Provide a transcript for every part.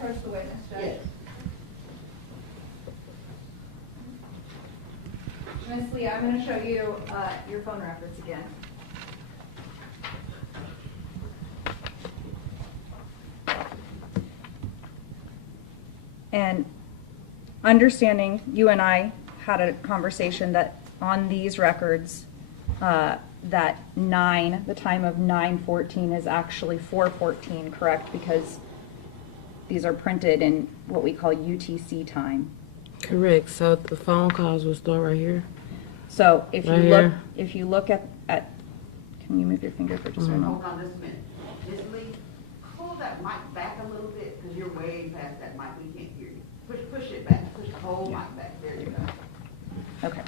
approach the witness, Judge? Yes. Ms. Lee, I'm going to show you your phone records again. And understanding you and I had a conversation that on these records, that the time of 9:14 is actually 4:14, correct? Because these are printed in what we call UTC time. Correct. So the phone calls will start right here. So if you Right look, here. if you look at, can you move your finger for just a moment? Hold on just a minute. Ms. Lee, pull that mic back a little bit, because you're way past that mic, we can't hear you. Push it back, push the whole mic back, there you go. Okay.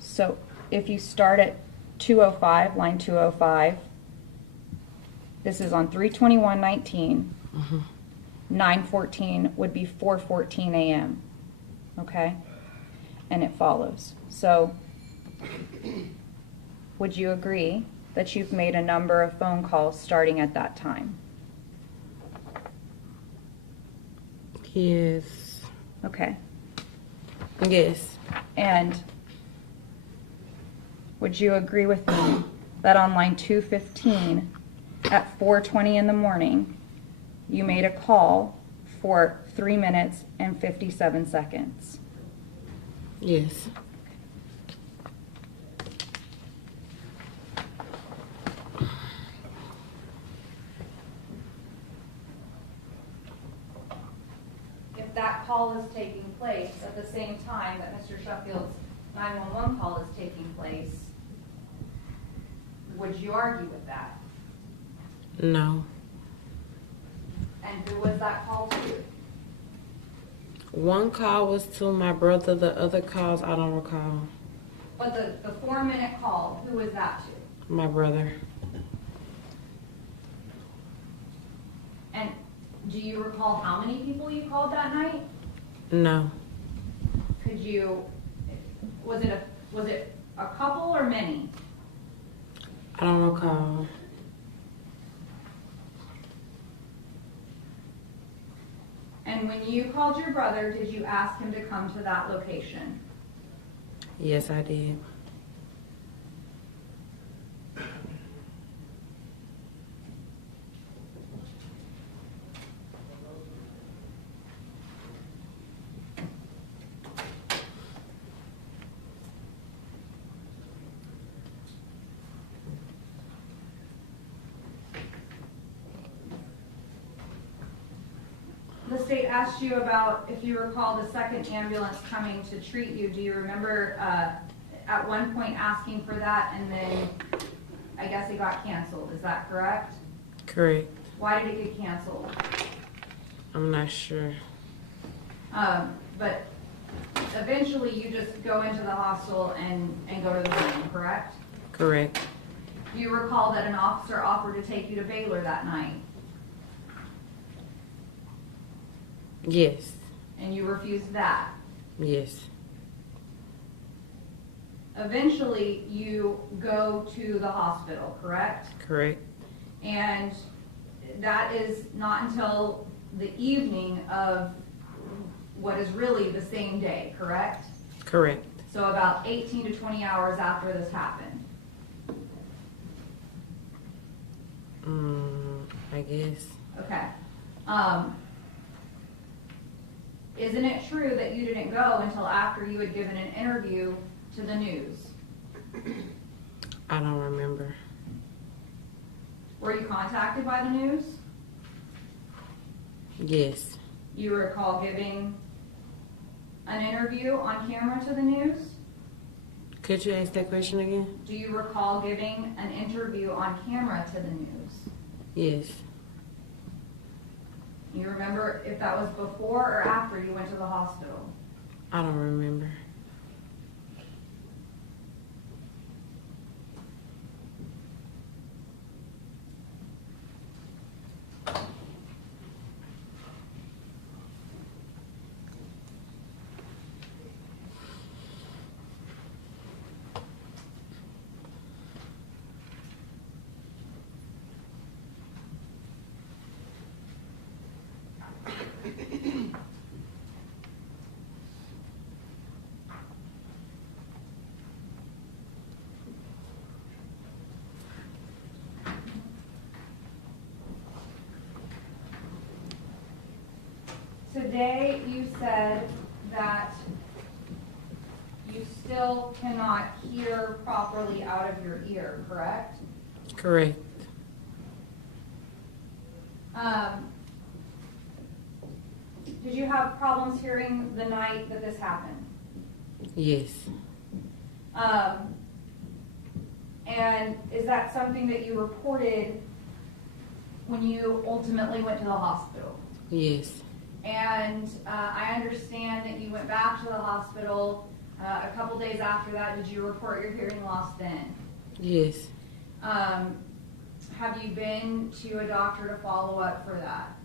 So if you start at 205, line 205, this is on 3/21/19. 9:14 would be 4:14 a.m. Okay? And it follows. So would you agree that you've made a number of phone calls starting at that time? Yes. Okay. Yes. And would you agree with me that on line 215 at 4:20 in the morning, you made a call for 3 minutes and 57 seconds? Yes. If that call is taking place at the same time that Mr. Sheffield's 911 call is taking place, would you argue with that? No. And who was that call to? One call was to my brother. The other calls I don't recall. But the 4-minute call, who was that to? My brother. And do you recall how many people you called that night? No. Could you, was it a couple or many? I don't recall. And when you called your brother, did you ask him to come to that location? Yes, I did. The state asked you about if you recall the second ambulance coming to treat you. Do you remember at one point asking for that, and then I guess it got canceled? Is that correct? Correct. Why did it get canceled? I'm not sure. But eventually you just go into the hospital and go to the room, correct? Correct. Do you recall that an officer offered to take you to Baylor that night? Yes. And you refused that? Yes. Eventually you go to the hospital, correct? Correct. And that is not until the evening of what is really the same day, correct? Correct. So about 18 to 20 hours after this happened. I guess. Okay. Isn't it true that you didn't go until after you had given an interview to the news? I don't remember. Were you contacted by the news? Yes. You recall giving an interview on camera to the news? Could you ask that question again? Do you recall giving an interview on camera to the news? Yes. You remember if that was before or after you went to the hospital? I don't remember. today you said that you still cannot hear properly out of your ear, correct? Correct. Did you have problems hearing the night that this happened? Yes. And is that something that you reported when you ultimately went to the hospital? Yes. And I understand that you went back to the hospital a couple days after that. Did you report your hearing loss then? Yes. Have you been to a doctor to follow up for that?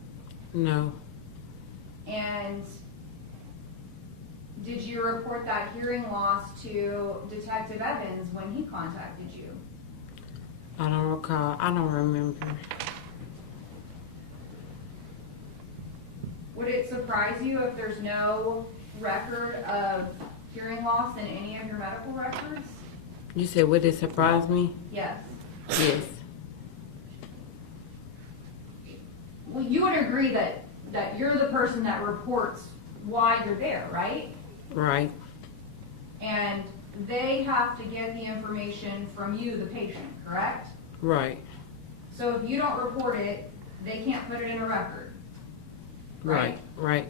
No. And did you report that hearing loss to Detective Evans when he contacted you? I don't recall. I don't remember. Would it surprise you if there's no record of hearing loss in any of your medical records? You said, would it surprise me? Yes. Yes. Well, you would agree that you're the person that reports why you're there, right? Right. And they have to get the information from you, the patient, correct? Right. So if you don't report it, they can't put it in a record. Right. Right.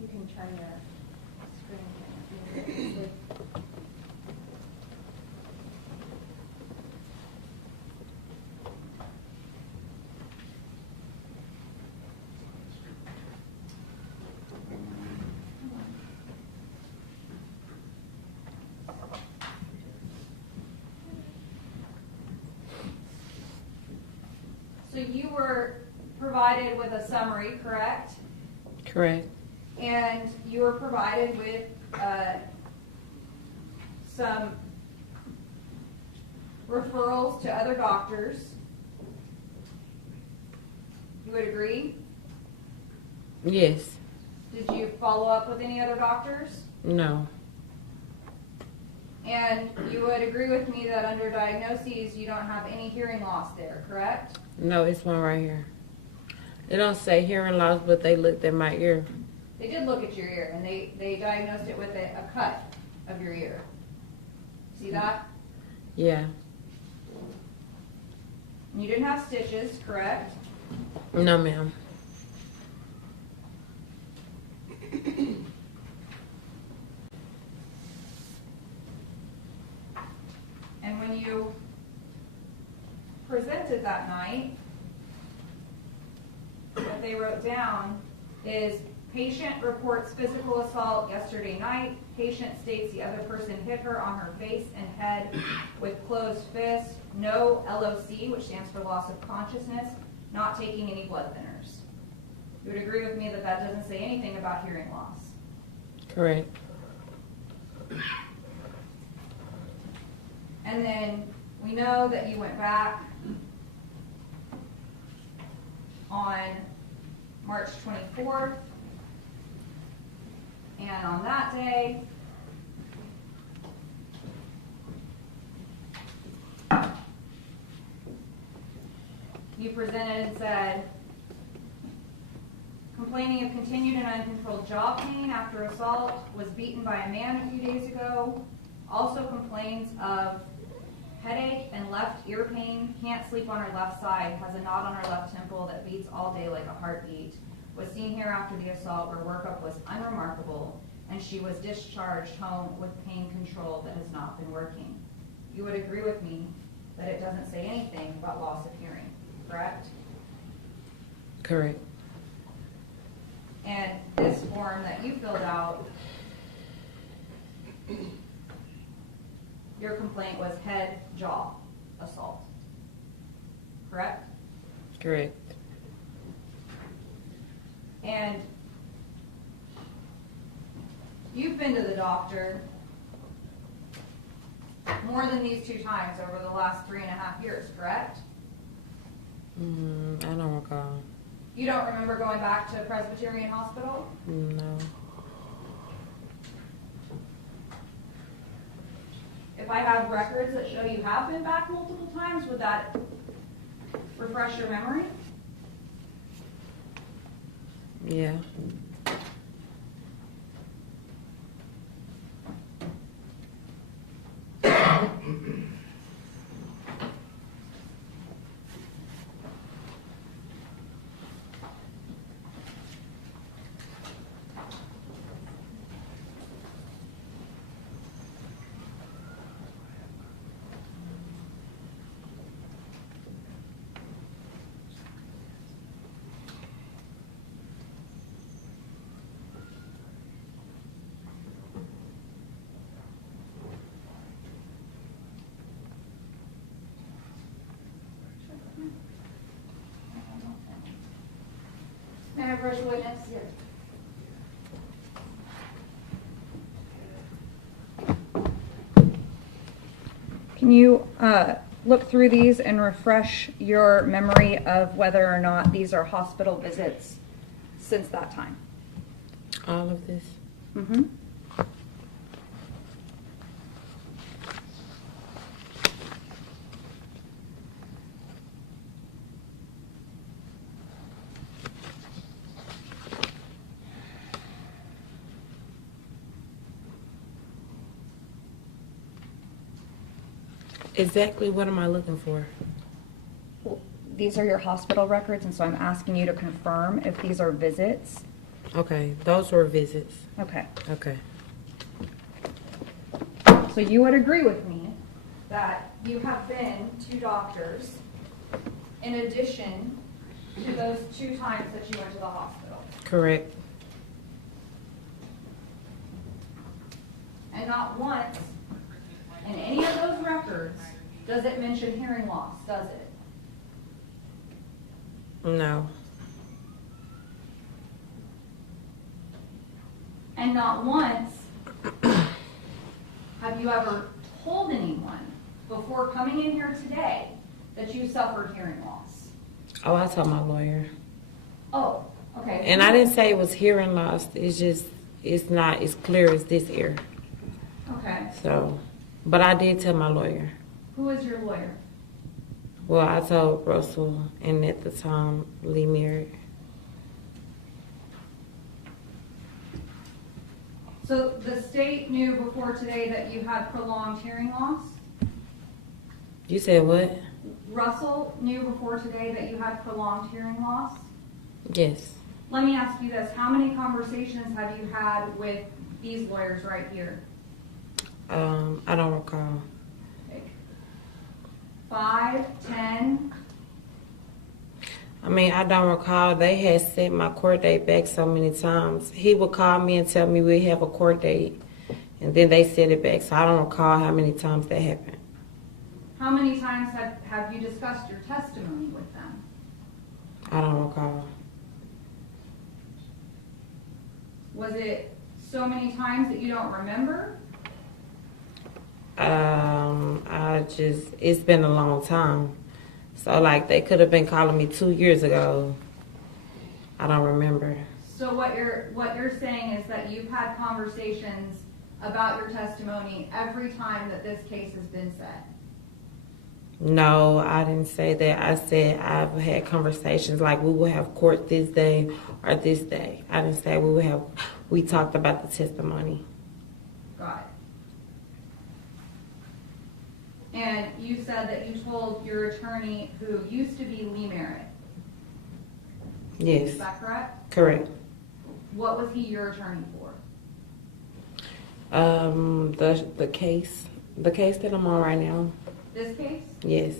You can try to screen. So you were provided with a summary, correct? Correct. And you were provided with some referrals to other doctors. You would agree? Yes. Did you follow up with any other doctors? No. And you would agree with me that under diagnoses, you don't have any hearing loss there, correct? No, it's one right here. They don't say hearing loss, but they looked at my ear. They did look at your ear, and they diagnosed it with a cut of your ear. See that? Yeah. And you didn't have stitches, correct? No, ma'am. And when you presented that night, what they wrote down is patient reports physical assault yesterday night. Patient states the other person hit her on her face and head with closed fist. No LOC, which stands for loss of consciousness. Not taking any blood thinners. You would agree with me that that doesn't say anything about hearing loss. Correct. And then we know that you went back on March 24th. And on that day, you presented and said, complaining of continued and uncontrolled jaw pain after assault, was beaten by a man a few days ago, also complains of headache and left ear pain, can't sleep on her left side, has a knot on her left temple that beats all day like a heartbeat, was seen here after the assault where workup was unremarkable, and she was discharged home with pain control that has not been working. You would agree with me that it doesn't say anything about loss of hearing, correct? Correct. And this form that you filled out, your complaint was head, jaw assault. Correct? Correct. And you've been to the doctor more than these 2 times over the last 3.5 years, correct? I don't recall. You don't remember going back to Presbyterian Hospital? No. If I have records that show you have been back multiple times, would that refresh your memory? Yeah. May I approach the witness? Yes. Can you look through these and refresh your memory of whether or not these are hospital visits since that time? All of this? Mm-hmm. Exactly what am I looking for? Well, these are your hospital records, and so I'm asking you to confirm if these are visits. Okay, those were visits. Okay. Okay. So you would agree with me that you have been to doctors in addition to those 2 times that you went to the hospital? Correct. And not once in any of those records does it mention hearing loss, does it? No. And not once have you ever told anyone before coming in here today that you suffered hearing loss? Oh, I told my lawyer. Oh, okay. And I didn't say it was hearing loss. It's just, it's not as clear as this ear. Okay. So, but I did tell my lawyer. Who is your lawyer? Well, I told Russell, and at the time, Lee married. So the state knew before today that you had prolonged hearing loss? You said what? Russell knew before today that you had prolonged hearing loss? Yes. Let me ask you this. How many conversations have you had with these lawyers right here? I don't recall. 5, 10? I mean, I don't recall. They had set my court date back so many times. He would call me and tell me we have a court date, and then they set it back. So I don't recall how many times that happened. How many times have you discussed your testimony with them? I don't recall. Was it so many times that you don't remember? It's been a long time. So, like, they could have been calling me 2 years ago. I don't remember. So what you're saying is that you've had conversations about your testimony every time that this case has been set? No, I didn't say that. I said I've had conversations like we will have court this day or this day. I didn't say we talked about the testimony. Got it. And you said that you told your attorney, who used to be Lee Merritt. Yes. Is that correct? Correct. What was he your attorney for? The case that I'm on right now. This case? Yes.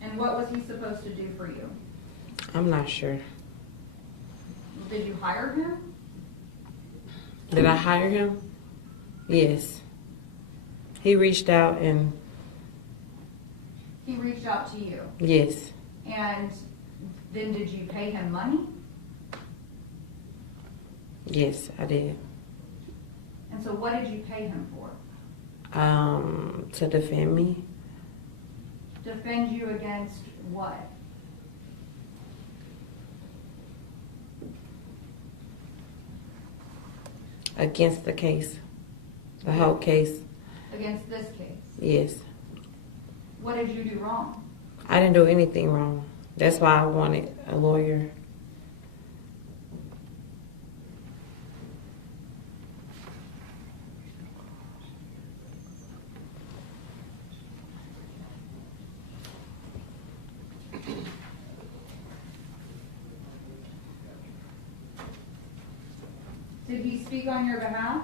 And what was he supposed to do for you? I'm not sure. Did you hire him? Did I hire him? Yes. He reached out and He reached out to you. yes. And then did you pay him money? Yes, I did. And so what did you pay him for? To defend me. Defend you against what? Against the case. The whole case. Against this case? Yes. What did you do wrong? I didn't do anything wrong. That's why I wanted a lawyer. Did he speak on your behalf?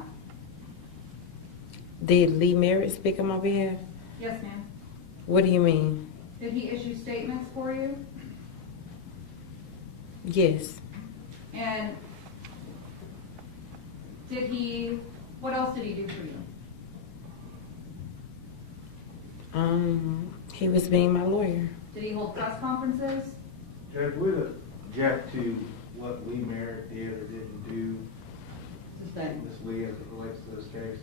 Did Lee Merritt speak on my behalf? Yes, ma'am. What do you mean? Did he issue statements for you? Yes. And what else did he do for you? He was being my lawyer. Did he hold press conferences? Judge, we object to what Lee Merritt did or didn't do, Sustain. Ms. Lee, as it relates to those cases.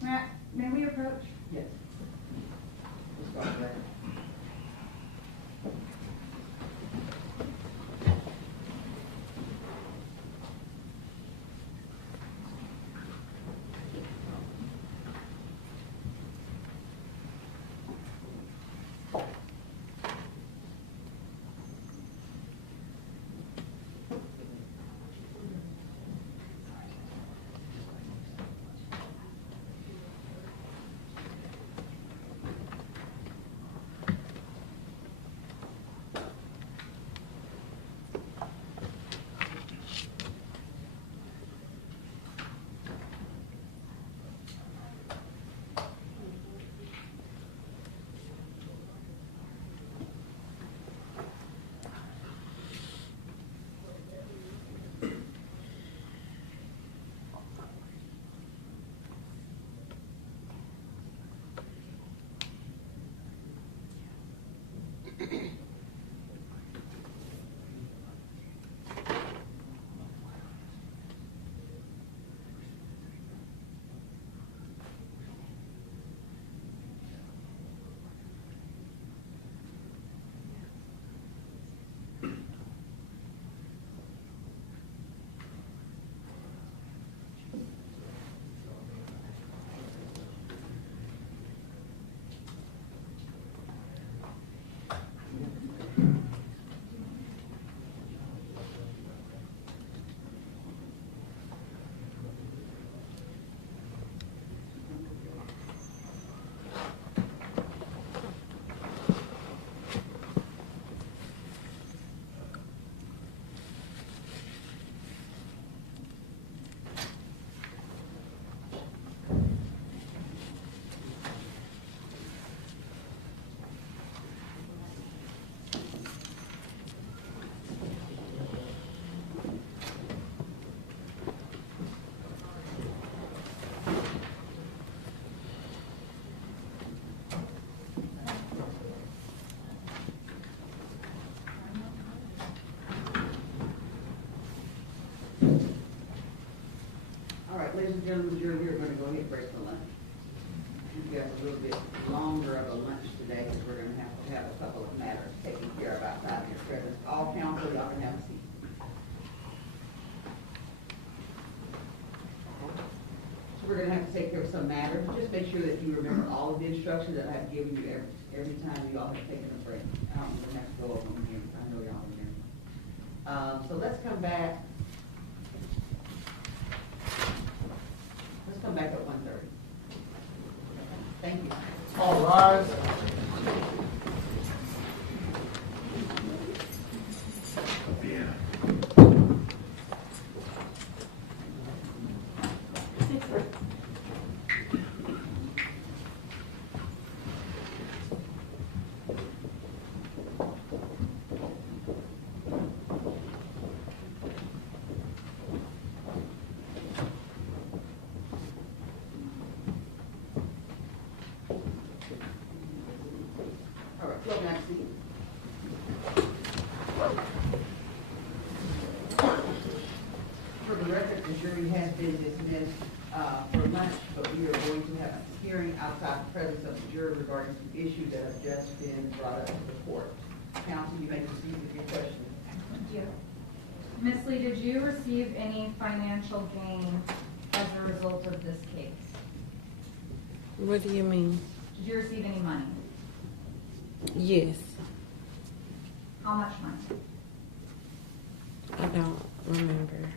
Matt, may we approach? Yes. Let's go there. Ladies and gentlemen, you're going to go ahead and break for lunch. You've got a little bit longer of a lunch today because we're going to have a couple of matters taken care of outside of your presence. All council, y'all can have a seat. So we're going to have to take care of some matters. Just make sure that you remember all of the instructions that I've given you every time you all have taken a break. I don't even have to go over them again. I know y'all remember. So let's come back. Let's come back at 1:30. Thank you. All rise. Have a seat. For the record, the jury has been dismissed for lunch, but we are going to have a hearing outside the presence of the jury regarding some issues that have just been brought up to the court. Counsel, you may proceed with your question. Thank you. Ms. Lee, did you receive any financial gain as a result of this case? What do you mean? Did you receive any money? Yes. How much money? I don't remember.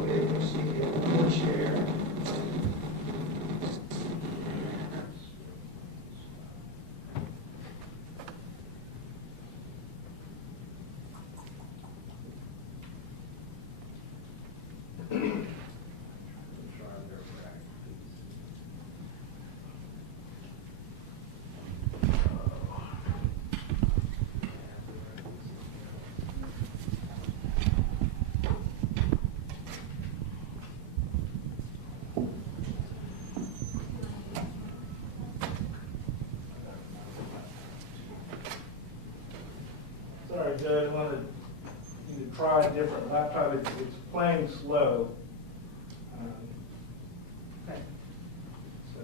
Okay, proceed to the chair. Sorry, Judge, I wanted you to try a different laptop. It's playing slow. Okay. So.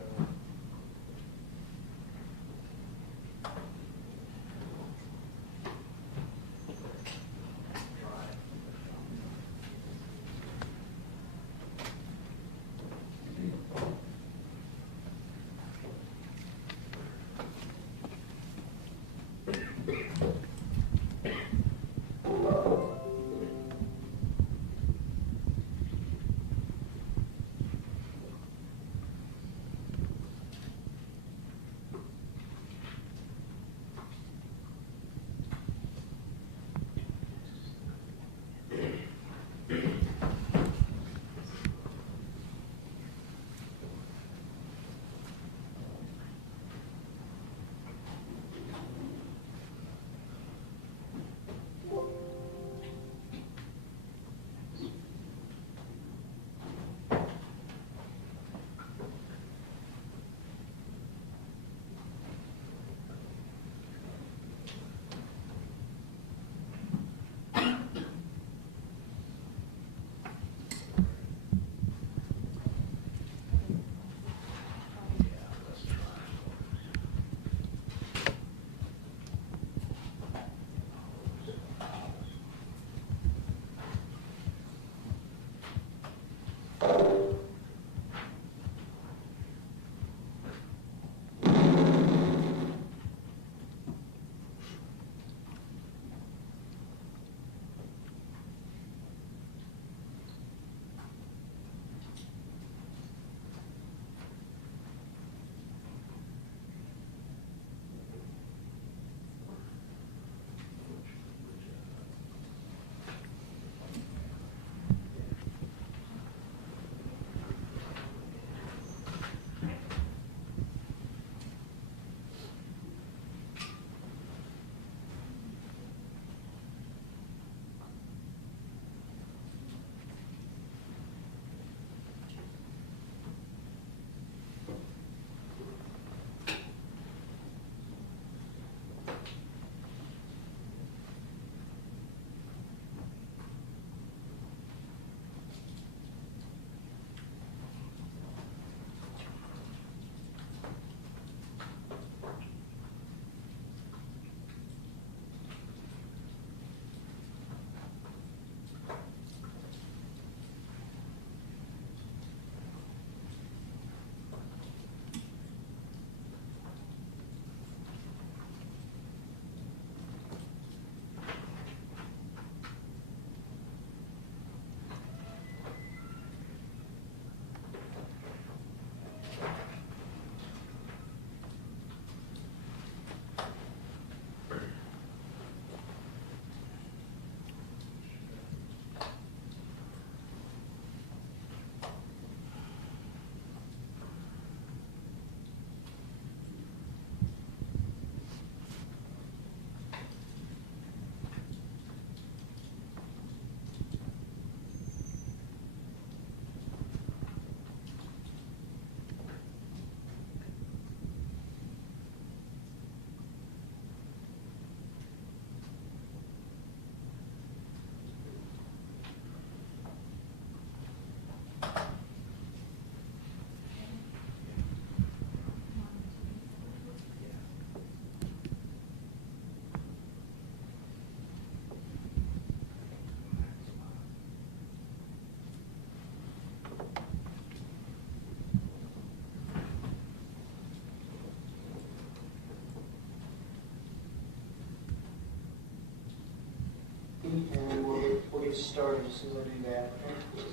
And we'll get started as soon as I do that.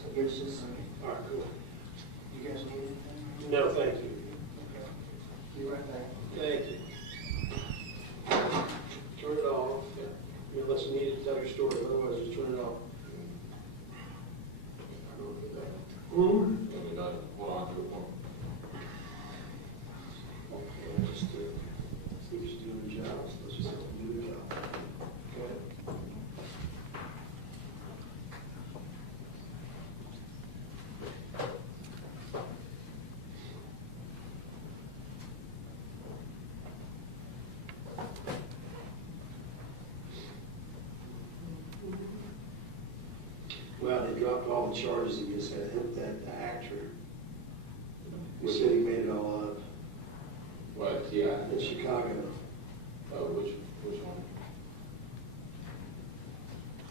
Okay? give us just a second. All right, cool. You guys need anything? No, thank you. You right back. Thank you. Turn it off. Unless you need to tell your story, otherwise just turn it off. Hmm? Just, see if she's doing her job. Let's just have to do the job. Okay. Well, they dropped all the charges against that actor. They said he made it all up What, yeah, in Chicago. which one?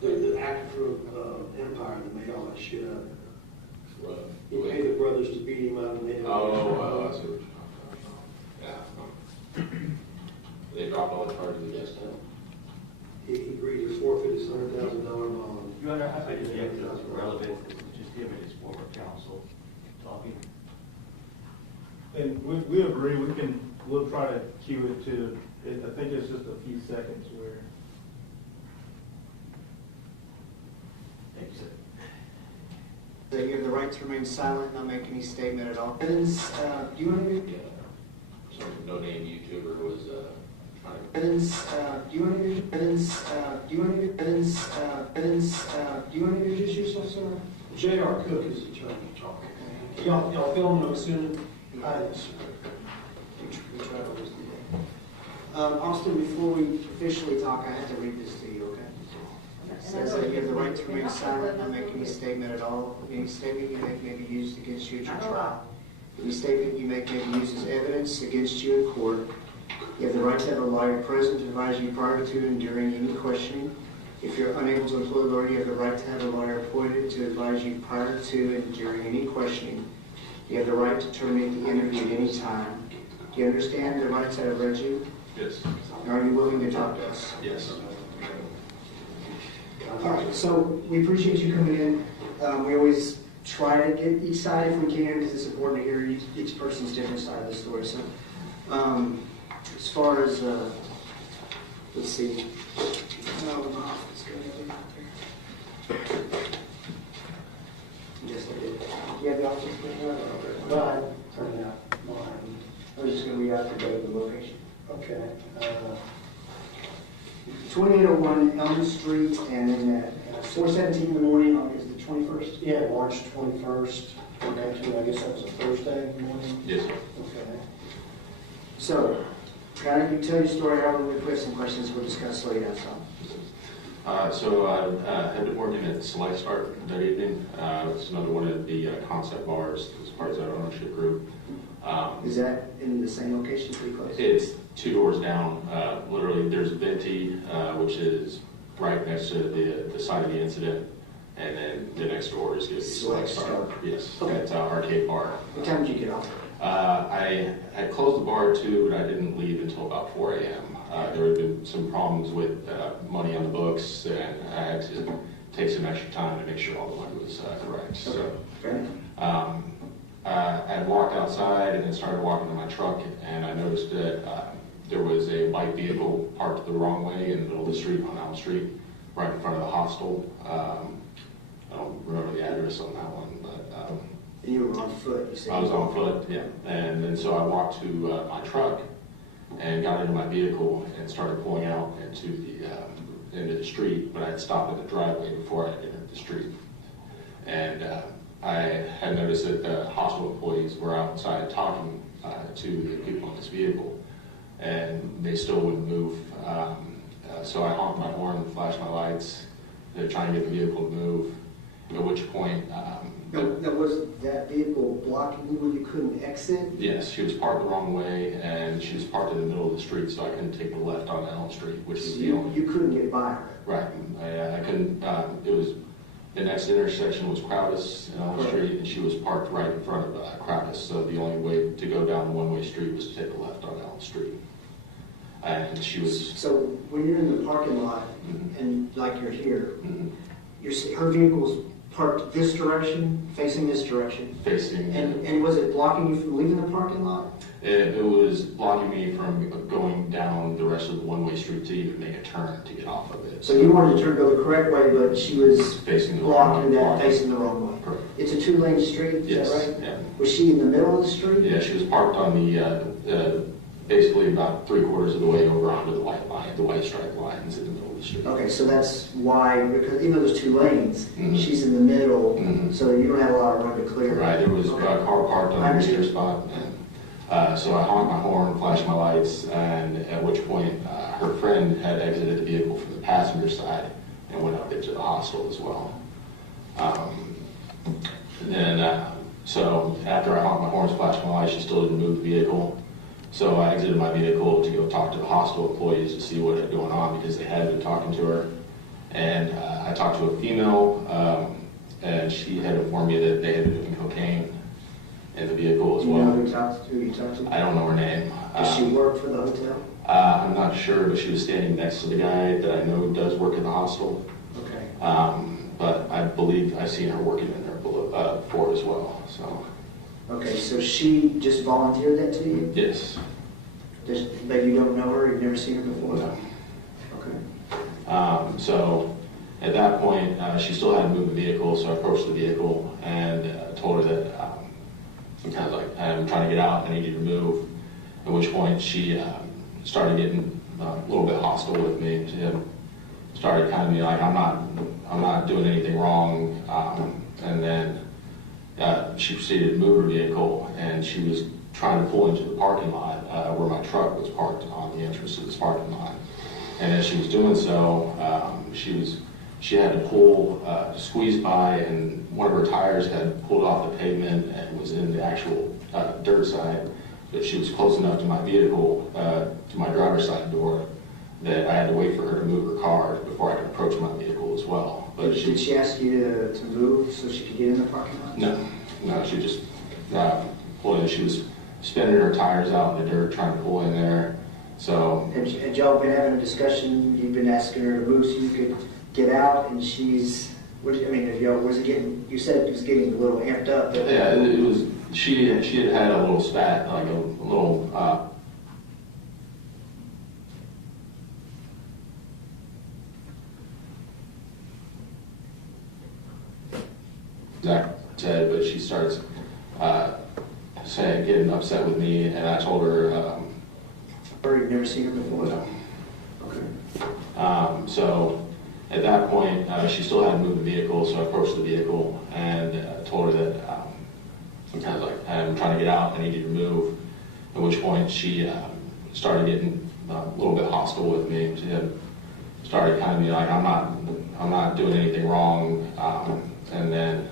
The actor from Empire that made all that shit up. What? He paid the brothers to beat him up and they had. Oh, I see what you're talking about. Yeah. They dropped all the charges against him. He agreed to forfeit his $100,000 bond. Your Honor, I think it's relevant, just given his former counsel talking. And we agree, we'll try to cue it to, I think it's just a few seconds where. Thank you, sir. So you have the right to remain silent, not make any statement at all. Evidence, do you want to be? Yeah. Some no-name YouTuber was trying to. Evidence, do you want to be? Evidence, do you want to be? Evidence, do you want to introduce yourself, sir? J.R. Cook is the attorney talking. Y'all filming, I'm assuming? Yes. We try to always do that. Austin, before we officially talk, I have to read this to you, okay? It says that you have the right to remain silent, not make any statement at all. Any statement you make may be used against you at your trial. Any statement you make may be used as evidence against you in court. You have the right to have a lawyer present to advise you prior to and during any questioning. If you're unable to employ a lawyer, you have the right to have a lawyer appointed to advise you prior to and during any questioning. You have the right to terminate the interview at any time. Do you understand the rights that I've read you? Yes. And are you willing to talk to us? Yes. All right, so we appreciate you coming in. We always try to get each side if we can, because it's important to hear each person's different side of the story. So, as far as, let's see. No, it's good. Yes, I did. You have the office? Well, I turned out mine. I'm just going to read out the date and the location. Okay. 2801 Elm Street, and then at 4:17 in the morning on is the 21st. Yeah, March 21st, 2019, I guess that was a Thursday morning. Yes, sir. Okay. So, kind of you tell your story, however we put some questions we'll discuss later. So I had been working at Select Start that evening. It's another one of the concept bars as part of our ownership group. Is that in the same location, pretty close? It's 2 doors down. Literally, there's Venti, which is right next to the site of the incident, and then the next door is Select Start. Yes, Okay. it's an arcade bar. What time did you get off? I had closed the bar at 2, but I didn't leave until about 4 a.m. There had been some problems with money on the books, and I had to take some extra time to make sure all the money was correct. So, Okay. I had walked outside and then started walking to my truck, and I noticed that there was a white vehicle parked the wrong way in the middle of the street on Elm Street, right in front of the hostel. I don't remember the address on that one, but And you were on foot, you said? I was on foot, yeah. And then so I walked to my truck and got into my vehicle and started pulling out into the street, but I had stopped at the driveway before I entered the street. And I had noticed that the hostel employees were outside talking to the people in this vehicle, and they still wouldn't move. So I honked my horn and flashed my lights to try and get the vehicle to move, at which point... Now, was that vehicle blocking you where you couldn't exit? Yes, she was parked the wrong way, and she was parked in the middle of the street, so I couldn't take the left on Elm Street, which is the only... You couldn't get by her? Right, I couldn't, it was, the next intersection was Crowdis and Elm Street, and she was parked right in front of Crowdis, so the only way to go down the one-way street was to take the left on Elm Street. And she was... So when you're in the parking lot, Mhm. and like you're here, Mhm. her vehicle's parked this direction, facing this direction? facing. And was it blocking you from leaving the parking lot? It was blocking me from going down the rest of the one-way street to even make a turn to get off of it. So you wanted to turn, go the correct way, but she was Facing the wrong blocking way. that, facing the wrong way? Correct. It's a two-lane street, Yes, is that right? yeah. Was she in the middle of the street? Yeah, she was parked on the, basically about 3/4 of the way over onto the white line, the white stripe lines in the middle of the street. Okay, so that's why, because even though there's two lanes, Mhm. she's in the middle, Mhm. so you don't have a lot of room to clear. Right, there was a Okay. car parked I on the understand. meter spot, and so I honked my horn, flashed my lights, and at which point her friend had exited the vehicle from the passenger side and went up into the hostel as well. So after I honked my horn, flashed my lights, she still didn't move the vehicle. So I exited my vehicle to go talk to the hostel employees to see what had going on because they had been talking to her. And I talked to a female, and she had informed me that they had been doing cocaine in the vehicle as Do you know well. who you talked to? I don't know her name. Does she work for the hotel? I'm not sure, but she was standing next to the guy that I know does work at the hostel. Okay. But I believe I've seen her working in there before as well. So Okay, so she just volunteered that to you? yes. But you don't know her, you've never seen her before? No. Okay. So at that point, she still hadn't moved the vehicle, so I approached the vehicle and told her that I'm kind of like, I'm trying to get out, I need you to move. At which point she started getting a little bit hostile with me. She started kind of being like, I'm not doing anything wrong. And then she proceeded to move her vehicle, and she was trying to pull into the parking lot where my truck was parked on the entrance to this parking lot. And as she was doing so, she had to squeeze by, and one of her tires had pulled off the pavement and was in the actual dirt side. But she was close enough to my vehicle, to my driver's side door, that I had to wait for her to move her car before I could approach my vehicle as well. But Did she ask you to move so she could get in the parking lot? No, she just pulled in. She was spinning her tires out in the dirt, trying to pull in there. So Had y'all been having a discussion, you've been asking her to move so you could get out, and she's, was it getting, you said it was getting a little amped up? yeah, it was. She had a little spat, like a little. Zach said, but she starts getting upset with me, and I told her. Or you've never seen her before? No. Okay. So at that point, she still hadn't moved the vehicle, so I approached the vehicle and told her that I'm kind of like, I'm trying to get out, I need you to move. At which point she started getting a little bit hostile with me. She had started kind of being like, I'm not doing anything wrong. And then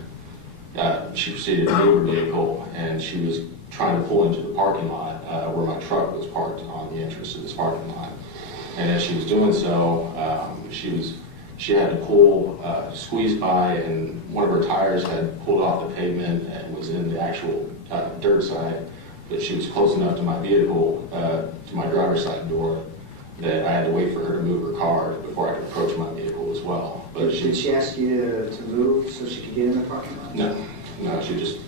she proceeded to move her vehicle, and she was trying to pull into the parking lot where my truck was parked on the entrance to this parking lot. And as she was doing so, she had to squeeze by, and one of her tires had pulled off the pavement and was in the actual dirt side. But she was close enough to my vehicle, to my driver's side door, that I had to wait for her to move her car before I could approach my vehicle as well. But Did she ask you to move so she could get in the parking lot? No, she just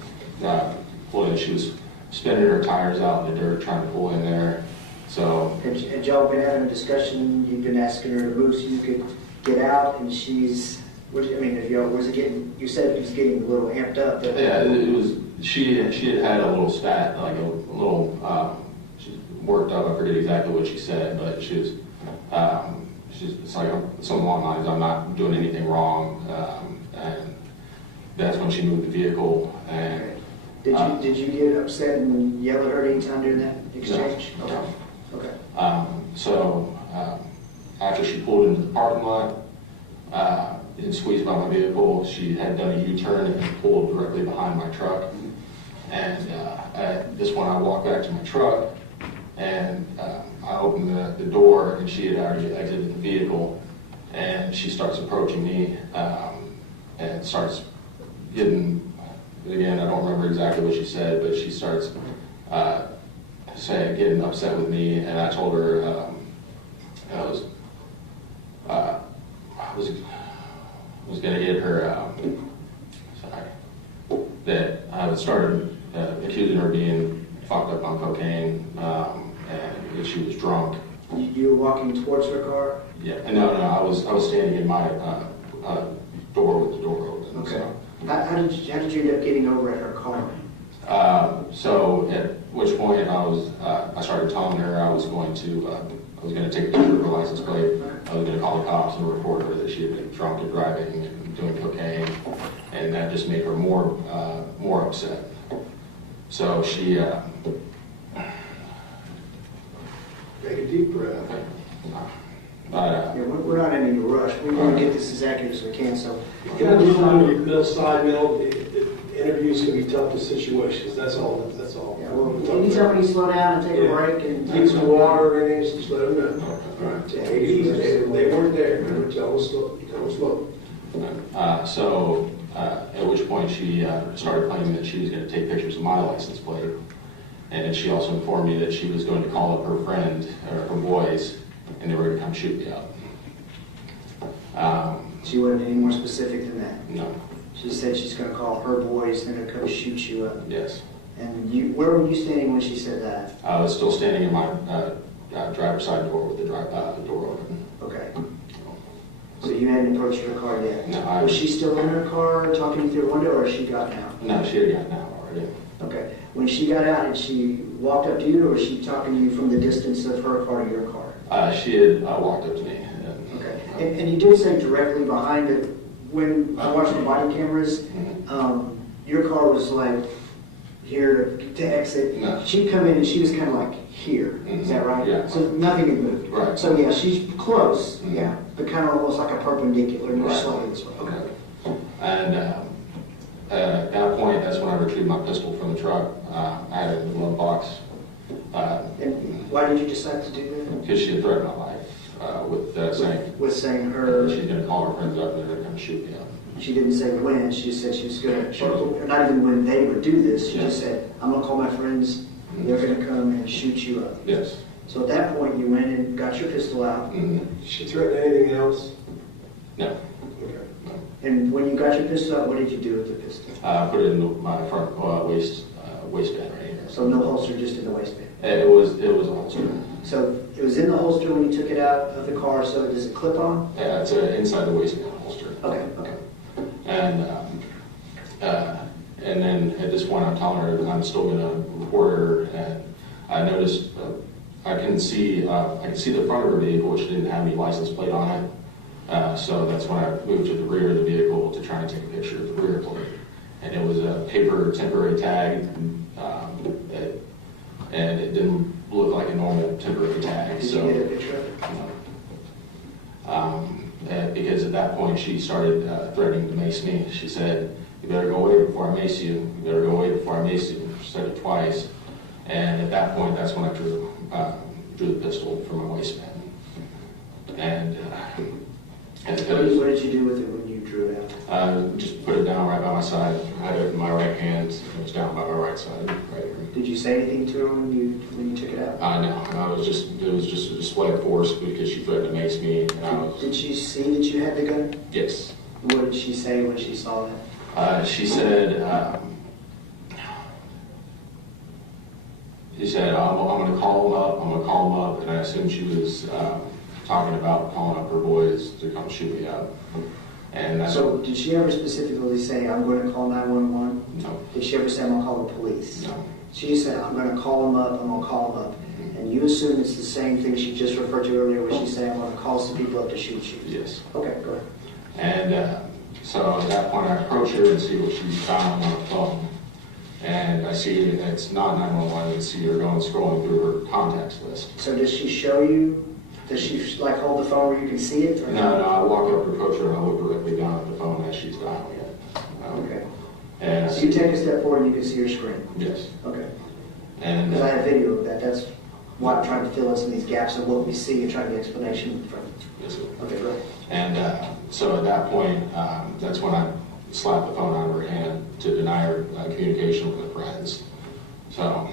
pulled in. She was spinning her tires out in the dirt, trying to pull in there. So Had y'all been having a discussion, you've been asking her to move so you could get out, and she's, was it getting, you said it was getting a little amped up? yeah, it was. She had a little spat, like a little. She worked up. I forget exactly what she said, but she was. It's like something along the lines, I'm not doing anything wrong, and that's when she moved the vehicle. And Did you get upset and yell at her anytime during that exchange? No. Okay. So after she pulled into the parking lot and squeezed by my vehicle, she had done a U-turn and pulled directly behind my truck. And this one, I walked back to my truck, and I opened the door, and she had already exited the vehicle. And she starts approaching me and starts getting, again, I don't remember exactly what she said, but she starts getting upset with me, and I told her I was going to get her that I started accusing her of being fucked up on cocaine, and that she was drunk. You were walking towards her car? Yeah, no, I was standing in my door with the door open. Okay. So. How did you end up getting over at her car? So at which point I started telling her I was going to take a picture of her license plate. I was going to call the cops and report her that she had been drunk and driving and doing cocaine, and that just made her more upset. So she. Take a deep breath. Yeah, we're not in any rush. We want to get this as accurate as we can, so. You got to find your middle side, interviews can be tough to situations, that's all. Yeah, well, anytime we slow down and take a break and. Need some water or anything, just let them know. Take it easy, they weren't there, remember, tell them slow. So at which point she started claiming that she was going to take pictures of my license plate, and then she also informed me that she was going to call up her friend or her boys, and they were going to come shoot me up. She wasn't any more specific than that. No. She said she's going to call her boys and they're going to come shoot you up. Yes. And where were you standing when she said that? I was still standing in my driver's side door with the door open. Okay. So you hadn't approached her car yet? No, Was she still in her car talking through the window, or she got out? No, she had gotten out already. Okay. When she got out, had she walked up to you, or was she talking to you from the distance of her car to your car? She had walked up to me. Okay. And you did say directly behind it, when I watched the body cameras, your car was like here to exit. No. She'd come in and she was kind of like here. Is that right? Yeah. So nothing had moved. Right. So yeah, she's close. Yeah. But kind of almost like a perpendicular, Right. slightly this way. Okay. And at that point, that's when I retrieved my pistol from the truck. I had it in the glove box. And why did you decide to do that? Because she had threatened my life with saying With saying her, she's going to call her friends up and they're going to come shoot me up. she didn't say when, she just said she was going to, not even when they would do this, she just said, I'm going to call my friends, they're going to come and shoot you up. Yes. So at that point, you went and got your pistol out. Mm-hmm. Did she threaten anything else? No. Okay. And when you got your pistol out, what did you do with the pistol? I put it in my front waistband right here. So no holster, just in the waistband. It was a holster. So it was in the holster when you took it out of the car, so does it clip on? Yeah, it's inside the waistband holster. Okay, okay. And then at this point, I'm telling her that I'm still going to report her. And I noticed I can see the front of her vehicle, which didn't have any license plate on it. So that's when I moved to the rear of the vehicle to try and take a picture of the rear plate. And it was a paper temporary tag, and it didn't look like a normal temporary tag. Did So, you get a picture of it? because at that point she started threatening to mace me. She said, "You better go away before I mace you. You better go away before I mace you." She said it twice. And at that point, that's when I drew the pistol from my waistband. And What did you do with it when you drew it out? just put it down right by my side. I had it in my right hand. It was down by my right side, right here. Did you say anything to her when you took it out? No, it was just a display of force because she threatened to mace me, and I was. Did she see that you had the gun? Yes. What did she say when she saw that? She said, I'm going to call him up. I'm going to call him up, and I assumed she was talking about calling up her boys to come shoot me up. And that's So did she ever specifically say, I'm going to call 911? No. Did she ever say, I'm going to call the police? No. She just said, I'm going to call them up, I'm going to call them up. And you assume it's the same thing she just referred to earlier where she said, I'm going to call some people up to shoot you. Yes. Okay, go ahead. And so at that point, I approach her and see what she's found on the phone. And I see it's not 911. I see her scrolling through her contacts list. So does she show you, does she like hold the phone where you can see it? Or No, I walk up, approach her, and I look directly down at the phone as she's dialing it. Okay. And I So you see, take a step forward and you can see her screen? yes. Okay. And Because I have video of that. That's why I'm trying to fill in some of these gaps of what we see and trying to get explanation from. yes, sir. Okay, go ahead. And so at that point, that's when I slapped the phone out of her hand to deny her communication with her friends. So,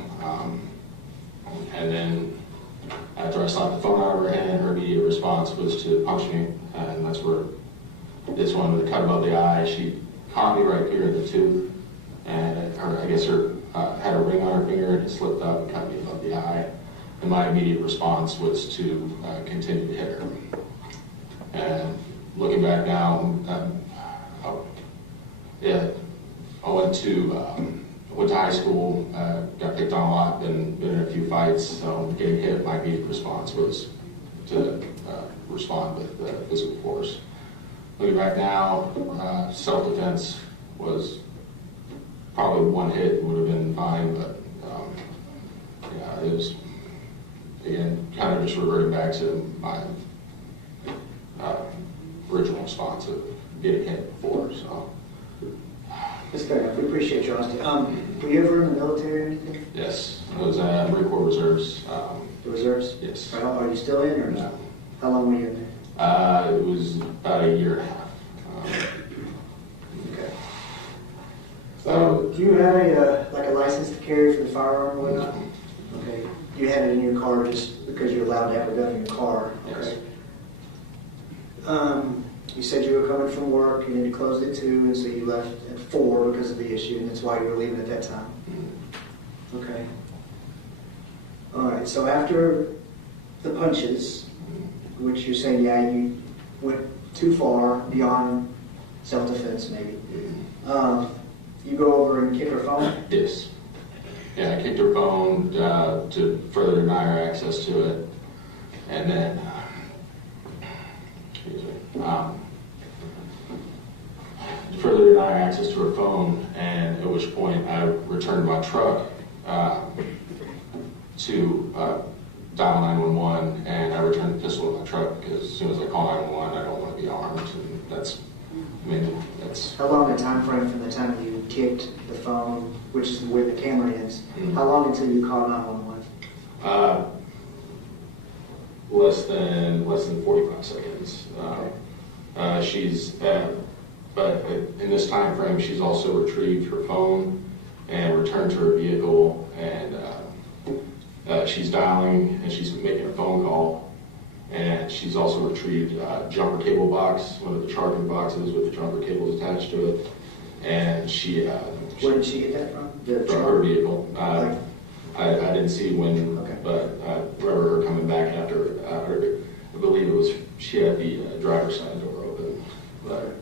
and then after I slapped the phone out of her hand, her immediate response was to punch me. And that's where this one with the cut above the eye, she caught me right here in the tooth. and I guess her had a ring on her finger and it slipped up and cut me above the eye. And my immediate response was to continue to hit her. And looking back now, I went to high school, got picked on a lot, been in a few fights. So getting hit, my immediate response was to respond with physical force. Looking back now, self-defense was probably one hit would have been fine, but yeah, it was, again, kind of just reverting back to my original response of getting hit before. So That's fair enough. We appreciate your honesty. Were you ever in the military or anything? yes, I was Marine Corps Reserves. The reserves? Yes. Are you still in, or No. how long were you in there? It was about a year and a half. Okay. Do you have a license to carry for the firearm or whatnot? Okay. You had it in your car just because you're allowed to have a gun in your car. Okay. Yes. You said you were coming from work, and then you closed at 2, and so you left at 4 because of the issue, and that's why you were leaving at that time. Okay. All right. So after the punches, which you're saying, yeah, you went too far beyond self-defense, maybe. You go over and kick her phone? Yes. Yeah, I kicked her phone to further deny her access to it. And then, to further deny her access to her phone, and at which point I returned my truck to dial 911, and I returned the pistol in my truck because as soon as I call 911, I don't want to be armed, and that's. How long a time frame from the time you kicked the phone, which is where the camera is, how long until you call 911? Less than 45 seconds. But in this time frame, she's also retrieved her phone and returned to her vehicle, and she's dialing and she's making a phone call. And she's also retrieved a jumper cable box, one of the charging boxes with the jumper cables attached to it. And Where did she get that from? From her vehicle. I didn't see when, Okay. but I remember her coming back after, I believe it was, she had the driver's side door open. But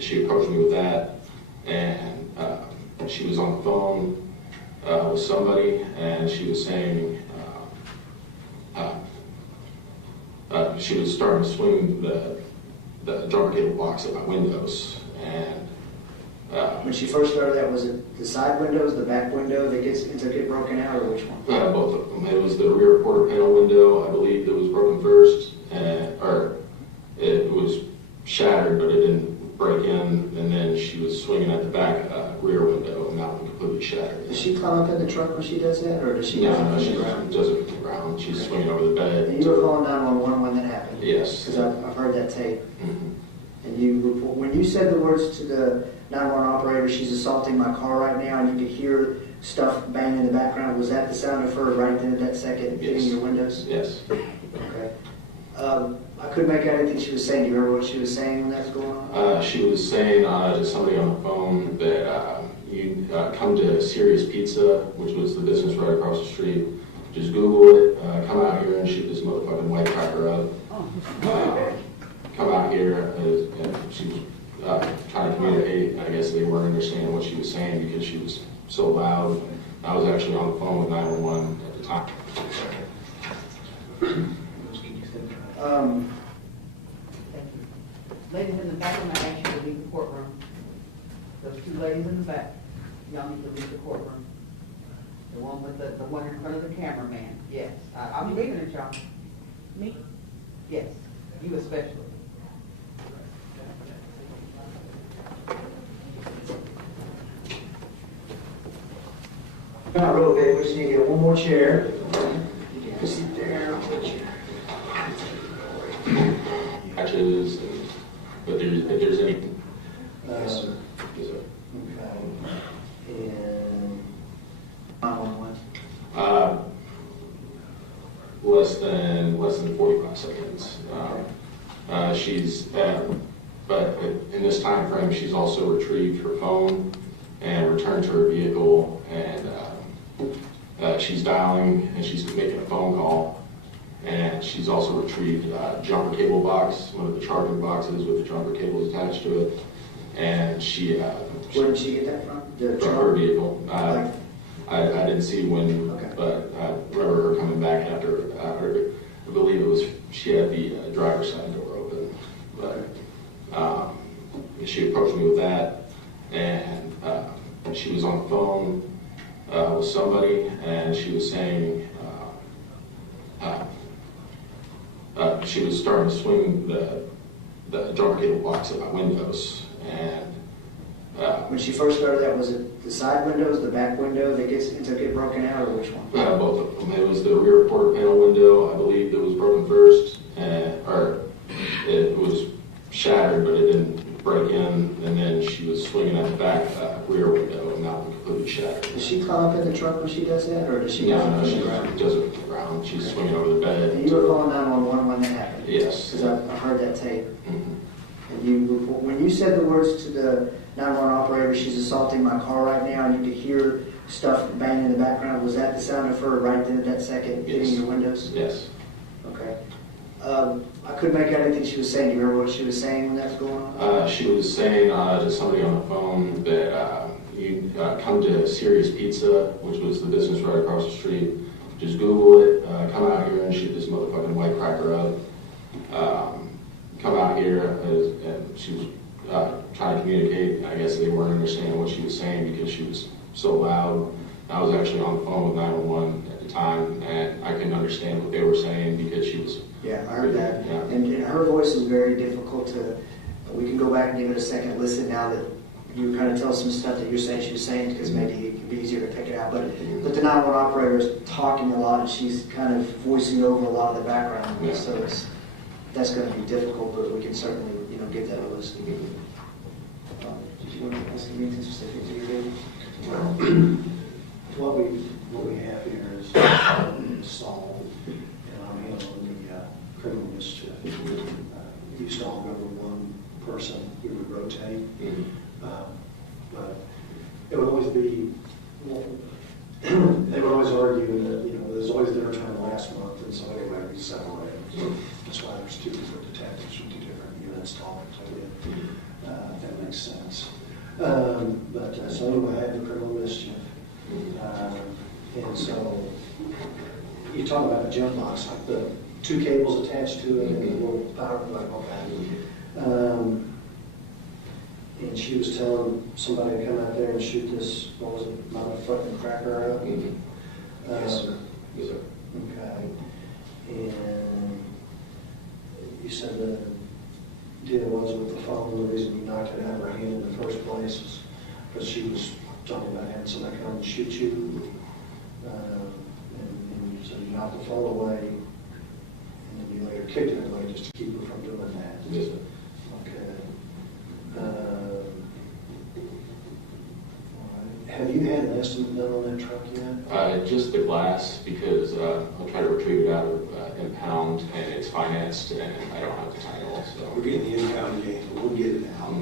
she approached me with that, and she was on the phone with somebody, and she was saying, she was starting to swing the jumper cable box at my windows, and When she first started that, was it the side windows, the back window that get broken out, or which one? both of them. It was the rear quarter panel window, I believe, that was broken first, or it was shattered, but it didn't break in, and then she was swinging at the back rear window, and that one completely shattered. Does she climb up in the truck when she does that, or does she? No, she does it from the ground. She's swinging over the bed. And you were calling 911 when that happened? Yes. Because I've heard that tape. Mhm. And you report, when you said the words to the 911 operator, she's assaulting my car right now, and you could hear stuff bang in the background, was that the sound of her right then at that second hitting Yes. your windows? Yes. Okay. I couldn't make out anything she was saying. Do you remember what she was saying when that was going on? She was saying to somebody on the phone that you come to Serious Pizza, which was the business right across the street. Just Google it, come out here and shoot this motherfucking white cracker up. Come out here, and she was trying to communicate. I guess they weren't understanding what she was saying because she was so loud. I was actually on the phone with 911 at the time. Ladies in the back, I'm gonna ask you to leave the courtroom. Those two ladies in the back, y'all need to leave the courtroom. The one with the one in front of the cameraman, yes. I'm leaving it, y'all. Me? Yes, you especially. Not real big, we just need to get one more chair. You can sit there, I'll put you. Patches, but if there's any. Yes, sir. Yes, sir. And 911. Less than 45 seconds. She's, but in this time frame, she's also retrieved her phone and returned to her vehicle, and she's dialing and she's making a phone call, and she's also retrieved a jumper cable box, one of the charging boxes with the jumper cables attached to it, and she Where did she get that from? The from her vehicle. I didn't see when, Okay. but I remember her coming back after. I believe it was she had the driver's side door open, but she approached me with that, and she was on the phone with somebody, and she was saying she was starting to swing the jumper cable box at my windows, and When she first started that, was it the side windows, the back window that ends up getting broken out, or which one? both of them. It was the rear quarter panel window, I believe, that was broken first, or it was shattered, but it didn't break in. And then she was swinging at the back rear window, and that one completely shattered. Does she climb up in the truck when she does that, or does she? No, go she from the ground? does it from the ground. She's swinging over the bed. And you were calling 911 when that happened? Yes. Because I heard that tape. Mhm. And when you said the words to the 911 operator, she's assaulting my car right now, and you could hear stuff banging in the background, was that the sound of her right then at that second hitting Yes. your windows? Yes. Okay. I couldn't make out anything she was saying. Do you remember what she was saying when that was going on? She was saying to somebody on the phone that you come to Sirius Pizza, which was the business right across the street. Just Google it, come out here and shoot this motherfucking white cracker up. Come out here, and she was trying to communicate. I guess they weren't understanding what she was saying because she was so loud. I was actually on the phone with 911 at the time, and I couldn't understand what they were saying because she was. Yeah, I heard that. Yeah. And her voice is very difficult to, we can go back and give it a second listen now that you kind of tell some stuff that you're saying she was saying, because maybe it can be easier to pick it out. But the 911 operator is talking a lot, and she's kind of voicing over a lot of the background. Yeah. So that's going to be difficult, but we can certainly, give that a listen. Did you want to ask me anything specific to your video? What we have here is Saul, and I'm handling the criminal mischief. Used to all go with one person, we would rotate. But it would always be, they would always argue that, there's always their turn last month, and so anyway, we separated. That's why there's two different detectives from two different units talking to you. If that makes sense. So anyway, I had the criminal mischief. And so you talk about a jump box, like the two cables attached to it and the little power plug, okay. And she was telling somebody to come out there and shoot this, what was it, motherfucking cracker up? Yes, sir. Yes, sir. Okay. And you said the deal was with the phone, the reason you knocked it out of her hand in the first place is because she was talking about having somebody come and shoot you. And you said you knocked the phone away, and then you later kicked it away just to keep her from doing that. Yes, sir. Okay. All right. Have you had an estimate done on that truck yet? Just the glass, because I'll try to retrieve it out of impound, and it's financed, and I don't have the title. So. We're getting the impound game, but we'll get it out.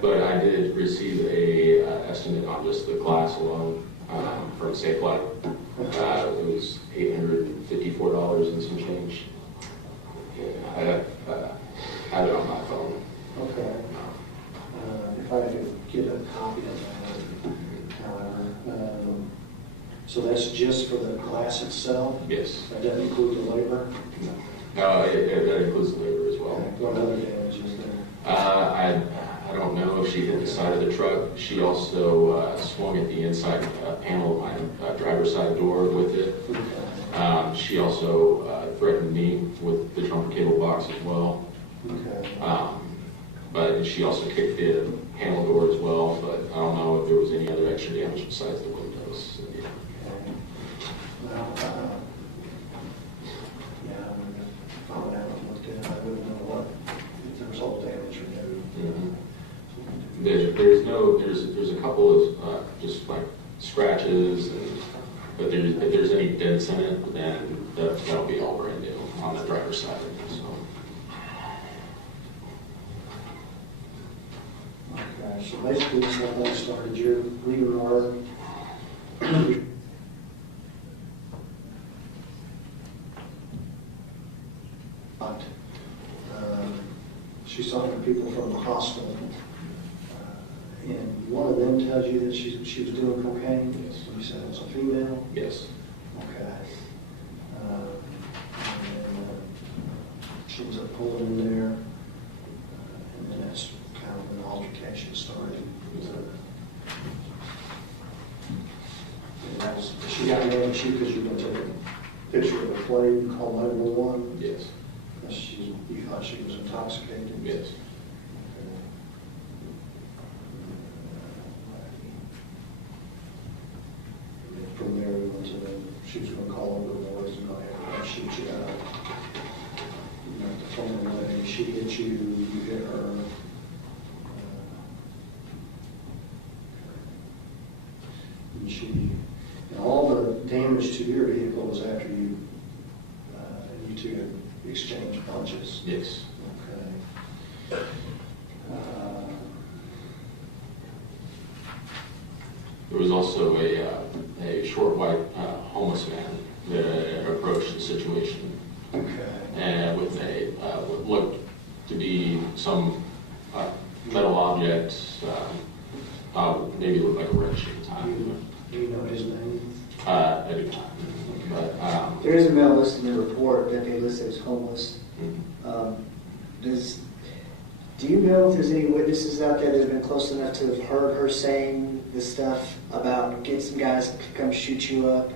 But I did receive a estimate on just the glass alone from Safe Light. It was $854 and some change. I have it on my phone. Okay. If I could get a copy of that, however. So that's just for the glass itself? Yes. That doesn't include the labor? It includes the labor as well. What other damage is there? I don't know if she hit the side of the truck. She also swung at the inside panel of my driver's side door with it. Okay. She also threatened me with the jumper cable box as well. Okay. But she also kicked the panel door as well, but I don't know if there was any other extra damage besides the windows. Okay. Well, yeah, I mean, if I went out and looked at it, I wouldn't know what, if there was all damage or no. Mhm. There's a couple of just like scratches, but if there's any dents in it, then that'll be all brand new on the driver's side. So. Okay, so basically, this whole thing started, you're leaving work. She's talking to people from the hospital. And one of them tells you that she was doing cocaine? Yes. You said it was a female? Yes. Okay. She was pulling in there, and then that's kind of when the altercation started. And that was, she got mad at you because you went to take a picture of the plate and called 911? Yes. You thought she was intoxicated? Yes. From there, we went to she was going to call over the boys and go ahead and shoot you out. You went the phone away, she hit you, you hit her. And all the damage to your vehicle was after you two had exchanged punches. Yes. Okay. There was also a short white homeless man that approached the situation, Okay. and with what looked to be some metal object, maybe looked like a wrench at the time. Do you know his name? I do not. But There is a male listed in the report that they listed as homeless. mhm. Do you know if there's any witnesses out there that have been close enough to have heard her saying this stuff about get some guys to come shoot you up?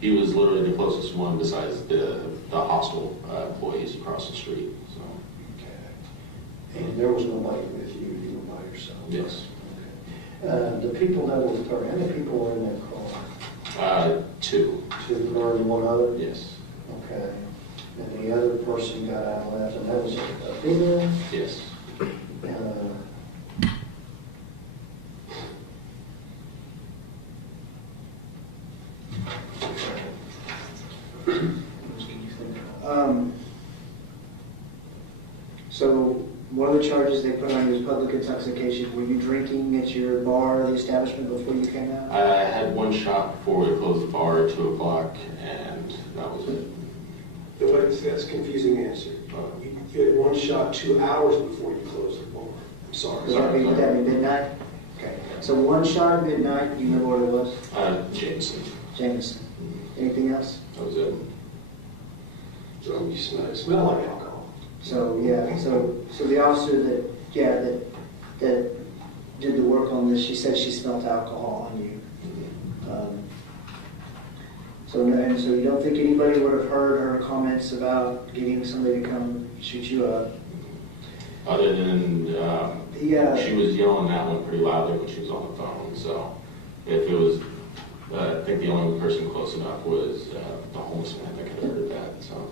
He was literally the closest one besides the hostel employees across the street. So Okay. And there was nobody with you, you were by yourself? yes, Okay. The people that were with her, how many people were in that car? 2. Two, her and one other? Yes, Okay. And the other person got out and left, and that was a female? yes. So one of the charges they put on you was public intoxication. Were you drinking at your bar or the establishment before you came out? I had one shot before we closed the bar at 2 o'clock, and that was it. That's a confusing answer. You had one shot 2 hours before you closed the bar. I'm sorry. Would that be midnight? Okay. So one shot at midnight, do you remember what it was? Jameson. Jameson. Anything else? That was it. So you smell like alcohol. So, yeah, so the officer that did the work on this, she said she smelled alcohol on you. So you don't think anybody would have heard her comments about getting somebody to come shoot you up? Other than Yeah. she was yelling that one pretty loudly when she was on the phone. So if it was, I think the only person close enough was the homeless man that could have heard that. So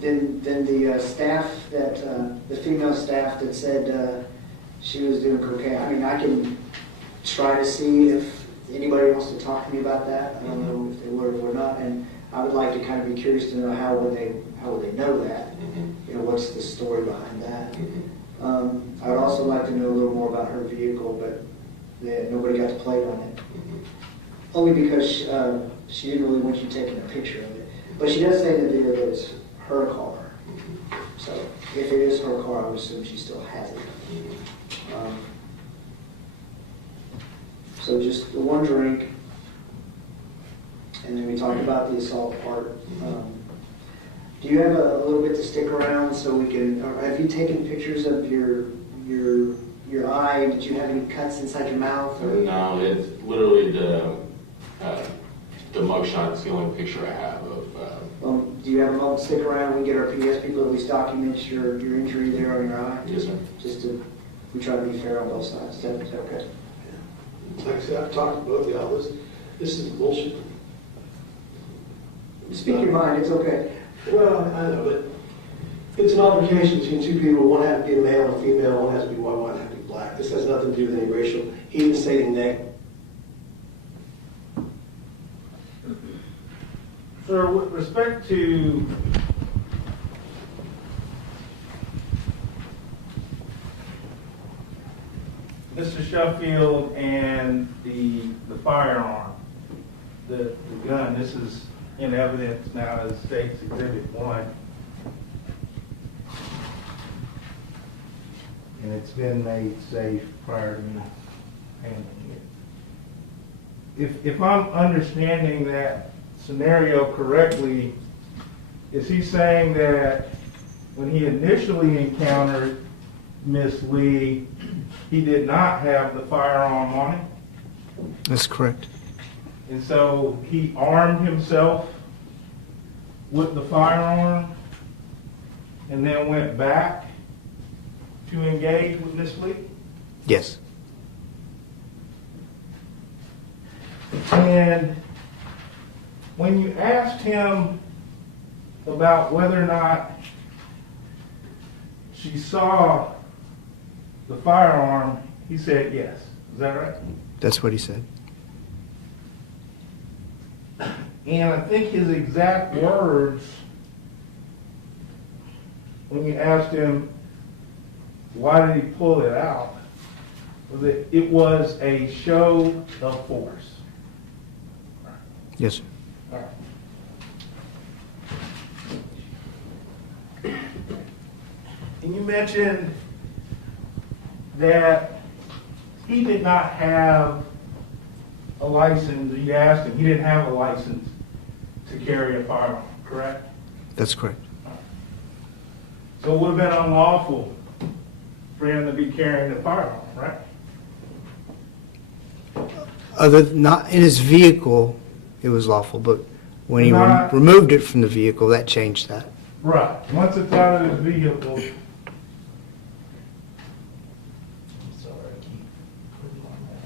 Then the staff the female staff that said she was doing cocaine. I mean, I can try to see if anybody wants to talk to me about that. I don't know if they were or not, and I would like to kind of be curious to know how would they know that. You know, what's the story behind that? I would also like to know a little more about her vehicle, but nobody got to play on it. Only because she didn't really want you taking a picture of it. But she does say in the video that it's her car. So if it is her car, I would assume she still has it. So just the one drink, and then we talked about the assault part. Do you have a little bit to stick around so we can? Or have you taken pictures of your eye? Did you have any cuts inside your mouth? Or? no, it's literally the mugshot is the only picture I have of. Do you have a moment to stick around? We get our PS people at least document your injury there on your eye. Yes, sir. We try to be fair on both sides. Is that okay? Like I said, I've talked to both of y'all. This is bullshit. Speak your mind. It's okay. Well, I know, but it's an altercation between two people. One has to be a male and a female. One has to be white, one has to be black. This has nothing to do with any racial. He didn't say anything negative. Sir, with respect to Mr. Sheffield and the firearm, the gun, this is in evidence now as State's Exhibit 1. And it's been made safe prior to me handling it. If I'm understanding that scenario correctly, is he saying that when he initially encountered Miss Lee, he did not have the firearm on him? That's correct. And so he armed himself with the firearm and then went back to engage with Miss Lee? Yes. And when you asked him about whether or not she saw the firearm, he said yes. Is that right? That's what he said. And I think his exact words, when you asked him why did he pull it out, was that it was a show of force. Yes, sir. All right. And you mentioned that he did not have a license. You asked him, he didn't have a license to carry a firearm, correct? That's correct. So it would have been unlawful for him to be carrying a firearm, right? Not in his vehicle, it was lawful, but when he Not- removed it from the vehicle, that changed that. Right. Once it's out of his vehicle. I'm sorry, I keep putting on that.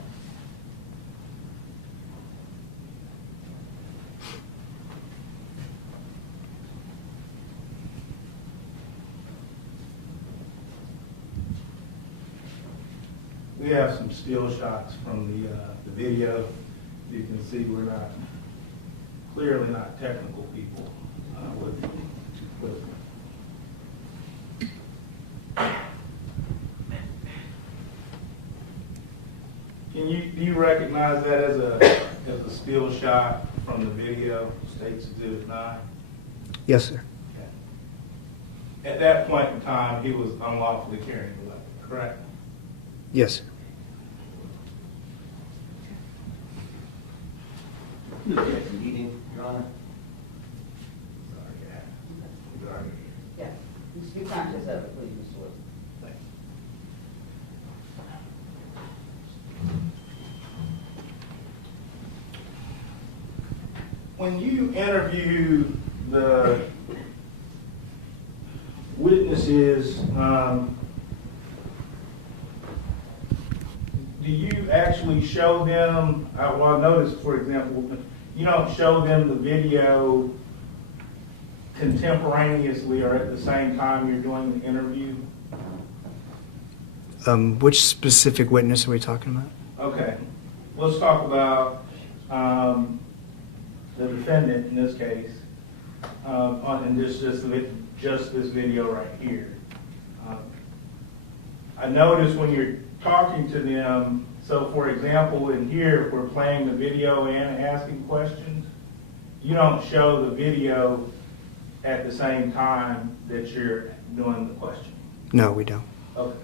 We have some still shots from the video. You can see we're not, clearly not technical people with. Do you recognize that as a still shot from the video, State's Exhibit 9? Yes, sir. At that point in time, he was unlawfully carrying the weapon, correct? Yes, sir. Look at the meeting, Your Honor. Yeah, just be conscious of it, please, Mr. Wilson. When you interview the witnesses, do you actually show them, well, I noticed, for example, you don't show them the video contemporaneously or at the same time you're doing the interview? Which specific witness are we talking about? Okay, let's talk about the defendant in this case, and just this video right here. I noticed when you're talking to them, so for example, in here, if we're playing the video and asking questions, you don't show the video at the same time that you're doing the question. No, we don't. Okay.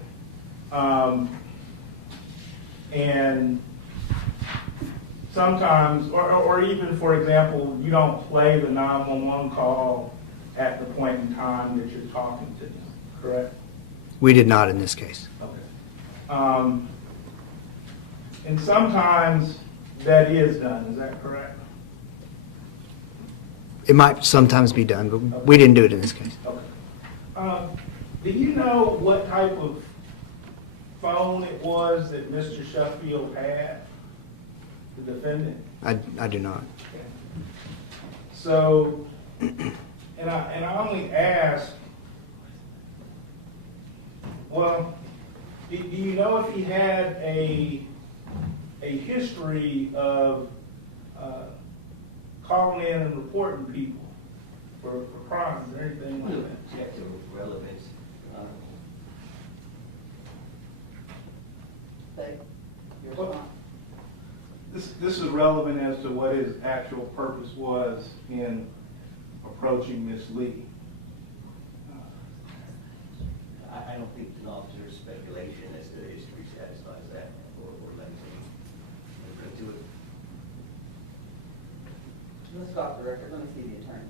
And sometimes, or even, for example, you don't play the 911 call at the point in time that you're talking to them, correct? We did not in this case. Okay. And sometimes that is done, is that correct? It might sometimes be done, but we didn't do it in this case. Okay. Do you know what type of phone it was that Mr. Sheffield had, the defendant? I do not. So, and I only ask, well, do you know if he had a history of calling in and reporting people for crimes or anything like that? Check the relevance. Say, your Well- response. This is relevant as to what his actual purpose was in approaching Miss Lee. I don't think an officer's speculation as to the history satisfies that, or lets him do it. Let's go off the record, let me see the attorney.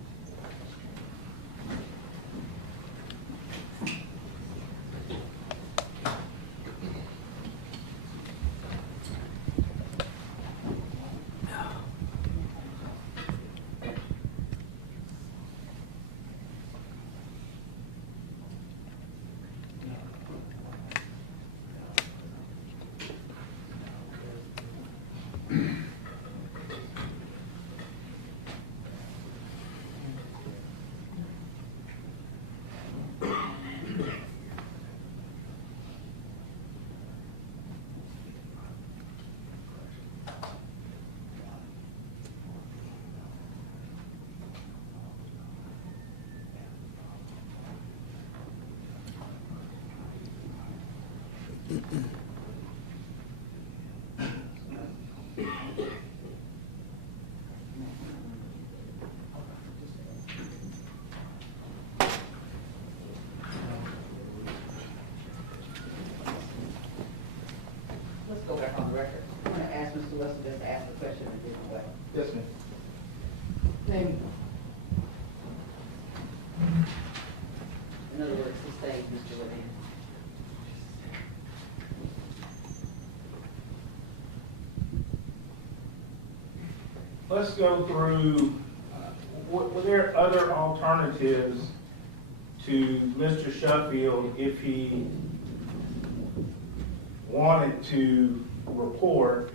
Let's go back on the record. I'm gonna ask Mr. Weston just to ask the question in a different way. Yes, ma'am. Name. In other words, sustain Mr. Levine. Let's go through, were there other alternatives to Mr. Sheffield if he wanted to report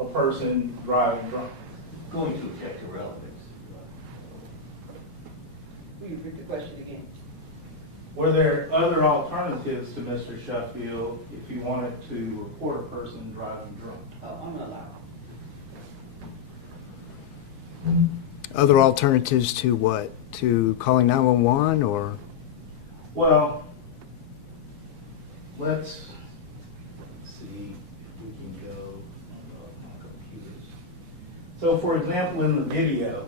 a person driving drunk? Going to object to relevance. Will you repeat the question again? Were there other alternatives to Mr. Sheffield if he wanted to report a person driving drunk? Oh, I'm not allowed. Other alternatives to what? To calling 911 or? Well, let's see if we can go on my computers. So, for example, in the video,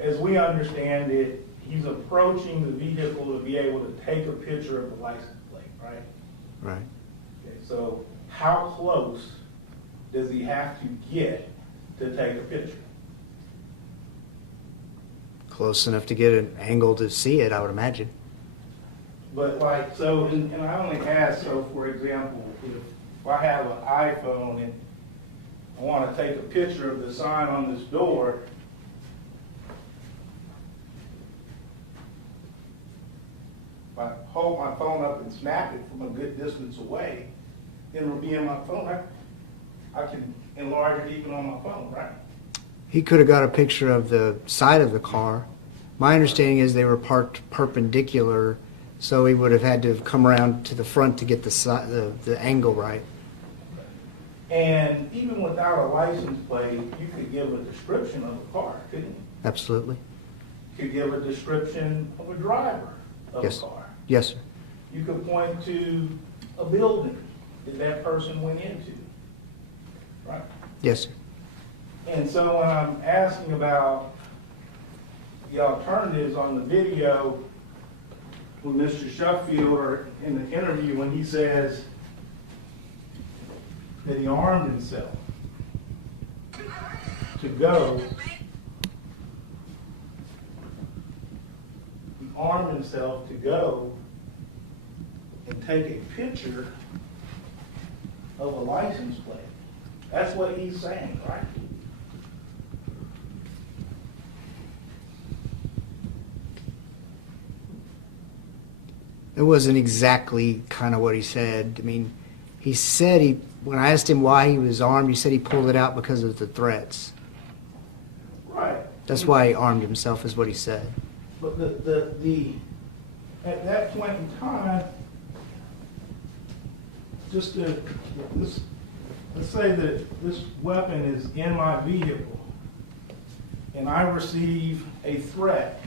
as we understand it, he's approaching the vehicle to be able to take a picture of the license plate, right? Right. Okay, so how close does he have to get to take a picture? Close enough to get an angle to see it, I would imagine. But like, so, and I only ask, so for example, if I have an iPhone and I want to take a picture of the sign on this door, if I hold my phone up and snap it from a good distance away, then it'll be in my phone. I can enlarge it even on my phone, right? He could have got a picture of the side of the car. My understanding is they were parked perpendicular, so he would have had to have come around to the front to get the angle right. And even without a license plate, you could give a description of the car, couldn't you? Absolutely. You could give a description of a driver of Yes. a car. Yes, sir. You could point to a building that that person went into, right? Yes, sir. And so when I'm asking about the alternatives on the video with Mr. Sheffield or in the interview when he says that he armed himself to go, he armed himself to go and take a picture of a license plate. That's what he's saying, right? It wasn't exactly kind of what he said. I mean, he said when I asked him why he was armed, he said he pulled it out because of the threats. Right. That's why he armed himself, is what he said. But at that point in time, let's say that this weapon is in my vehicle and I receive a threat.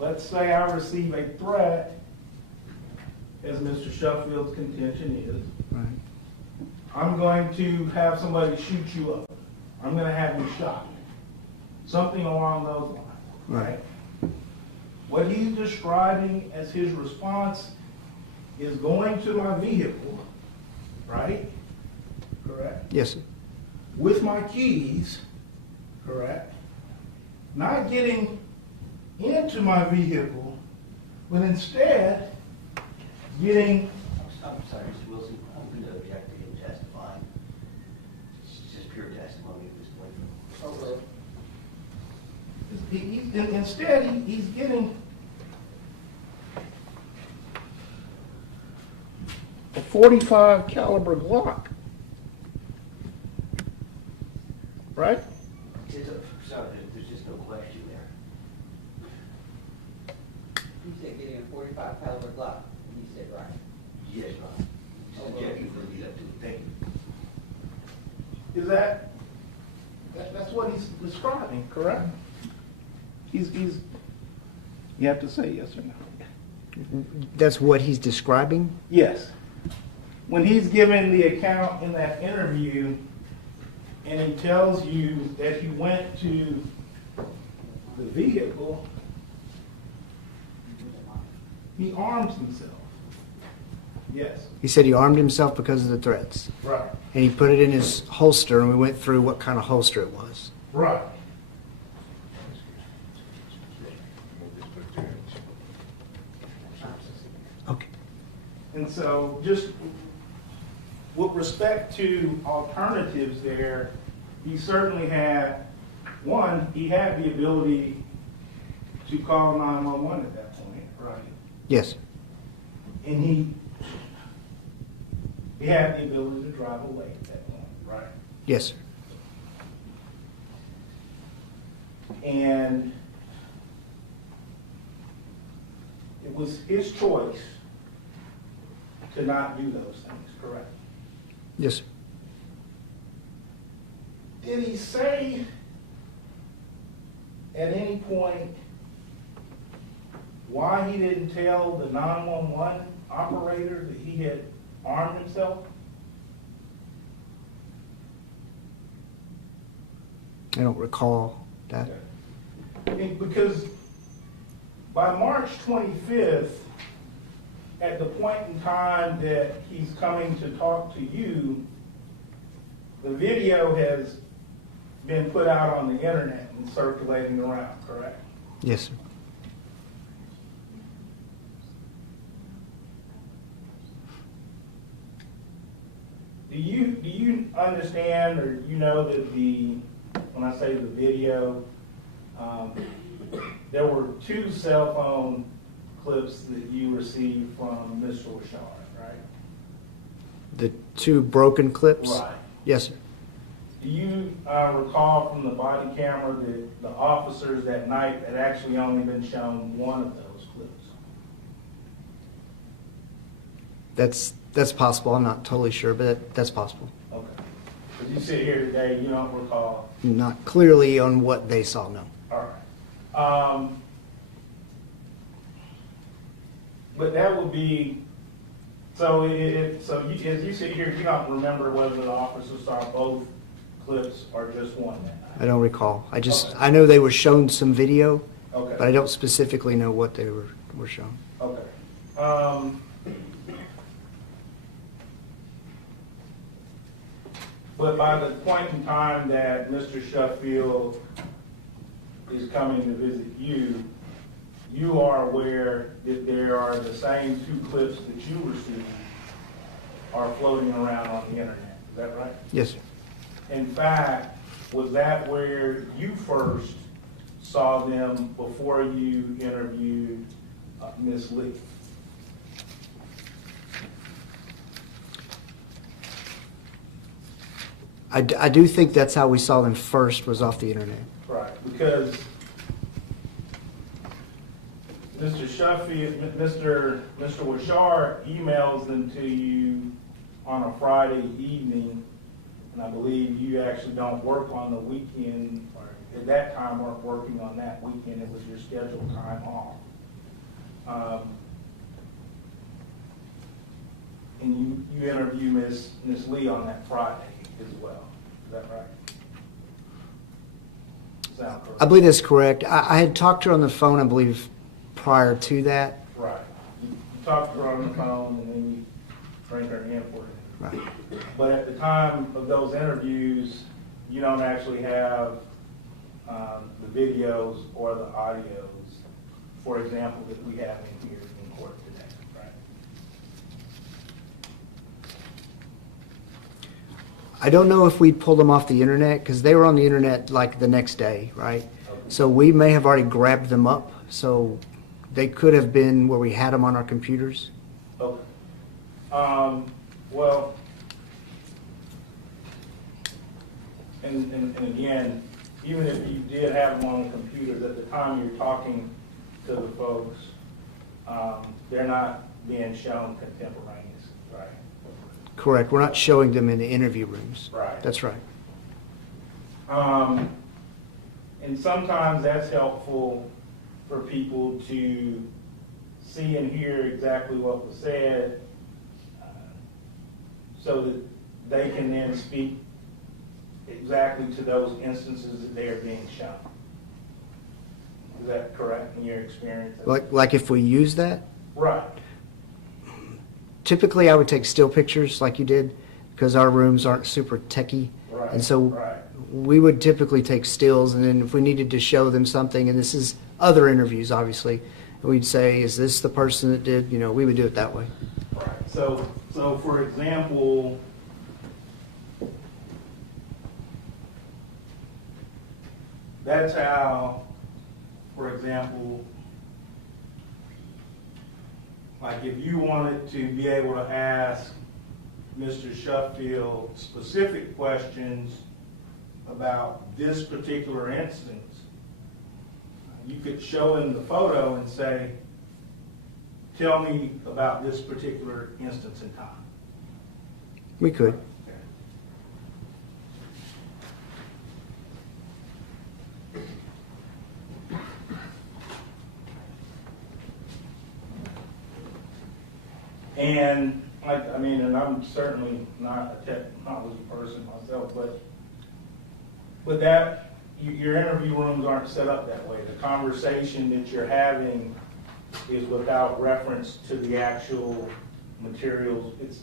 Let's say I receive a threat as Mr. Shuffield's contention is, Right. I'm going to have somebody shoot you up. I'm going to have you shot. Something along those lines, right? What he's describing as his response is going to my vehicle, right? Correct? Yes, sir. With my keys, correct? Not getting into my vehicle, but instead getting, I'm sorry, Mr. Wilson, I'm going to object to him testifying. It's just pure testimony at this point. instead he's getting a .45 caliber Glock, right? Sorry, there's just no question there. You said getting a 45 caliber Glock, and you said right. Yes, Ron. Just objection for the up to the thank you. Is that's what he's describing, correct? He's you have to say yes or no. That's what he's describing? Yes. When he's given the account in that interview, and he tells you that he went to the vehicle, he arms himself. Yes. He said he armed himself because of the threats. Right. And he put it in his holster, and we went through what kind of holster it was. Right. Okay. And so just with respect to alternatives there, he certainly had, one, he had the ability to call 911 at that point, right? Yes. And he had the ability to drive away at that point, right? Yes, sir. And it was his choice to not do those things, correct? Yes, sir. Did he say at any point why he didn't tell the 911 operator that he had armed himself? I don't recall that. Because by March 25th, at the point in time that he's coming to talk to you, the video has been put out on the internet and circulating around, correct? Yes, sir. Do you understand, or you know that when I say the video, there were 2 cell phone clips that you received from Mr. Wishart, right? The 2 broken clips? Right. Yes, sir. Do you recall from the body camera that the officers that night had actually only been shown one of those clips? That's possible. I'm not totally sure, but that's possible. Okay. As you sit here today, you don't recall. Not clearly on what they saw, no. All right. But that would be, so as you sit here, you don't remember whether the officers saw both clips or just one that night? I don't recall. Okay. I know they were shown some video, Okay. but I don't specifically know what they were shown. Okay. But by the point in time that Mr. Sheffield is coming to visit you, you are aware that there are the same 2 clips that you received are floating around on the internet. Is that right? Yes, sir. In fact, was that where you first saw them before you interviewed Ms. Lee? I do think that's how we saw them first, was off the internet. Right, because Mr. Sheffield, Mr. Wishart emails them to you on a Friday evening, and I believe you actually don't work on the weekend, or at that time weren't working on that weekend, it was your scheduled time off. you interview Miss Lee on that Friday as well. Is that right? Sound correct? I believe that's correct. I had talked to her on the phone, I believe, prior to that. Right. You talk to her on the phone and then you bring her in for it. Right. But at the time of those interviews, you don't actually have the videos or the audios, for example, that we have in here in court today, right? I don't know if we pulled them off the internet, because they were on the internet like the next day, right? Okay. So we may have already grabbed them up, so they could have been where we had them on our computers. Okay. Well, and again, even if you did have them on the computers, at the time you're talking to the folks, they're not being shown contemporaneous, right? Correct. We're not showing them in the interview rooms. Right. That's right. And sometimes that's helpful for people to see and hear exactly what was said, so that they can then speak exactly to those instances that they are being shown. Is that correct in your experience? Like if we use that, Right. typically I would take still pictures like you did, because our rooms aren't super techy. Right. And so Right. we would typically take stills, and then if we needed to show them something, and this is other interviews, obviously, we'd say, is this the person that did, we would do it that way. Right. So for example, that's how, for example, like if you wanted to be able to ask Mr. Sheffield specific questions about this particular instance, you could show him the photo and say, tell me about this particular instance in time. We could. And and I'm certainly not a technology person myself, but that your interview rooms aren't set up that way. The conversation that you're having is without reference to the actual materials. It's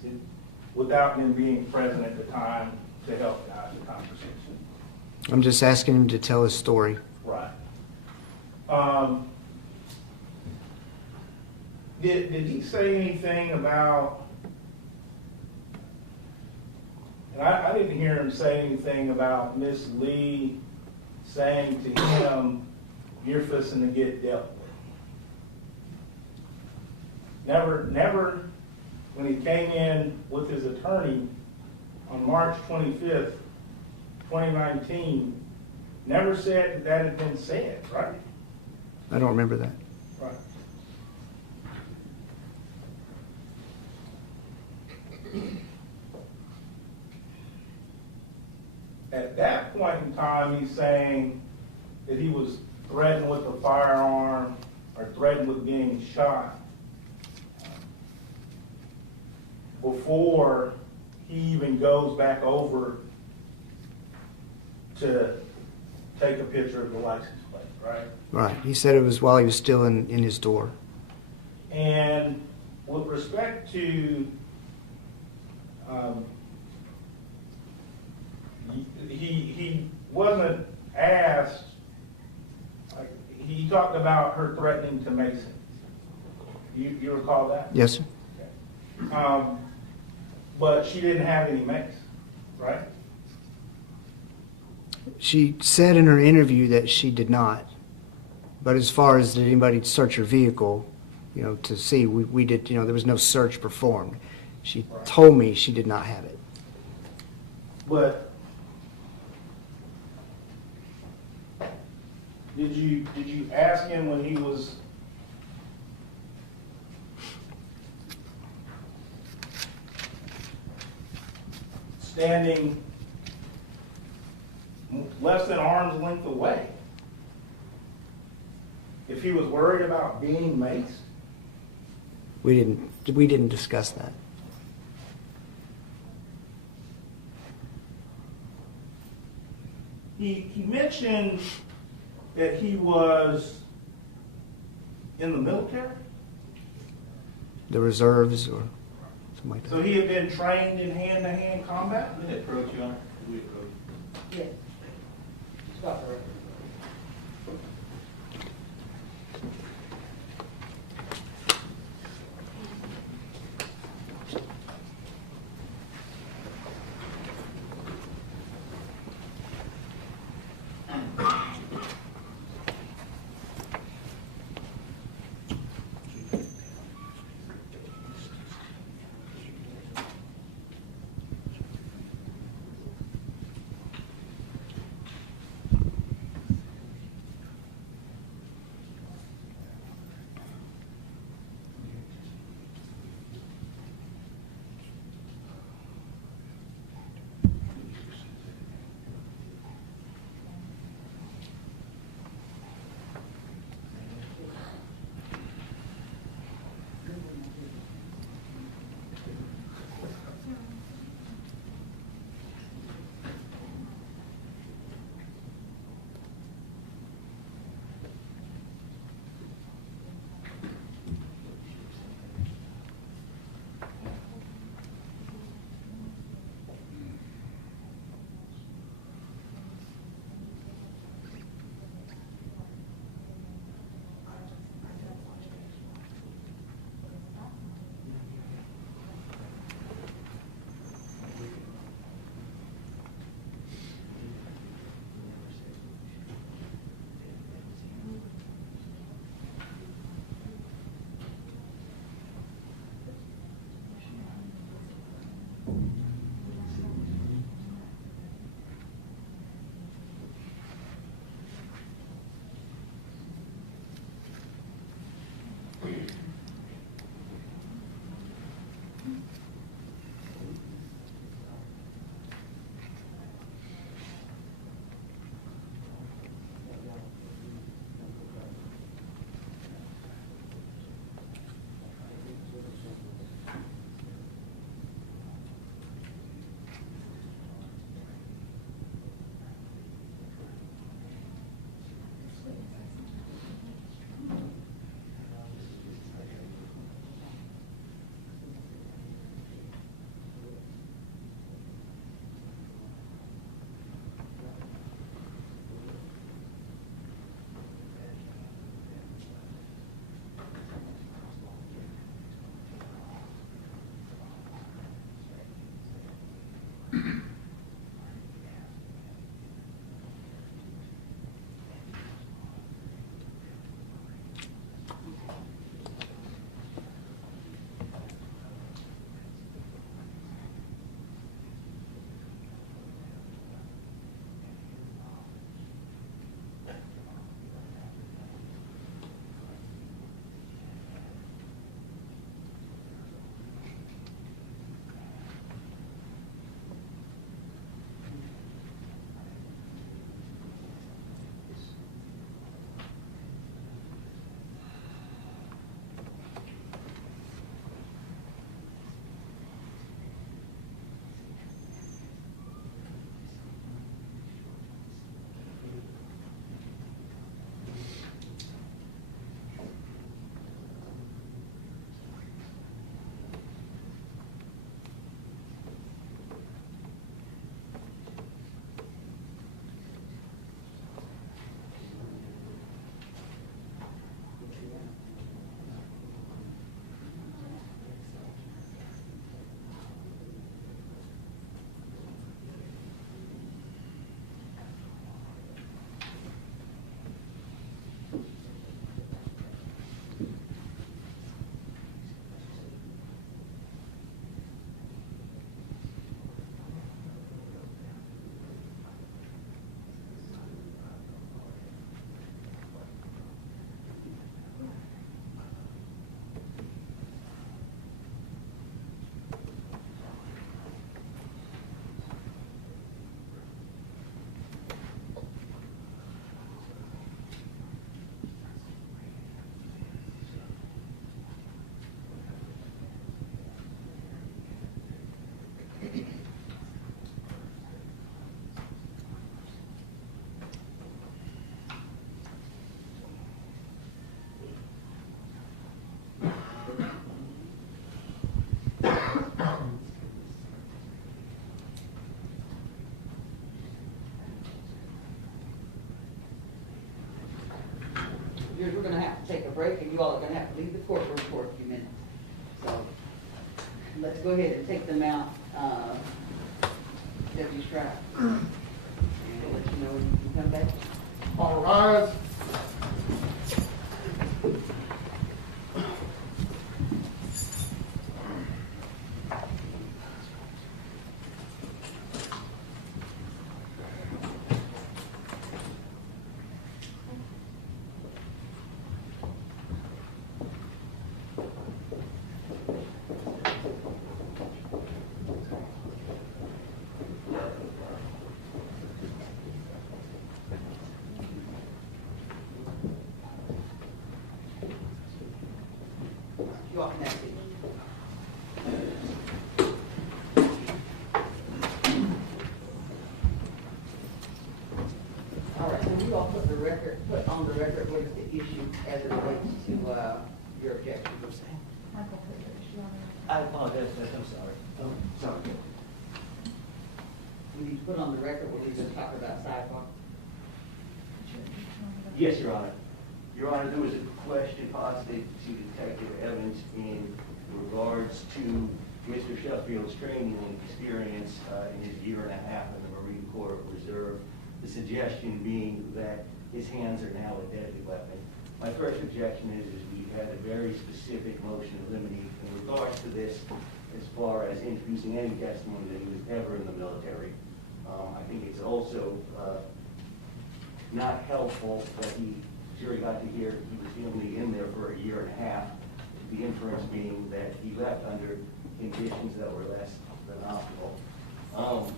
without them being present at the time to help guide the conversation. I'm just asking him to tell his story. Right. Did he say anything about, and I didn't hear him say anything about Miss Lee saying to him, you're fixing to get dealt with. Never, when he came in with his attorney on March 25th, 2019, never said that had been said, right? I don't remember that. Right. At that point in time, he's saying that he was threatened with a firearm or threatened with being shot before he even goes back over to take a picture of the license plate, right? Right. He said it was while he was still in his door. And with respect to, he wasn't asked, he talked about her threatening to Mason. You recall that? Yes, sir. Okay. But she didn't have any mace, right? She said in her interview that she did not. But as far as did anybody search her vehicle, to see, we did, there was no search performed. She Right. told me she did not have it. But did you ask him when he was standing less than arm's length away, if he was worried about being maced? We didn't discuss that. he mentioned that he was in the military. The reserves or something like that. So he had been trained in hand-to-hand combat? Did they approach you on it? Did we approach? Yes. Stop the record. is we're gonna have to take a break, and you all are gonna have to leave the courtroom for a few minutes. So, let's go ahead and take them out, Deputy Stroud. And I'll let you know when you can come back. All rise. You all can have a seat. All right, so you all put on the record what is the issue as it relates to, your objection. I apologize, I'm sorry. Sorry. We need to put on the record what we just talked about sidewalk. Yes, Your Honor. Your Honor, there was a question posited to Detective Evans in regards to Mr. Sheffield's training and experience in his year and a half in the Marine Corps Reserve. The suggestion being that his hands are now a deadly weapon. My first objection is we had a very specific motion of limine in regards to this as far as introducing any testimony that he was ever in the military. I think it's also not helpful that the jury got to hear he was only in there for a year and a half, the inference being that he left under conditions that were less than optimal.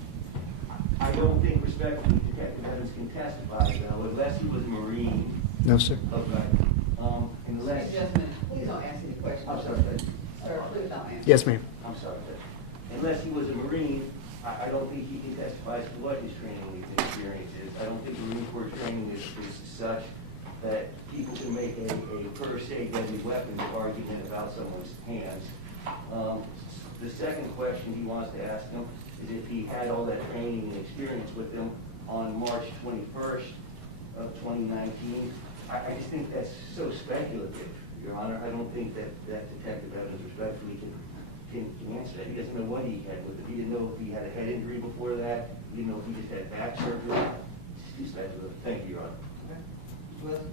I don't think respectfully Detective Evans can testify, though, unless he was a Marine. No, sir. Okay. Unless... Excuse me, please don't ask any questions. I'm sorry, Judge. Sir, please don't answer. Yes, ma'am. I'm sorry, Judge. Unless he was a Marine, I don't think he can testify as to what his training and experience is. I don't think the Marine Corps training is such that people can make a per se deadly weapon argument about someone's hands. The second question he wants to ask him is if he had all that training and experience with him on March 21st of 2019. I just think that's so speculative, Your Honor. I don't think that Detective Evans respectfully can answer that. He doesn't know what he had with him. He didn't know if he had a head injury before that. He didn't know if he just had back surgery. It's too speculative. Thank you, Your Honor. Okay. Wilson?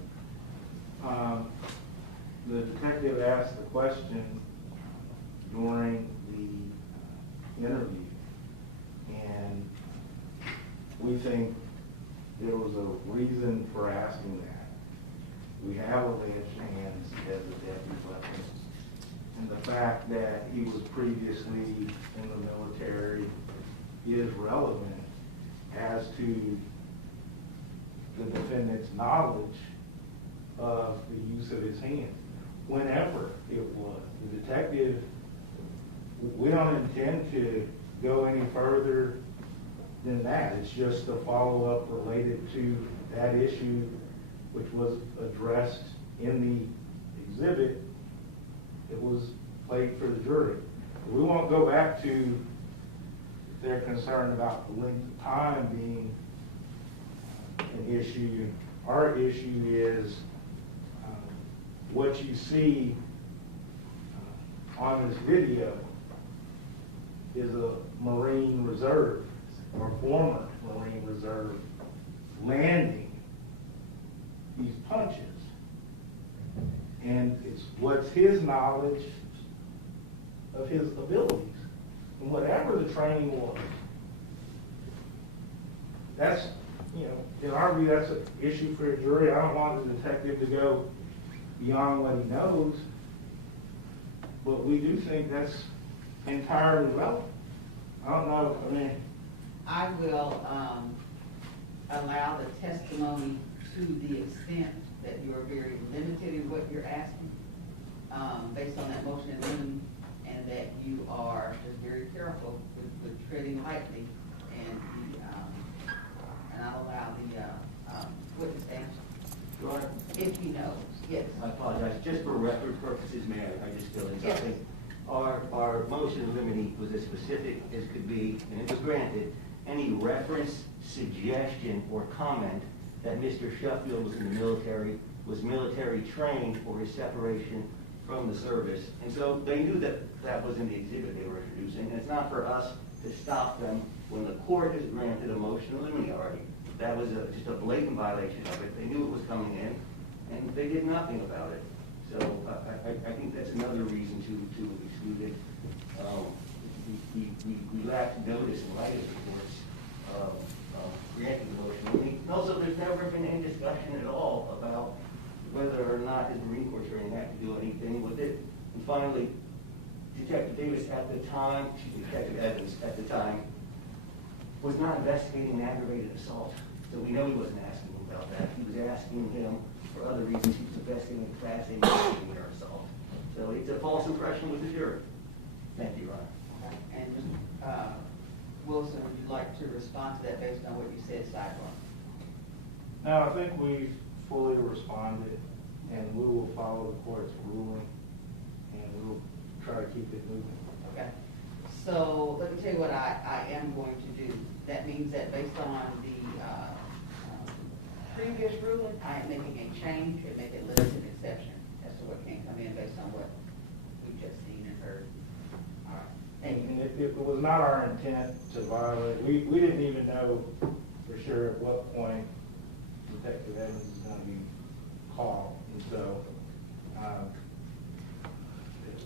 The detective asked the question during the interview, and we think there was a reason for asking that. We have alleged hands as a deadly weapon, and the fact that he was previously in the military is relevant as to the defendant's knowledge of the use of his hands, whenever it was. The detective, we don't intend to go any further than that. It's just a follow-up related to that issue, which was addressed in the exhibit. It was played for the jury. We won't go back to if they're concerned about the length of time being an issue. Our issue is what you see on this video is a Marine Reserve or former Marine Reserve landing these punches. And it's what's his knowledge of his abilities. And whatever the training was, that's, in our view, that's an issue for a jury. I don't want the detective to go beyond what he knows, but we do think that's entirely relevant. I don't know, I will allow the testimony to the extent that you are very limited in what you're asking, based on that motion in limine, and that you are just very careful with treading lightly, and I'll allow the witness to answer. Your Honor, If he knows, yes. I apologize. Just for record purposes, may I just fill in Yes. something? Our motion in limine was as specific as could be, and it was granted, any reference, suggestion, or comment that Mr. Sheffield was in the military was military trained for his separation from the service. And so they knew that that was in the exhibit they were introducing. And it's not for us to stop them when the court has granted a motion to eliminate already. That was just a blatant violation of it. They knew it was coming in, and they did nothing about it. So I think that's another reason to exclude it. We lacked notice in light of the court's granting the motion. And also, there's never been any discussion at all about whether or not his Marine Corps training had to do anything with it. And finally, Detective Davis at the time, Detective Evans at the time, was not investigating an aggravated assault. So we know he wasn't asking him about that. He was asking him for other reasons. He was investigating a Class A misdemeanor assault. So it's a false impression with the jury. Thank you, Your Honor. Okay. And Mr. Wilson, would you like to respond to that based on what you said sidebar? Now, I think we've fully responded, and we will follow the court's ruling, and we'll try to keep it moving. Okay. So let me tell you what I am going to do. That means that based on the previous ruling, I am making a change and make a limited exception as to what can come in based on what we've just seen and heard. All right. Thank you. And it was not our intent to violate. We didn't even know for sure at what point Detective Evans is going to be called. And so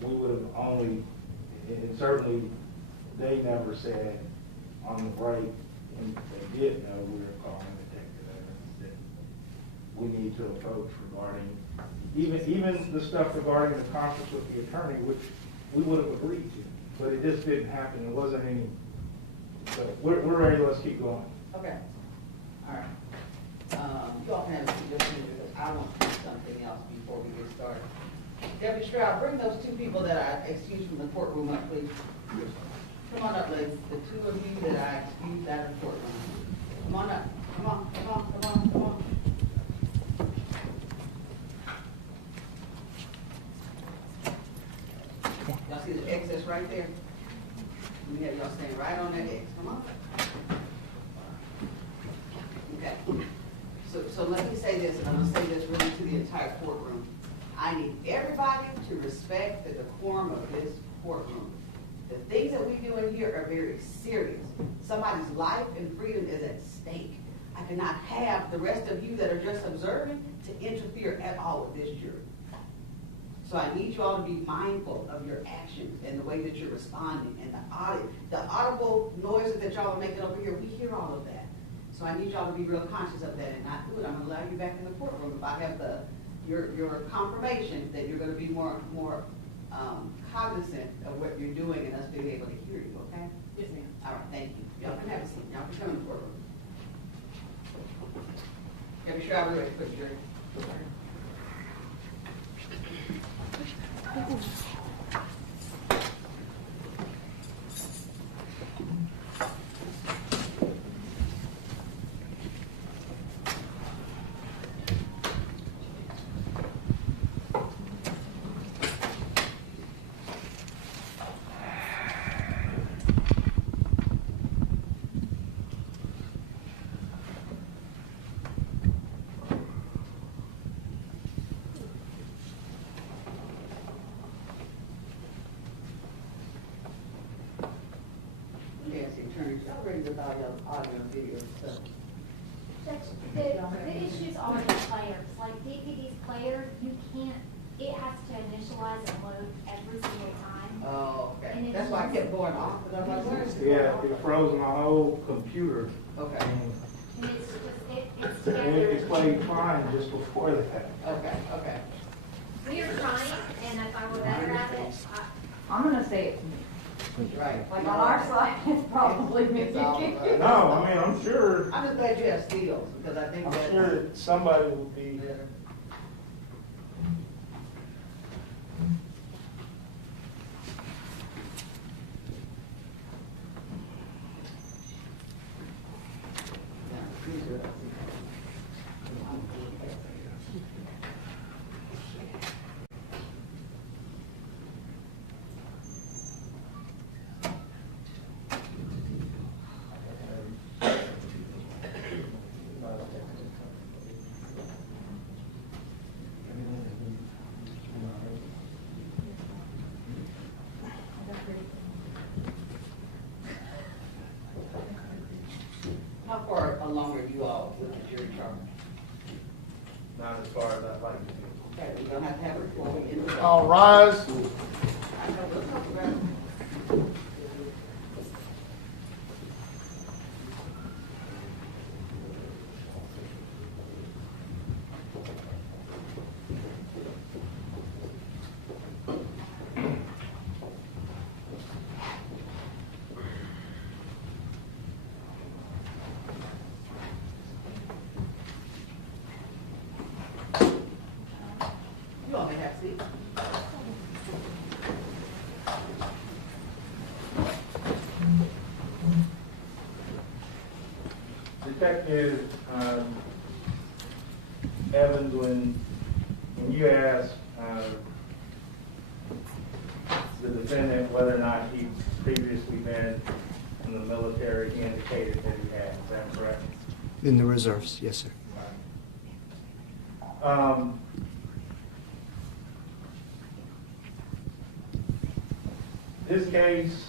we would have only, and certainly they never said on the break, and they did know we were calling Detective Evans, that we need to approach regarding, even the stuff regarding the conference with the attorney, which we would have agreed to. But it just didn't happen. There wasn't any. So we're ready. Let's keep going. Okay. All right. You all can have a seat just a minute because I want to do something else before we get started. Deputy Stroud, bring those two people that I excused from the courtroom up, please. Come on up, ladies. The two of you that I excused out of the courtroom. Come on up. Come on, come on, come on, come on. Y'all see the X that's right there? We have y'all staying right on that X. Come on. Okay. So let me say this, and I'm going to say this really to the entire courtroom. I need everybody to respect the decorum of this courtroom. The things that we do in here are very serious. Somebody's life and freedom is at stake. I cannot have the rest of you that are just observing to interfere at all with this jury. So I need you all to be mindful of your actions and the way that you're responding and the audible noises that y'all are making over here. We hear all of that. So I need y'all to be real conscious of that and not do it. I'm going to allow you back in the courtroom if I have your confirmation that you're going to be more cognizant of what you're doing and us being able to hear you. Okay? Yes, ma'am. All right. Thank you. Y'all can have a seat. Y'all can come in the courtroom. Have your shower ready for the jury. Y'all ready with all your audio and video stuff? The issues are the players. Like DVD's players, you can't, it has to initialize and load every single time. Oh, okay. And That's why I kept going off, because I'm like, where's it? Yeah, it froze my whole computer. Okay, And it's just, it's And together. it played fine just before that. okay, okay. We are trying, and if I were better at it, I'm gonna say it's me. Right. Like on our side, it's probably me. It's all of us. No, I mean, I'm sure I'm just glad you have steels, because I think that. that somebody would be. Yeah. you all look at your chart? Not as far as I'd like to do. Okay, we're gonna have to have it before we end the. All rise. I know, we'll talk about it. You all may have seats. Detective Evans, when you asked the defendant whether or not he'd previously been in the military, he indicated that he had. Is that correct? In the reserves, yes, sir. This case,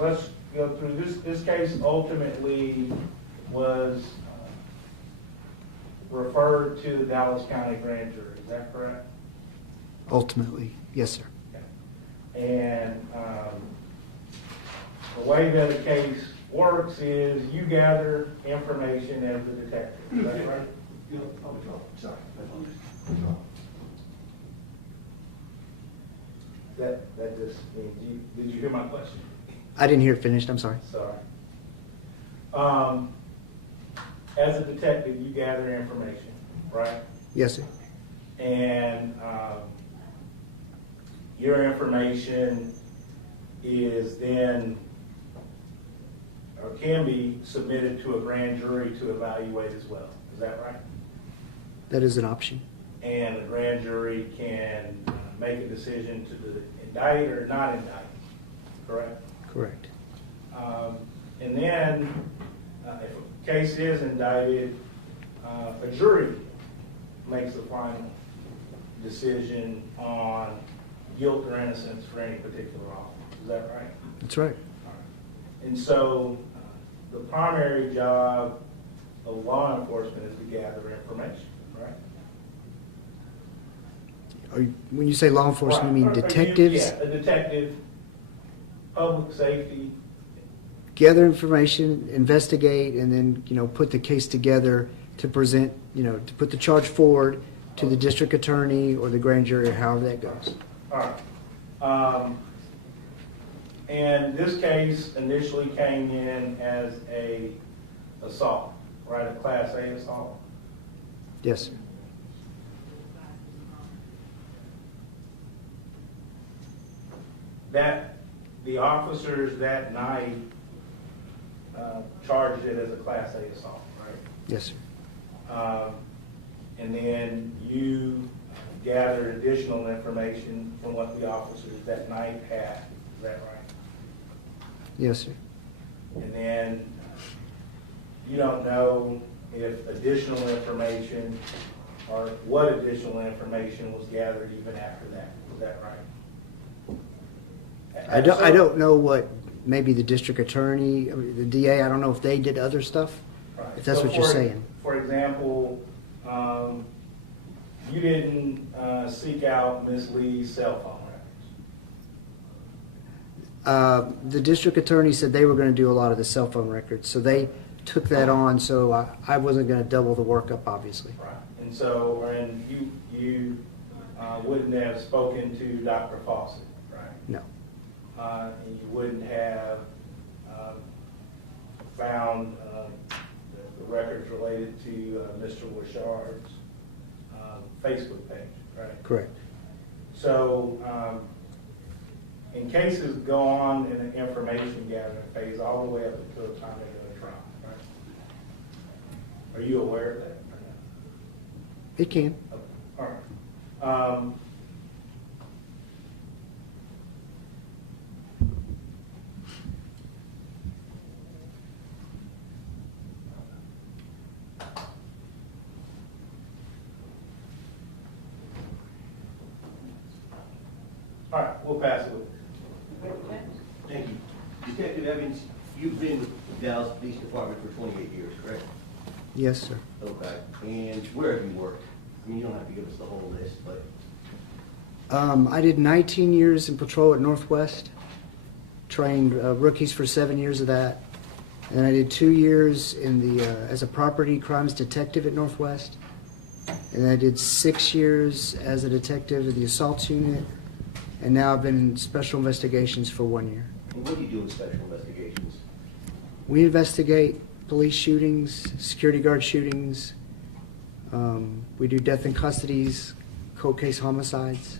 let's go through this. This case ultimately was referred to the Dallas County Grand Jury. Is that correct? Ultimately, yes, sir. And the way that a case works is you gather information as the detective. Is that right? Sorry. That just means did you hear my question? I didn't hear it finished, I'm sorry. Sorry. As a detective, you gather information, right? Yes, sir. And your information is then, or can be submitted to a grand jury to evaluate as well. Is that right? That is an option. And the grand jury can make a decision to indict or not indict, correct? Correct. And then, if a case is indicted, a jury makes the final decision on guilt or innocence for any particular offense. Is that right? That's right. And so, the primary job of law enforcement is to gather information, right? When you say law enforcement, you mean Right. detectives? Yeah, a detective, public safety. Gather information, investigate, and then, put the case together to present, to put the charge forward to the district attorney or the grand jury, or however that goes. All right. And this case initially came in as a assault, right? A Class A assault. Yes, sir. That the officers that night charged it as a Class A assault, right? Yes, sir. And then you gathered additional information from what the officers that night had. Is that right? Yes, sir. And then you don't know if additional information or what additional information was gathered even after that. Is that right? I don't know what, maybe the district attorney, the DA, I don't know if they did other stuff, Right. if that's So what you're saying. For example, you didn't seek out Ms. Lee's cell phone records. The district attorney said they were going to do a lot of the cell phone records, so they took that on, so I wasn't going to double the workup, obviously. Right. And so, and you wouldn't have spoken to Dr. Fawcett, right? No. And you wouldn't have found the records related to Mr. Wishard's Facebook page, right? Correct. So, and cases go on in an information gathering phase all the way up until the time they go to trial, right? Are you aware of that or not? It can. Okay. All right. All right, we'll pass it with. Detective Evans, you've been with the Dallas Police Department for 28 years, correct? Yes, sir. Okay. And where have you worked? I mean, you don't have to give us the whole list, but I did 19 years in patrol at Northwest, trained rookies for 7 years of that. And I did 2 years in the as a property crimes detective at Northwest. And I did 6 years as a detective in the assaults unit. And now I've been in special investigations for 1 year. and what do you do in special investigations? We investigate police shootings, security guard shootings. We do death in custodies, cold case homicides.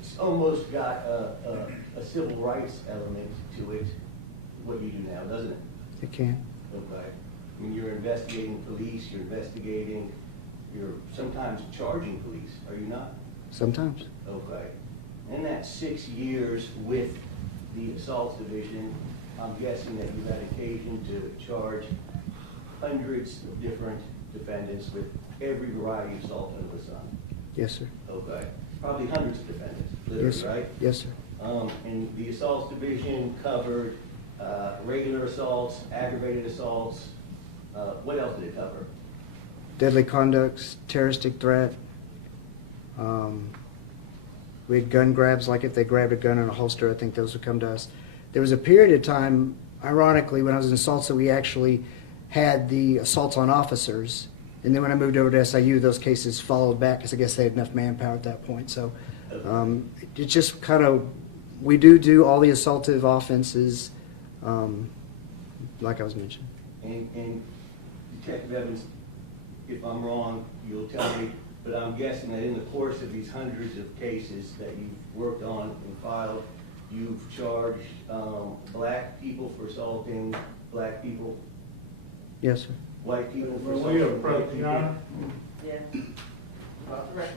It's almost got a civil rights element to it, what you do now, doesn't it? It can. Okay. I mean, you're investigating police, you're sometimes charging police, are you not? Sometimes. Okay. In that 6 years with the assaults division, I'm guessing that you've had occasion to charge hundreds of different defendants with every variety of assault under the sun. Yes, sir. Okay. Probably hundreds of defendants, Yes, literally, sir. right? Yes, sir. And the assaults division covered regular assaults, aggravated assaults. What else did it cover? Deadly conducts, terroristic threat. We had gun grabs, like if they grabbed a gun in a holster, I think those would come to us. There was a period of time, ironically, when I was in assaults that we actually had the assaults on officers. And then when I moved over to SIU, those cases followed back because I guess they had enough manpower at that point. So it just kind of, we do all the assaultive offenses, like I was mentioning. And Detective Evans, if I'm wrong, you'll tell me, but I'm guessing that in the course of these hundreds of cases that you've worked on and filed, you've charged black people for assaulting black people, Yes, sir. white people for Will we assaulting approach white the people. honor? Yeah. About the record.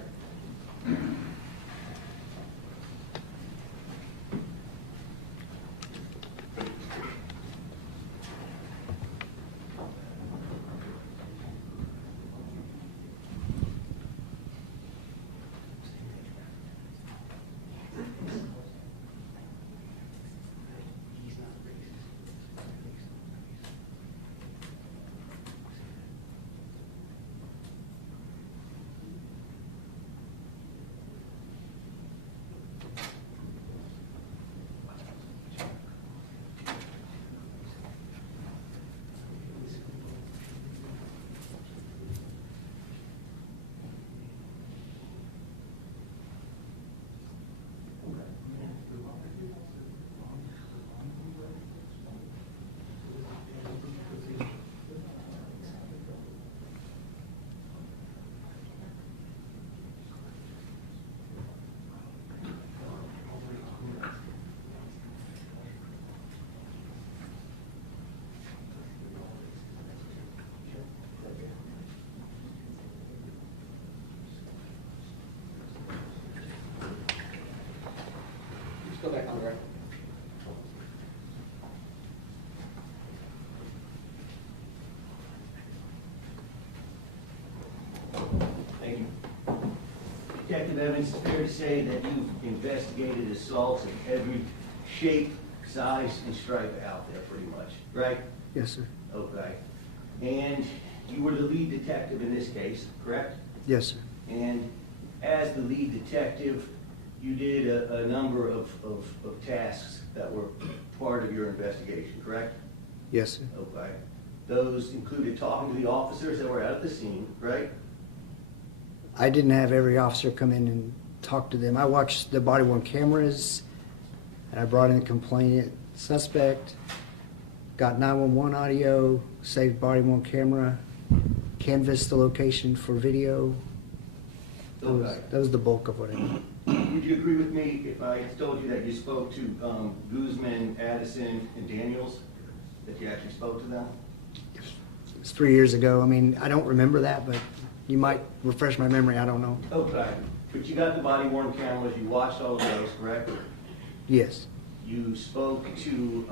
Just go back on the record. Thank you. Detective Evans, it's fair to say that you've investigated assaults of every shape, size, and stripe out there pretty much, right? Yes, sir. Okay. And you were the lead detective in this case, correct? Yes, sir. And as the lead detective, you did a number of tasks that were part of your investigation, correct? Yes, sir. Okay. Those included talking to the officers that were at the scene, right? I didn't have every officer come in and talk to them. I watched the body-worn cameras, and I brought in a complainant suspect, got 911 audio, saved body-worn camera, canvassed the location for video. Okay. That was the bulk of what I did. Would you agree with me if I told you that you spoke to Guzman, Addison, and Daniels? That you actually spoke to them? It's 3 years ago. I mean, I don't remember that, but you might refresh my memory. I don't know. Okay. But you got the body-worn cameras, you watched all of those, correct? Yes. You spoke to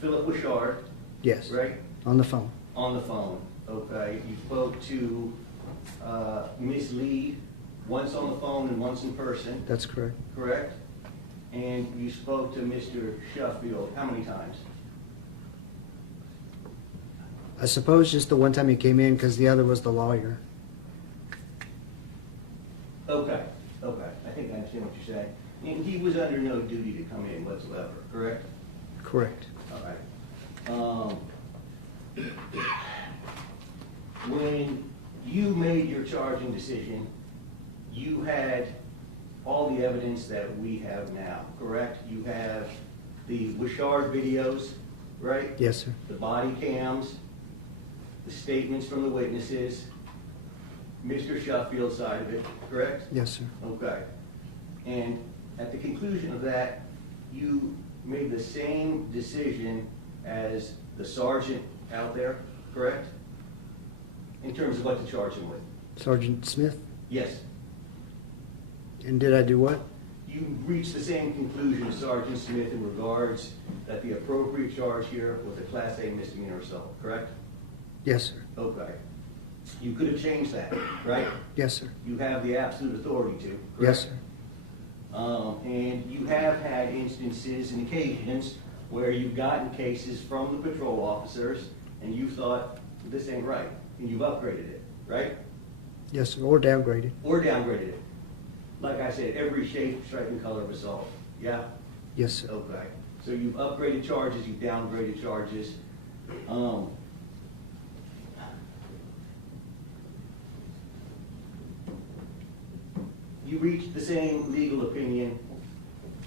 Philip Bouchard, Yes. right? On the phone. On the phone, okay. You spoke to Ms. Lee, once on the phone and once in person, That's correct. correct? And you spoke to Mr. Sheffield how many times? I suppose just the one time he came in, because the other was the lawyer. Okay, I think I understand what you're saying. And he was under no duty to come in whatsoever, correct? Correct. All right. When you made your charging decision, you had all the evidence that we have now, correct? You have the Wishard videos, right? Yes, sir. The body cams, the statements from the witnesses, Mr. Sheffield's side of it, correct? Yes, sir. Okay. And at the conclusion of that, you made the same decision as the sergeant out there, correct? In terms of what to charge him with? Sergeant Smith? Yes. And did I do what? You reached the same conclusion as Sergeant Smith in regards that the appropriate charge here was a Class A misdemeanor assault, correct? Yes, sir. Okay. You could have changed that, right? Yes, sir. You have the absolute authority to, correct? Yes, sir. And you have had instances and occasions where you've gotten cases from the patrol officers and you thought, this ain't right, and you've upgraded it, right? Yes, sir. Or downgraded. Or downgraded it. Like I said, every shape, stripe, and color of assault, yeah? Yes, sir. Okay. So you've upgraded charges, you've downgraded charges. You reached the same legal opinion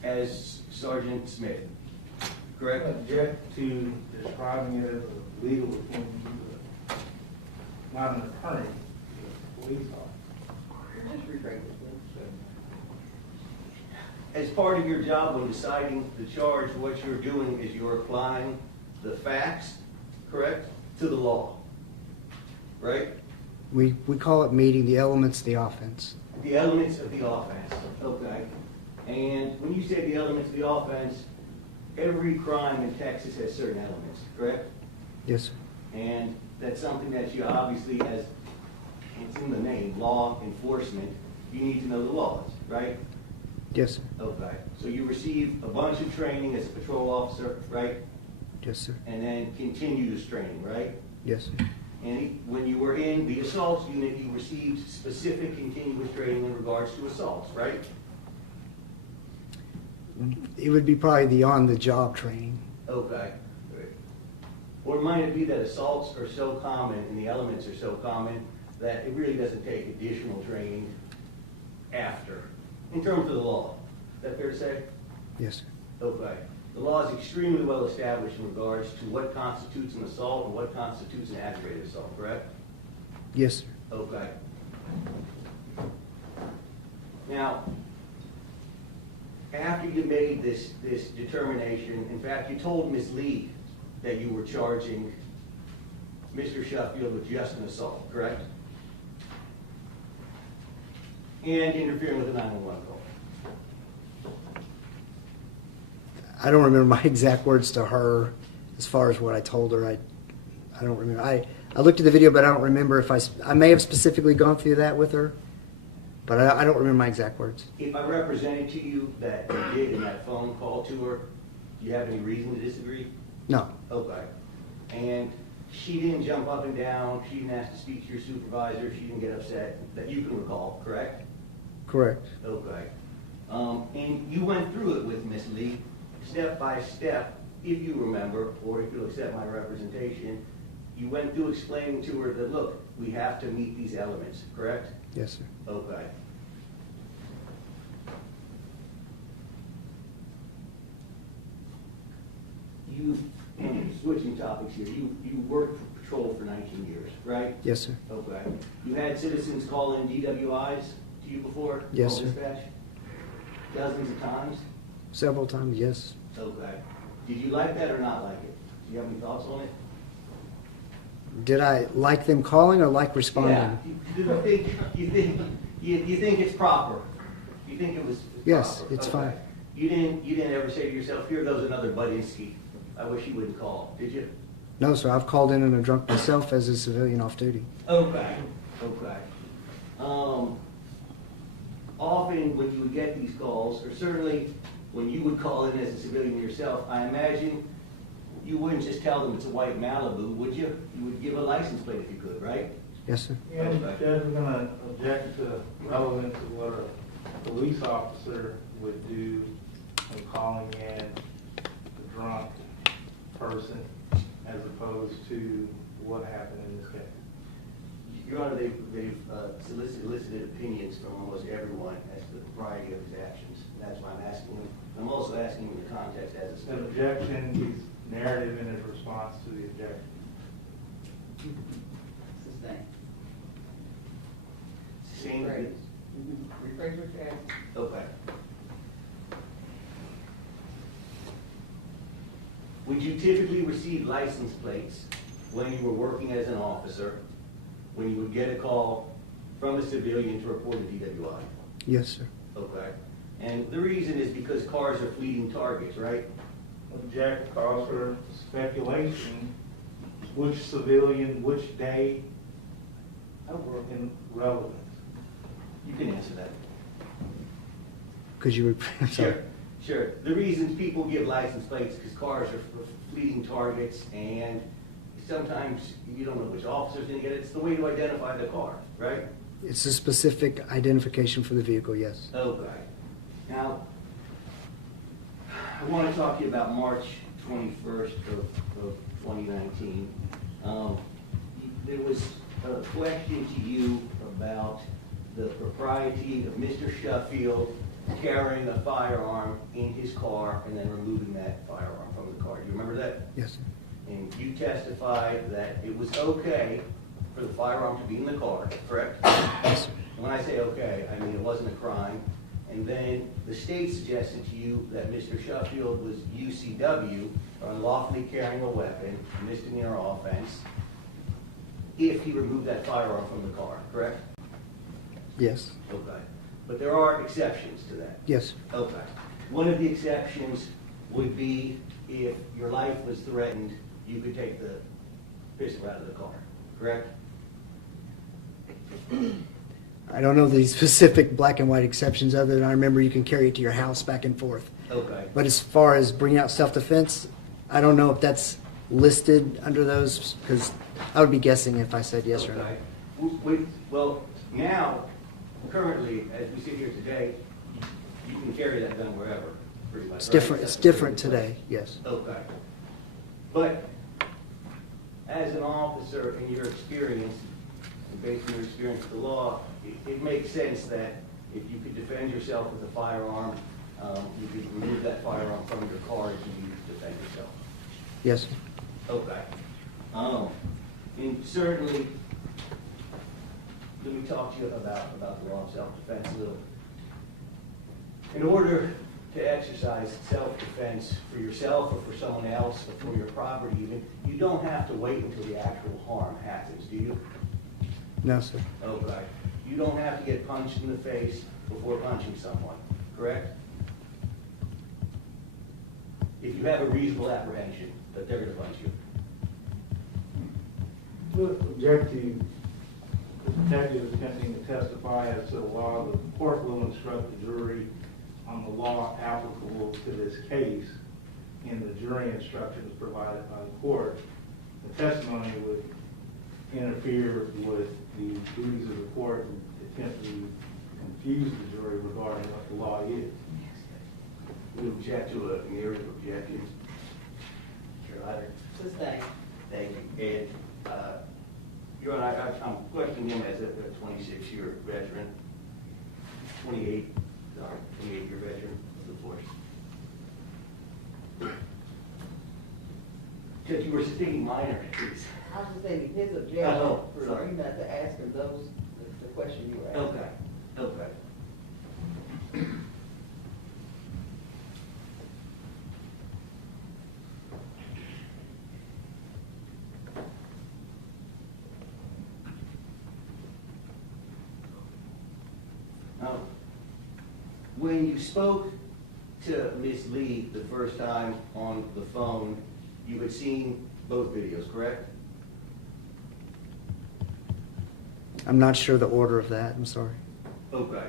as Sergeant Smith, correct? Object to describing it as a legal opinion, not an attorney, a police officer. Just rephrase it. As part of your job when deciding the charge, what you're doing is you're applying the facts, correct, to the law, right? We call it meeting the elements of the offense. The elements of the offense, okay? And when you say the elements of the offense, every crime in Texas has certain elements, correct? Yes, sir. And that's something that you obviously, as it's in the name, law enforcement, you need to know the laws, right? Yes, sir. Okay, so you receive a bunch of training as a patrol officer, right? Yes, sir. And then continuous training, right? Yes, sir. And when you were in the assaults unit, you received specific continuous training in regards to assaults, right? It would be probably the on-the-job training. Okay. Or might it be that assaults are so common and the elements are so common that it really doesn't take additional training after, in terms of the law? Is that fair to say? Yes, sir. Okay. The law is extremely well established in regards to what constitutes an assault and what constitutes an aggravated assault, correct? Yes, sir. Okay. Now, after you made this determination, in fact, you told Ms. Lee that you were charging Mr. Sheffield with just an assault, correct? And interfering with a 911 call. I don't remember my exact words to her as far as what I told her. I don't remember. I looked at the video, but I don't remember if I may have specifically gone through that with her, but I don't remember my exact words. If I represented to you that you did in that phone call to her, do you have any reason to disagree? No. Okay. And she didn't jump up and down, she didn't ask to speak to your supervisor, she didn't get upset, that you can recall, correct? Correct. Okay. And you went through it with Ms. Lee, step by step, if you remember, or if you'll accept my representation, you went through explaining to her that, look, we have to meet these elements, correct? Yes, sir. Okay. You, switching topics here, you worked for patrol for 19 years, right? Yes, sir. Okay. You had citizens call in DWIs to you before? Yes, Call sir. dispatch? Dozens of times? Several times, yes. Okay. Did you like that or not like it? Do you have any thoughts on it? Did I like them calling or like responding? Yeah. You think it's proper? You think it was Yes, proper? it's Okay. fine. You didn't ever say to yourself, here goes another Budinsky. I wish he wouldn't call, did you? No, sir. I've called in a drunk myself as a civilian off duty. Okay, okay. Often when you would get these calls, or certainly when you would call in as a civilian yourself, I imagine you wouldn't just tell them it's a white Malibu, would you? You would give a license plate if you could, right? Yes, sir. And the judge is gonna object to relevance of what a police officer would do when calling in a drunk person as opposed to what happened in this case. Your Honor, they've elicited opinions from almost everyone as to the propriety of his actions. And that's why I'm asking him. I'm also asking him in the context as a An objection, his narrative in his response to the objection. Sustain. Same. Rephrase what you're asking. Okay. Would you typically receive license plates when you were working as an officer, when you would get a call from a civilian to report a DWI? Yes, sir. Okay. And the reason is because cars are fleeting targets, right? Object calls for speculation, which civilian, which day, in relevance. You can answer that. Could you, I'm sorry. Sure. The reasons people give license plates is because cars are fleeting targets, and sometimes you don't know which officer's going to get it. It's the way to identify the car, right? It's a specific identification for the vehicle, yes. Okay. Now, I want to talk to you about March 21st of 2019. There was a question to you about the propriety of Mr. Sheffield carrying a firearm in his car and then removing that firearm from the car. Do you remember that? Yes, sir. And you testified that it was okay for the firearm to be in the car, correct? Yes, sir. And when I say okay, I mean it wasn't a crime. And then the state suggested to you that Mr. Sheffield was UCW, or unlawfully carrying a weapon, misdemeanor offense, if he removed that firearm from the car, correct? Yes. Okay. But there are exceptions to that. Yes, sir. Okay. One of the exceptions would be if your life was threatened, you could take the pistol out of the car, correct? I don't know the specific black and white exceptions other than I remember you can carry it to your house back and forth. Okay. But as far as bringing out self-defense, I don't know if that's listed under those, because I would be guessing if I said yes or no. Okay. Well, now, currently, as we sit here today, you can carry that gun wherever, pretty much. It's right? different, That's it's a different certain place. today, yes. Okay. But as an officer in your experience, and based on your experience with the law, it makes sense that if you could defend yourself with a firearm, you could remove that firearm from your car if you need to defend yourself. Yes, sir. Okay. And certainly, let me talk to you about the law of self-defense a little. In order to exercise self-defense for yourself or for someone else or for your property even, you don't have to wait until the actual harm happens, do you? No, sir. Okay. You don't have to get punched in the face before punching someone, correct? If you have a reasonable apprehension that they're going to punch you. With objective, the detective is attempting to testify as to the law. The court will instruct the jury on the law applicable to this case in the jury instructions provided by the court. The testimony would interfere with the duties of the court and attempt to confuse the jury regarding what the law is. We object to an area of objection. Your Honor. Sustain. Thank you. And, Your Honor, I'm questioning him as a 26-year veteran, 28-year veteran of the force. Judge, you were stating minor injuries. I was just saying, his objection, Oh, for sorry. you not to ask him those, the question you were asking. Okay, okay. Now, when you spoke to Ms. Lee the first time on the phone, you had seen both videos, correct? I'm not sure the order of that, I'm sorry. Okay.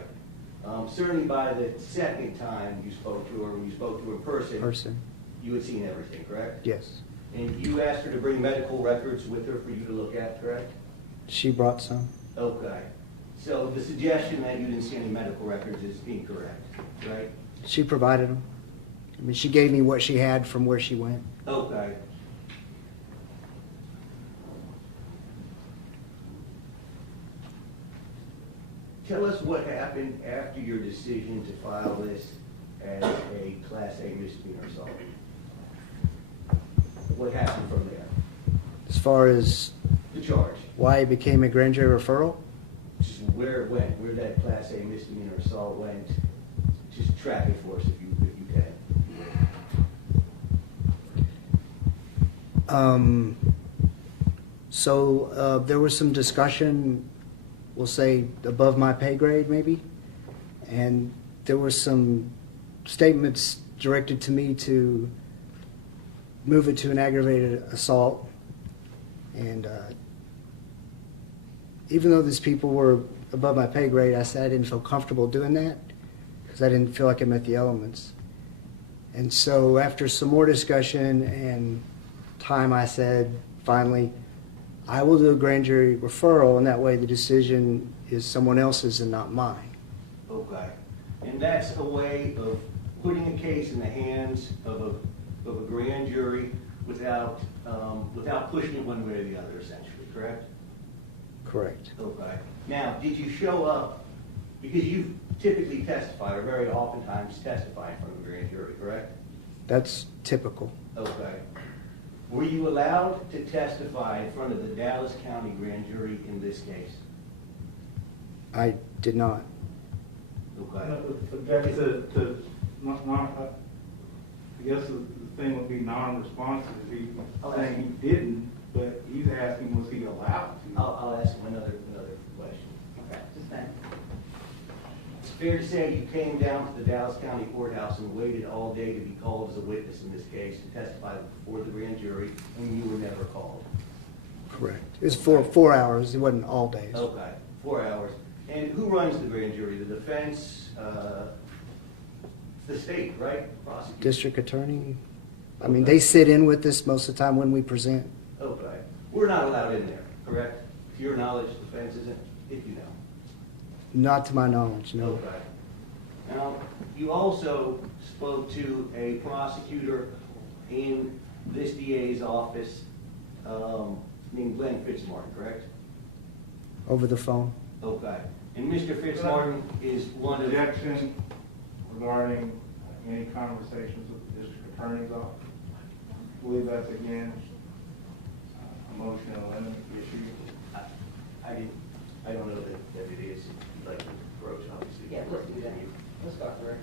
Certainly by the second time you spoke to her, when you spoke to her in person, you had seen everything, correct? Yes. And you asked her to bring medical records with her for you to look at, correct? She brought some. Okay. So the suggestion that you didn't see any medical records is incorrect, right? She provided them. I mean, she gave me what she had from where she went. Okay. Tell us what happened after your decision to file this as a Class A misdemeanor assault. What happened from there? As far as The charge. why it became a grand jury referral, Just where it went, where that Class A misdemeanor assault went. Just track it for us if you can. So there was some discussion, we'll say above my pay grade maybe, and there were some statements directed to me to move it to an aggravated assault. And even though these people were above my pay grade, I said I didn't feel comfortable doing that because I didn't feel like I met the elements. And so after some more discussion and time, I said, finally, I will do a grand jury referral, and that way the decision is someone else's and not mine. Okay. And that's a way of putting a case in the hands of a grand jury without pushing it one way or the other, essentially, correct? Correct. Okay. Now, did you show up, because you typically testify, or very oftentimes testify in front of a grand jury, correct? That's typical. Okay. Were you allowed to testify in front of the Dallas County grand jury in this case? I did not. Okay. Subject to I guess the thing would be non-responsive. He's saying he didn't, but he's asking, was he allowed to? I'll ask him another question. Okay, just that. It's fair to say you came down to the Dallas County Courthouse and waited all day to be called as a witness in this case to testify before the grand jury, and you were never called. Correct. It was 4 hours. It wasn't all days. Okay, 4 hours. And who runs the grand jury? The defense, the state, right? Prosecutor. District attorney. I mean, they sit in with us most of the time when we present. Okay. We're not allowed in there, correct? To your knowledge, the defense isn't, if you know. Not to my knowledge, no. Okay. Now, you also spoke to a prosecutor in this DA's office named Glenn Fitzmartin, correct? Over the phone. Okay. And Mr. Fitzmartin is one of... Objection regarding any conversations with the district attorney's office. I believe that's again a motion to limit the issue. I don't know that it is. If you'd like to approach, obviously. Yeah, let's do that. Let's go for it.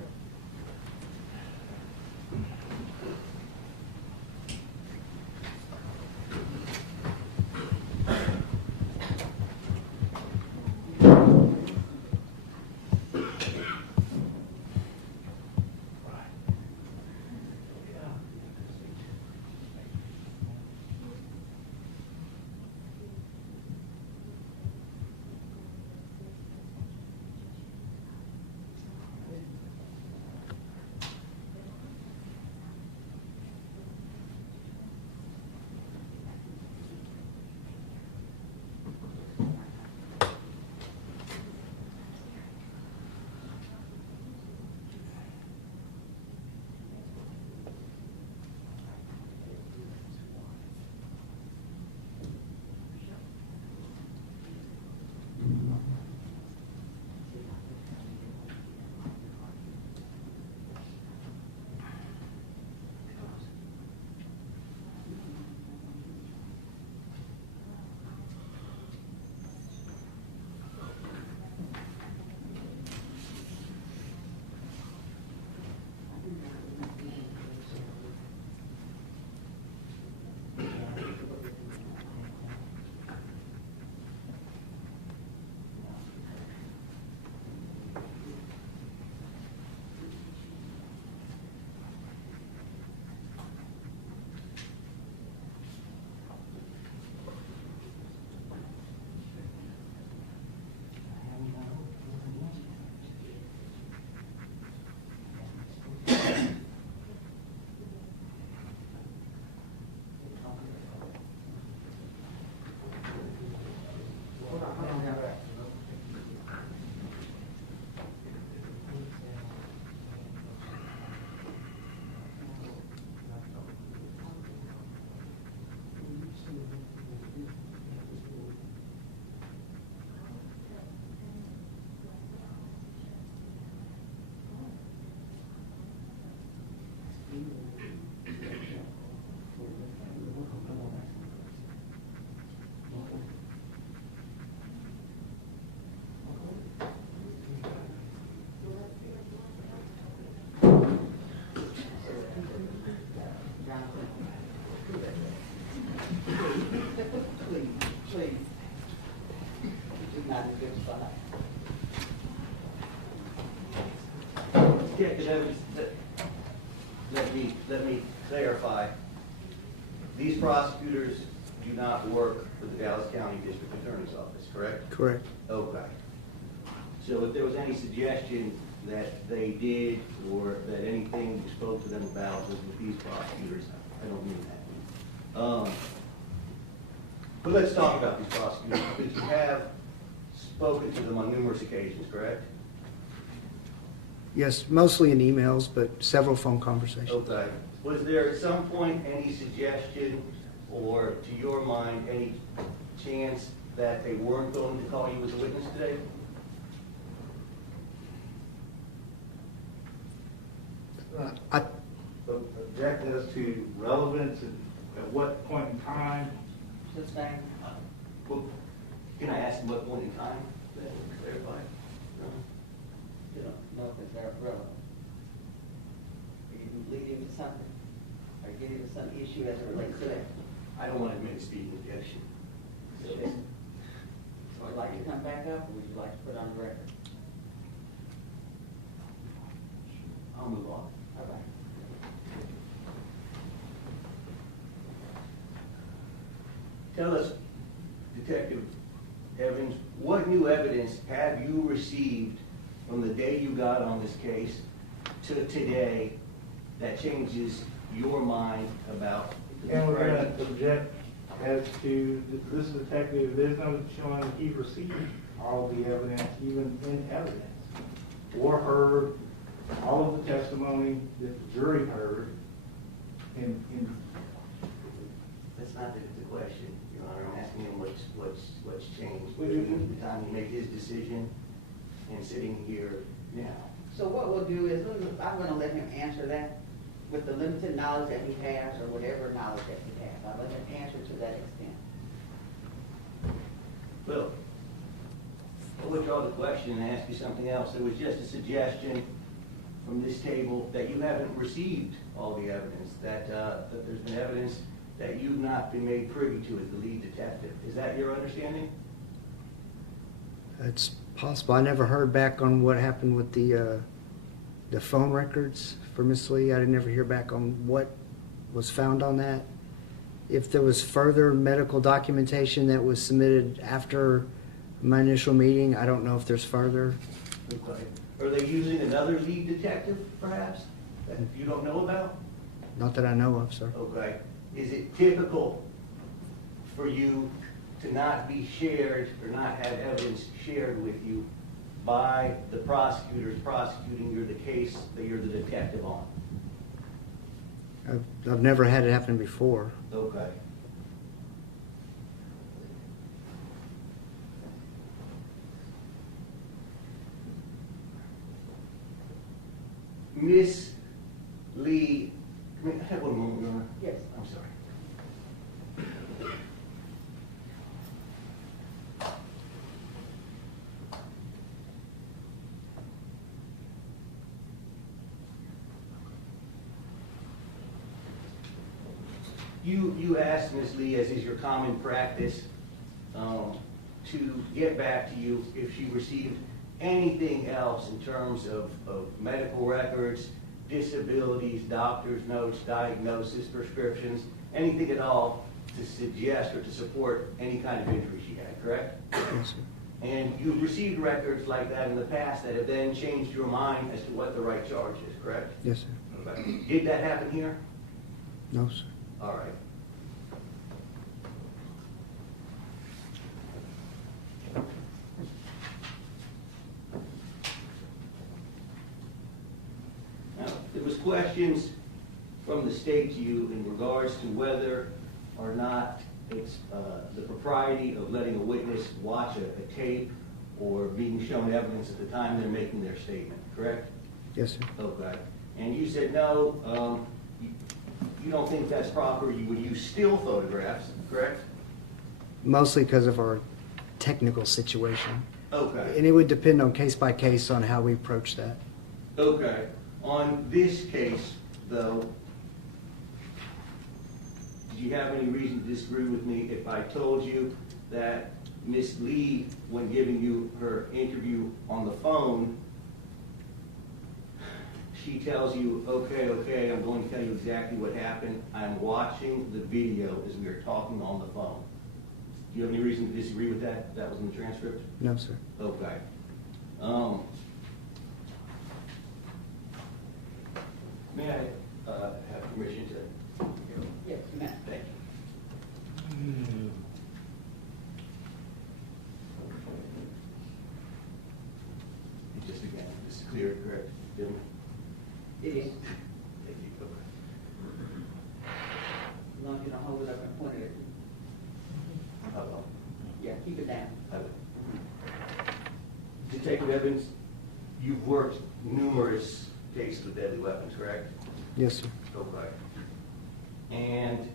Detective Evans, let me clarify. These prosecutors do not work for the Dallas County District Attorney's Office, correct? Correct. Okay. So if there was any suggestion that they did or that anything you spoke to them about was with these prosecutors, I don't mean that. But let's talk about these prosecutors, because you have spoken to them on numerous occasions, correct? Yes, mostly in emails, but several phone conversations. Okay. Was there at some point any suggestion or, to your mind, any chance that they weren't going to call you as a witness today? I, Object as to relevance and at what point in time? Just saying, Well, can I ask them what point in time? That would clarify. you don't know if it's that relevant. Are you leading to something? Are you getting to some issue as it relates to that? I don't want to admit speaking objection. So, would you like to come back up, or would you like to put on the record? I'll move on. All right. Tell us, Detective Evans, what new evidence have you received from the day you got on this case to today that changes your mind about the And we're going to object as to this detective, there's no showing that he received all the evidence, even in evidence, or heard all of the testimony that the jury heard in That's not the question, Your Honor. I'm asking him what's changed between the time he made his decision and sitting here now. So what we'll do is, I'm gonna let him answer that with the limited knowledge that he has, or whatever knowledge that he has. I'll let him answer to that extent. Well, I'll withdraw the question and ask you something else. There was just a suggestion from this table that you haven't received all the evidence, that there's been evidence that you've not been made privy to as the lead detective. Is that your understanding? it's possible. I never heard back on what happened with the phone records for Miss Lee. I didn't ever hear back on what was found on that. If there was further medical documentation that was submitted after my initial meeting, I don't know if there's further. Okay. Are they using another lead detective, perhaps, that you don't know about? Not that I know of, sir. Okay. Is it typical for you to not be shared or not have evidence shared with you by the prosecutors prosecuting the case that you're the detective on? I've never had it happen before. Okay. Miss Lee, can I have one moment, Your Honor? Yes. I'm sorry. You asked Ms. Lee, as is your common practice, to get back to you if she received anything else in terms of medical records, disabilities, doctor's notes, diagnosis, prescriptions, anything at all to suggest or to support any kind of injury she had, correct? Yes, sir. And you've received records like that in the past that have then changed your mind as to what the right charge is, correct? Yes, sir. Okay. Did that happen here? No, sir. All right. Now, there was questions from the state to you in regards to whether or not it's the propriety of letting a witness watch a tape or being shown evidence at the time they're making their statement, correct? Yes, sir. Okay. And you said no, you don't think that's proper, you would use still photographs, correct? Mostly because of our technical situation. Okay. And it would depend on case by case on how we approach that. Okay. On this case, though, do you have any reason to disagree with me if I told you that Miss Lee, when giving you her interview on the phone, she tells you, okay, I'm going to tell you exactly what happened. I'm watching the video as we are talking on the phone. Do you have any reason to disagree with that? That was in the transcript? No, sir. Okay. May I have permission to? Yes, Matt. Thank you. Just again, this is clear, correct? Gentlemen? It is. Thank you. Okay. As long as you don't hold it up and point it at I will. Yeah, keep it down. I will. Detective Evans, you've worked numerous cases with deadly weapons, correct? Yes, sir. Okay. And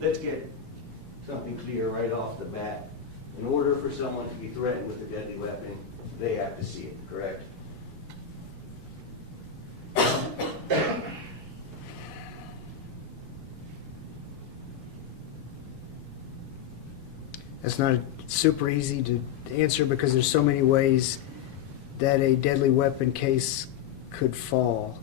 let's get something clear right off the bat. In order for someone to be threatened with a deadly weapon, they have to see it, correct? That's not super easy to answer because there's so many ways that a deadly weapon case could fall.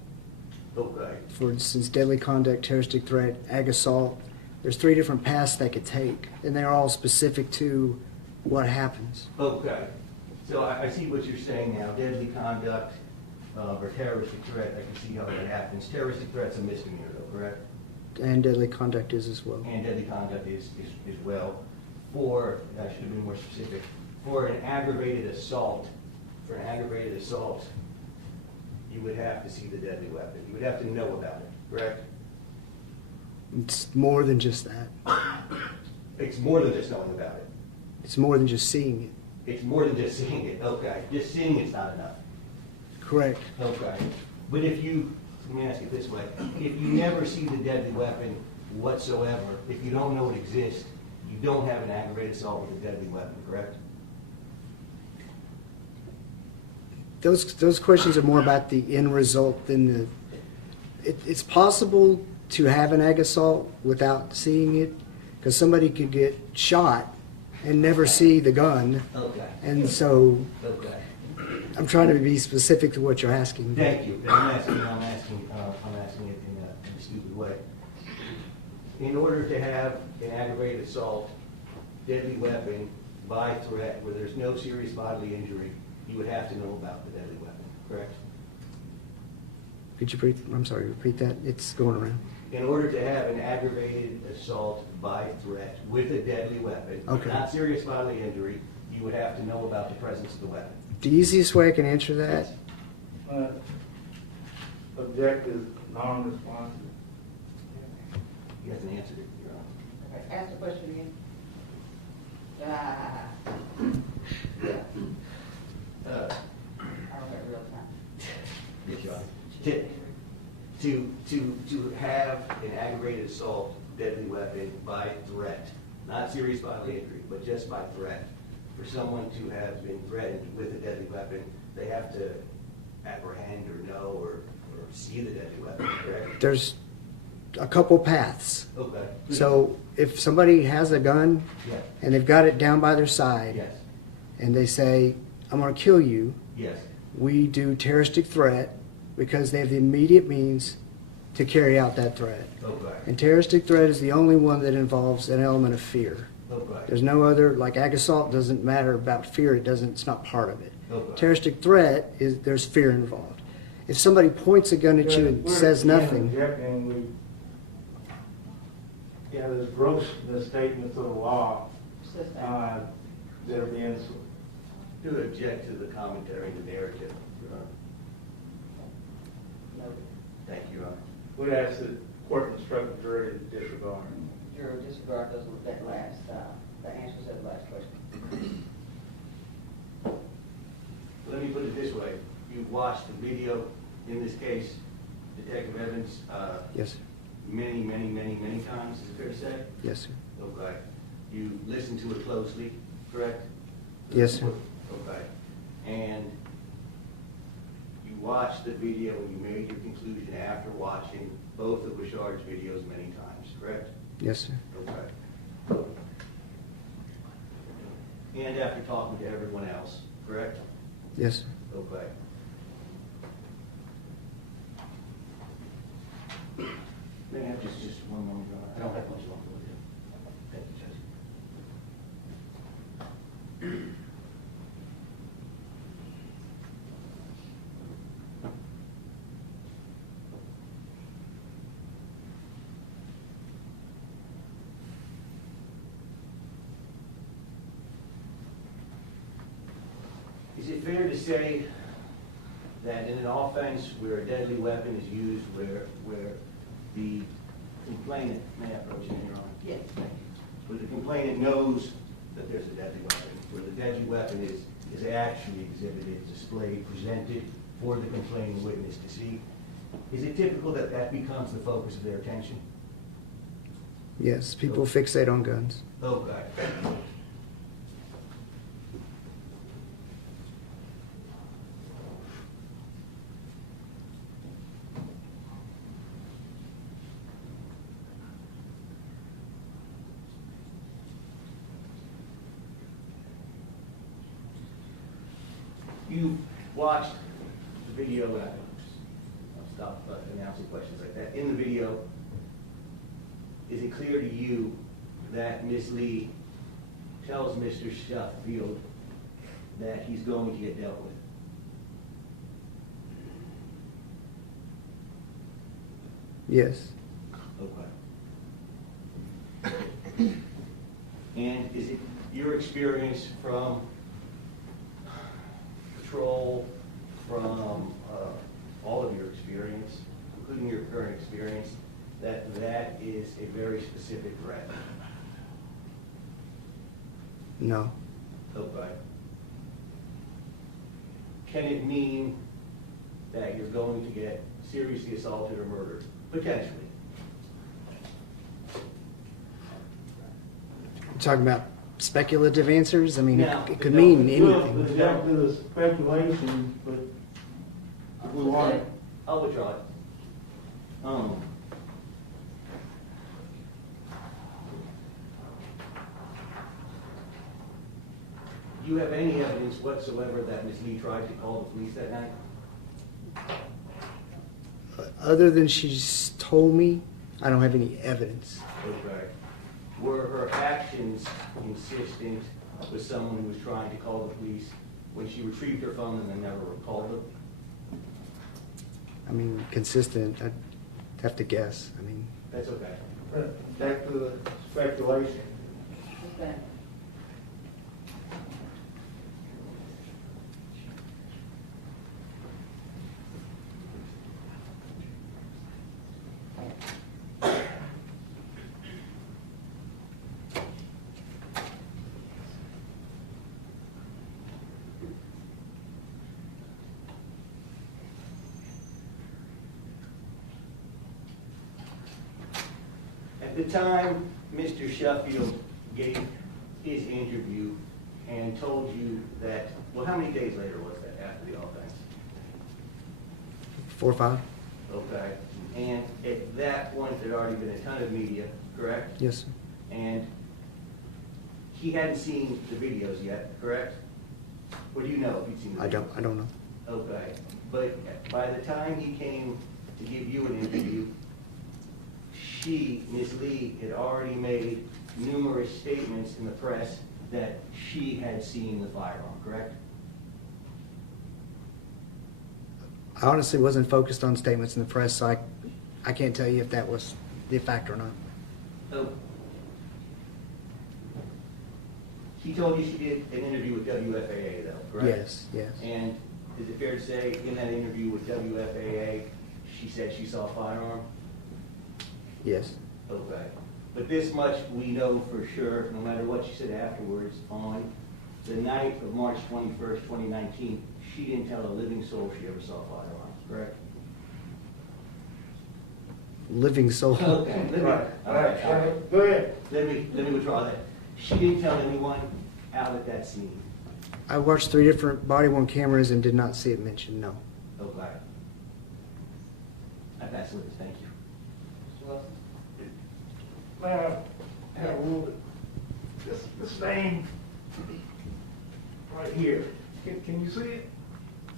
Okay. For instance, deadly conduct, terroristic threat, ag assault. There's 3 different paths they could take, and they're all specific to what happens. Okay. So I see what you're saying now. Deadly conduct or terroristic threat, I can see how that happens. Terroristic threat's a misdemeanor though, correct? And deadly conduct is as well. And deadly conduct is well. For, I should have been more specific, for an aggravated assault, you would have to see the deadly weapon. You would have to know about it, correct? It's more than just that. It's more than just knowing about it. It's more than just seeing it. It's more than just seeing it, okay. Just seeing it's not enough. Correct. Okay. But if you, let me ask it this way, if you never see the deadly weapon whatsoever, if you don't know it exists, you don't have an aggravated assault with a deadly weapon, correct? Those questions are more about the end result than the. It's possible to have an ag assault without seeing it, because somebody could get shot and never see the gun, Okay. and so Okay. I'm trying to be specific to what you're asking. Thank you. I'm asking it in a stupid way. In order to have an aggravated assault, deadly weapon, by threat, where there's no serious bodily injury, you would have to know about the deadly weapon, correct? Could you repeat that? It's going around. In order to have an aggravated assault by threat with a deadly weapon, Okay. not serious bodily injury, you would have to know about the presence of the weapon. The easiest way I can answer that, Objective, non-responsive. He hasn't answered it, Your Honor. Okay, ask the question again. Yeah. I don't have real time. Yes, Your Honor. To have an aggravated assault, deadly weapon by threat, not serious bodily injury, but just by threat, for someone to have been threatened with a deadly weapon, they have to apprehend or know or see the deadly weapon, correct? there's a couple paths. Okay. So if somebody has a gun Yes, and they've got it down by their side, yes, and they say, I'm going to kill you, yes. we do terroristic threat because they have the immediate means to carry out that threat. Okay, And terroristic threat is the only one that involves an element of fear. okay, There's no other, like ag assault doesn't matter about fear, it's not part of it. okay. Terroristic threat is, there's fear involved. If somebody points a gun at you and says nothing, There's gross misstatements of the law Sit down. that are being. To object to the commentary, the narrative, Your Honor. Noted. Thank you, Your Honor. We ask the court instruct the jury to disregard. Juror, disregard those with that last, the answers to the last question. Let me put it this way. You've watched the video in this case, Detective Evans, yes, sir. many times, is it fair to say? Yes, sir. Okay. You listened to it closely, correct? Yes, sir. Okay. And you watched the video and you made your conclusion after watching both of Bashard's videos many times, correct? Yes, sir. Okay. And after talking to everyone else, correct? Yes, sir. Okay. One moment, Your Honor. I don't have much longer with you. Thank you, Judge. Is it fair to say that in an offense where a deadly weapon is used, where the complainant, may I approach you, Your Honor? Yes. Where the complainant knows that there's a deadly weapon, where the deadly weapon is actually exhibited, displayed, presented for the complaining witness to see, is it typical that that becomes the focus of their attention? Yes, people fixate on guns. Okay. You watched the video, and I'll stop announcing questions like that. In the video, is it clear to you that Ms. Lee tells Mr. Sheffield that he's going to get dealt with? Yes. Okay. And is it your experience from patrol, from all of your experience, including your current experience, that that is a very specific threat? No. Okay. Can it mean that you're going to get seriously assaulted or murdered? Potentially. You're talking about speculative answers? I mean, No, it could no, mean Well, anything. it's back to the speculation, but we want it. I'll withdraw it. Do you have any evidence whatsoever that Ms. Lee tried to call the police that night? Other than she's told me, I don't have any evidence. Okay. Were her actions consistent with someone who was trying to call the police when she retrieved her phone and then never called them? I mean, consistent, I'd have to guess. I mean, That's okay. Back to the speculation. Okay. At the time Mr. Sheffield gave his interview and told you that, well, how many days later was that after the offense? 4 or 5? Okay. And at that point, there'd already been a ton of media, correct? Yes, sir. And he hadn't seen the videos yet, correct? Or do you know if he'd seen the videos? I don't know. Okay. But by the time he came to give you an interview, she, Ms. Lee, had already made numerous statements in the press that she had seen the firearm, correct? I honestly wasn't focused on statements in the press, so I can't tell you if that was the fact or not. Oh. She told you she did an interview with WFAA, though, correct? Yes, yes. And is it fair to say in that interview with WFAA, she said she saw a firearm? Yes. Okay. But this much we know for sure, no matter what she said afterwards, on the night of March 21st, 2019, she didn't tell a living soul she ever saw firearms, correct? Living soul. Okay. All right, go ahead. Let me withdraw that. She didn't tell anyone out at that scene. I watched 3 different body-worn cameras and did not see it mentioned, no. Okay. I pass the witness, thank you. Now, I have a little bit, this name right here, can you see it?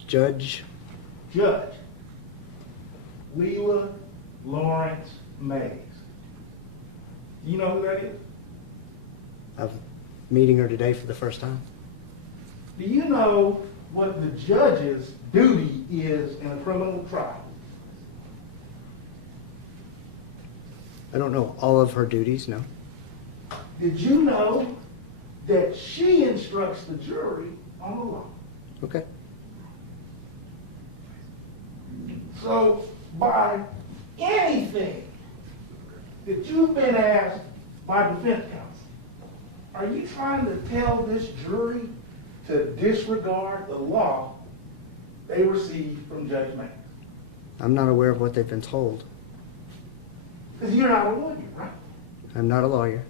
Judge, Judge Leila Lawrence Mays. Do you know who that is? I'm meeting her today for the first time. Do you know what the judge's duty is in a criminal trial? I don't know all of her duties, no. Did you know that she instructs the jury on the law? Okay. So by anything that you've been asked by defense counsel, are you trying to tell this jury to disregard the law they received from Judge Mayer? I'm not aware of what they've been told. Because you're not a lawyer, right? I'm not a lawyer.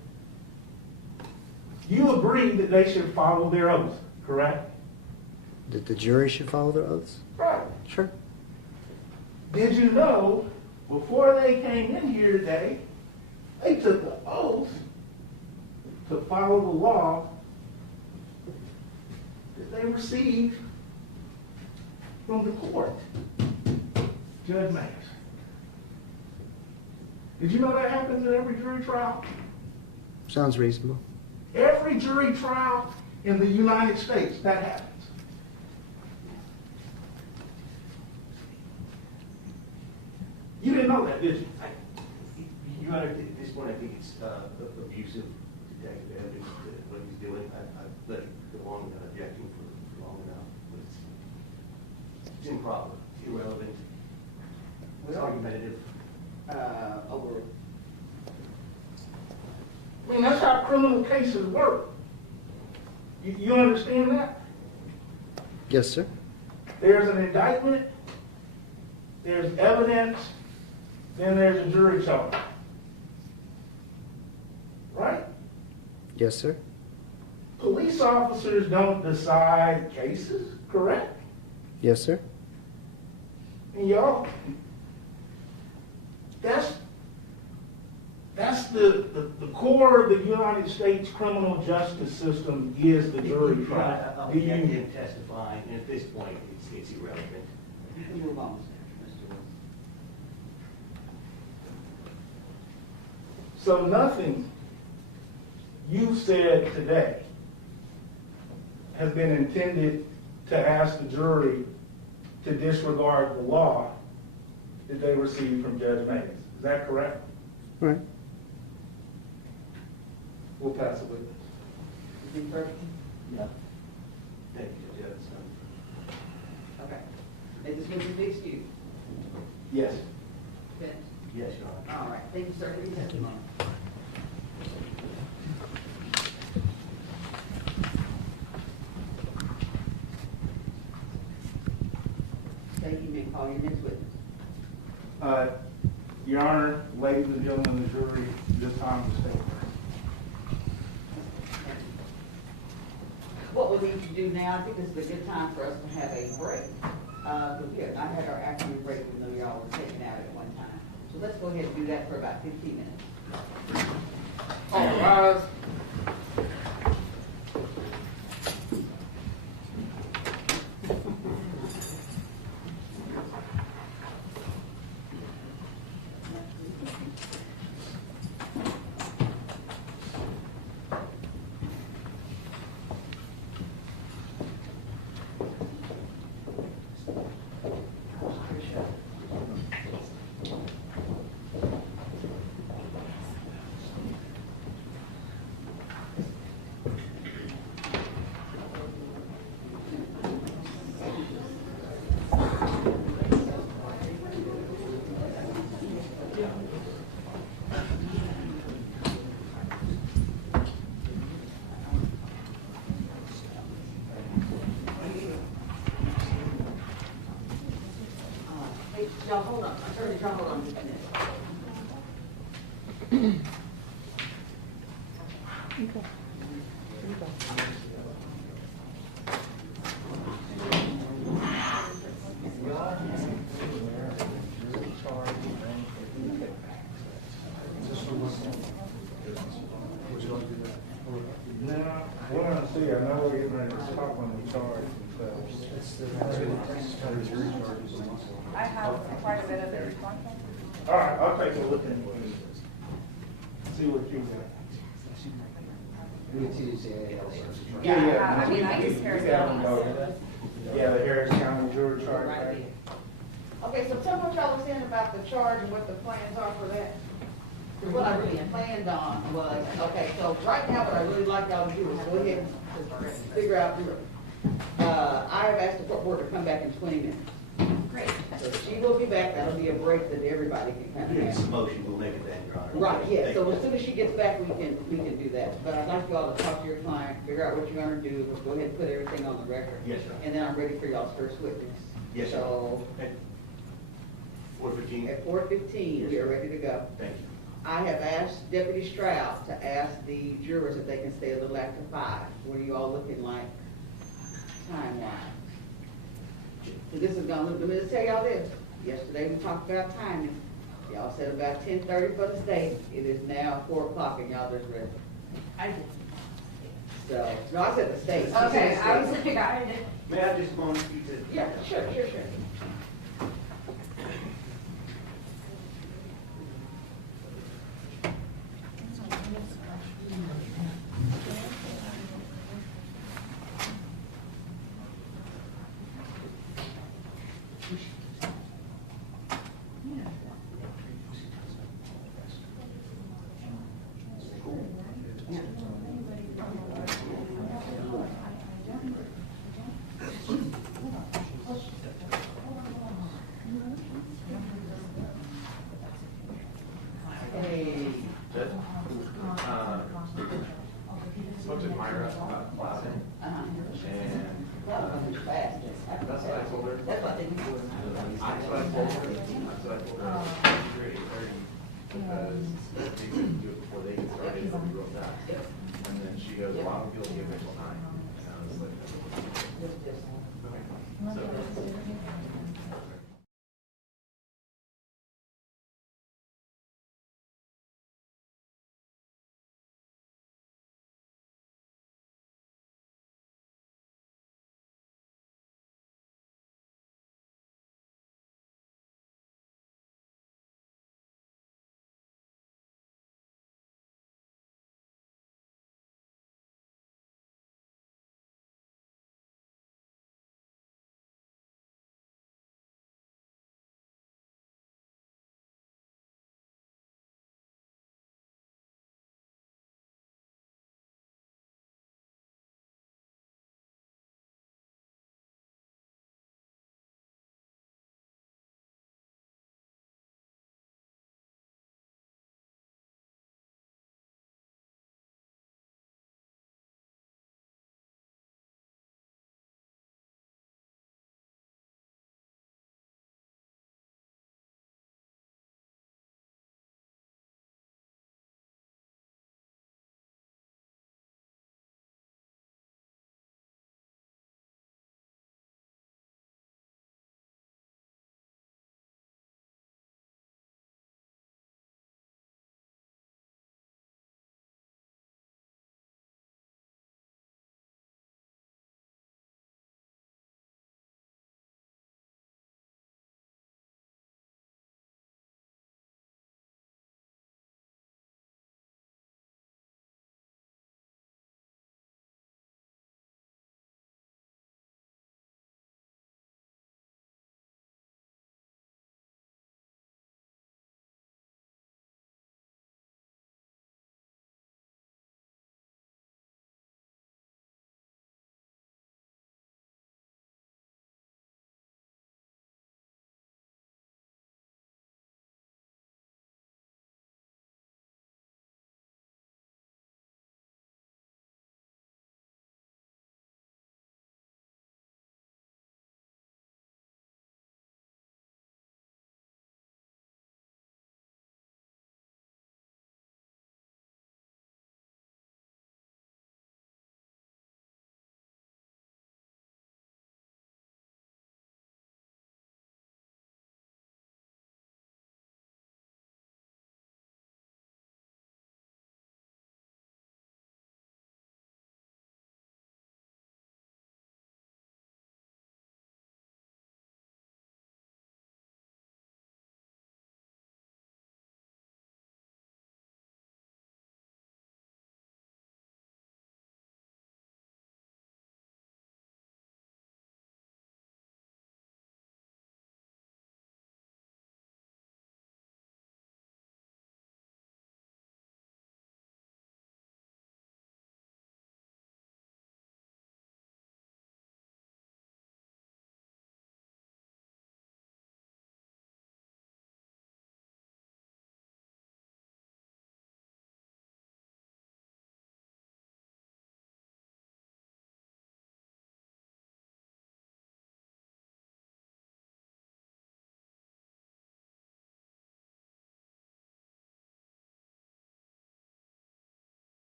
You agree that they should follow their oaths, correct? That the jury should follow their oaths? Right. Sure. Did you know, before they came in here today, they took the oath to follow the law that they received from the court, Judge Mayer? Did you know that happens in every jury trial? Sounds reasonable. Every jury trial in the United States, that happens. You didn't know that, did you? Your Honor, at this point, I think it's abusive detective evidence, what he's doing. I've let it go on objecting for long enough. But it's improper, it's irrelevant, it's argumentative. Over. I mean, that's how criminal cases work. You understand that? Yes, sir. There's an indictment, there's evidence, then there's a jury charge. Right? Yes, sir. Police officers don't decide cases, correct? Yes, sir. And y'all, that's the core of the United States criminal justice system is the jury trial. I'll Do object to you? him testifying, and at this point, it's irrelevant. You can move on, Mr. Wilson. So nothing you said today has been intended to ask the jury to disregard the law that they received from Judge Mays. Is that correct? All right. We'll pass it with this. You think, Kirk? Yeah. Thank you, Judge. Okay. May this witness be excused? Yes. Defense? Yes, Your Honor. All right. Thank you, sir, for your testimony. Thank you. You may call your next witness. Your Honor, ladies and gentlemen of the jury, this time to state. What we'll need to do now, I think this is a good time for us to have a break. Because we have not had our afternoon break, we know y'all were taken out at one time. So let's go ahead and do that for about 15 minutes. All rise. Hey, y'all hold on. Attorney, y'all hold on just a minute. Now, we're gonna see, I know we're getting ready to stop on the charge, I have quite a bit of the response. all right, I'll take a look at it. see what you got. Yeah, I mean, I use Harris County, so. Yeah, the Harris County jury charge. Right right? there. Okay, so tell me what y'all were saying about the charge and what the plans are for that. What I really planned on was, okay, so right now what I really like y'all to do is go ahead and figure out, I have asked the court board to come back in 20 minutes. Great. So she will be back, that'll be a break that everybody can kind of It's have. a motion, we'll make it then, Your Honor. Right, yeah, Thank so you. as soon as she gets back, we can do that. But I'd like you all to talk to your client, figure out what you're gonna do, go ahead and put everything on the record. Yes, sir. And then I'm ready for y'all's first witness. Yes, sir. So, 4:15? at 4:15, we are ready to go. Thank you. I have asked Deputy Stroud to ask the jurors if they can stay a little after 5. What are you all looking like time-wise? This is gonna, let me just tell y'all this. Yesterday we talked about timing. Y'all said about 10:30 for the state. It is now 4 o'clock and y'all just ready. I did. So, no, I said the state. She Okay, said I was state. like, I did. May I just go on and speak to? Yeah, sure. Hey. Judge, spoke to Myra about Loudon, Uh-huh. and Well, I'm gonna be fast. that's what I told her. That's what they do. That's what I told her. That's what I told her. It's 8:30, because they couldn't do it before they get started, it'll be real fast. And then she goes, well, I don't feel the official time. And I was like, okay. So.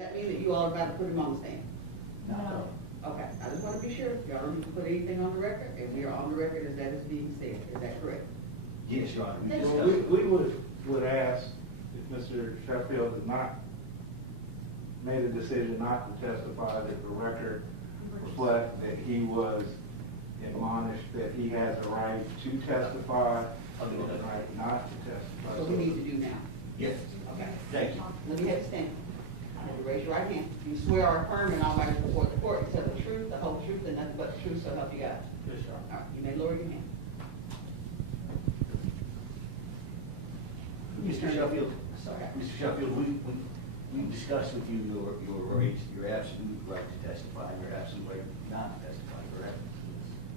That means that you all are about to put him on the stand. No. Okay, I just want to be sure, y'all don't need to put anything on the record, and we are on the record as that is being said, is that correct? Yes, Your Honor. We Thank you. Well, discussed- we would ask if Mr. Sheffield has not made a decision not to testify, that the record reflect that he was admonished that he has a right to testify, or the right not to testify. What we need to do now. Yes. Okay. Thank you. Let me have a stand. Raise your right hand. You swear or affirm in all matters before the court, except the truth, the whole truth, and nothing but the truth, so help you God. Yes, Your Honor. All right, you may lower your hand. Mr. Sheffield, Sorry. Mr. Sheffield, we discussed with you your rights, your absolute right to testify, and your absolute right not to testify, correct?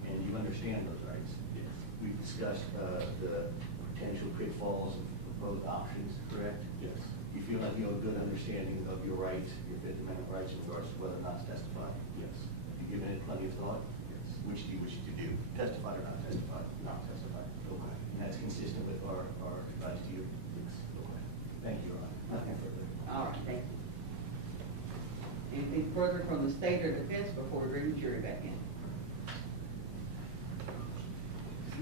And you understand those rights? Yes. We've discussed the potential pitfalls of both options, correct? Yes. You feel like you have a good understanding of your rights, your Fifth Amendment rights in regards to whether or not to testify? Yes. Have you given it plenty of thought? Yes. Which do you wish to do? Testify or not testify? Not testify. Okay. And that's consistent with our advice to you? Yes. Okay. Thank you, Your Honor. Nothing further. All right, thank you. Anything further from the state or defense before we bring the jury back in?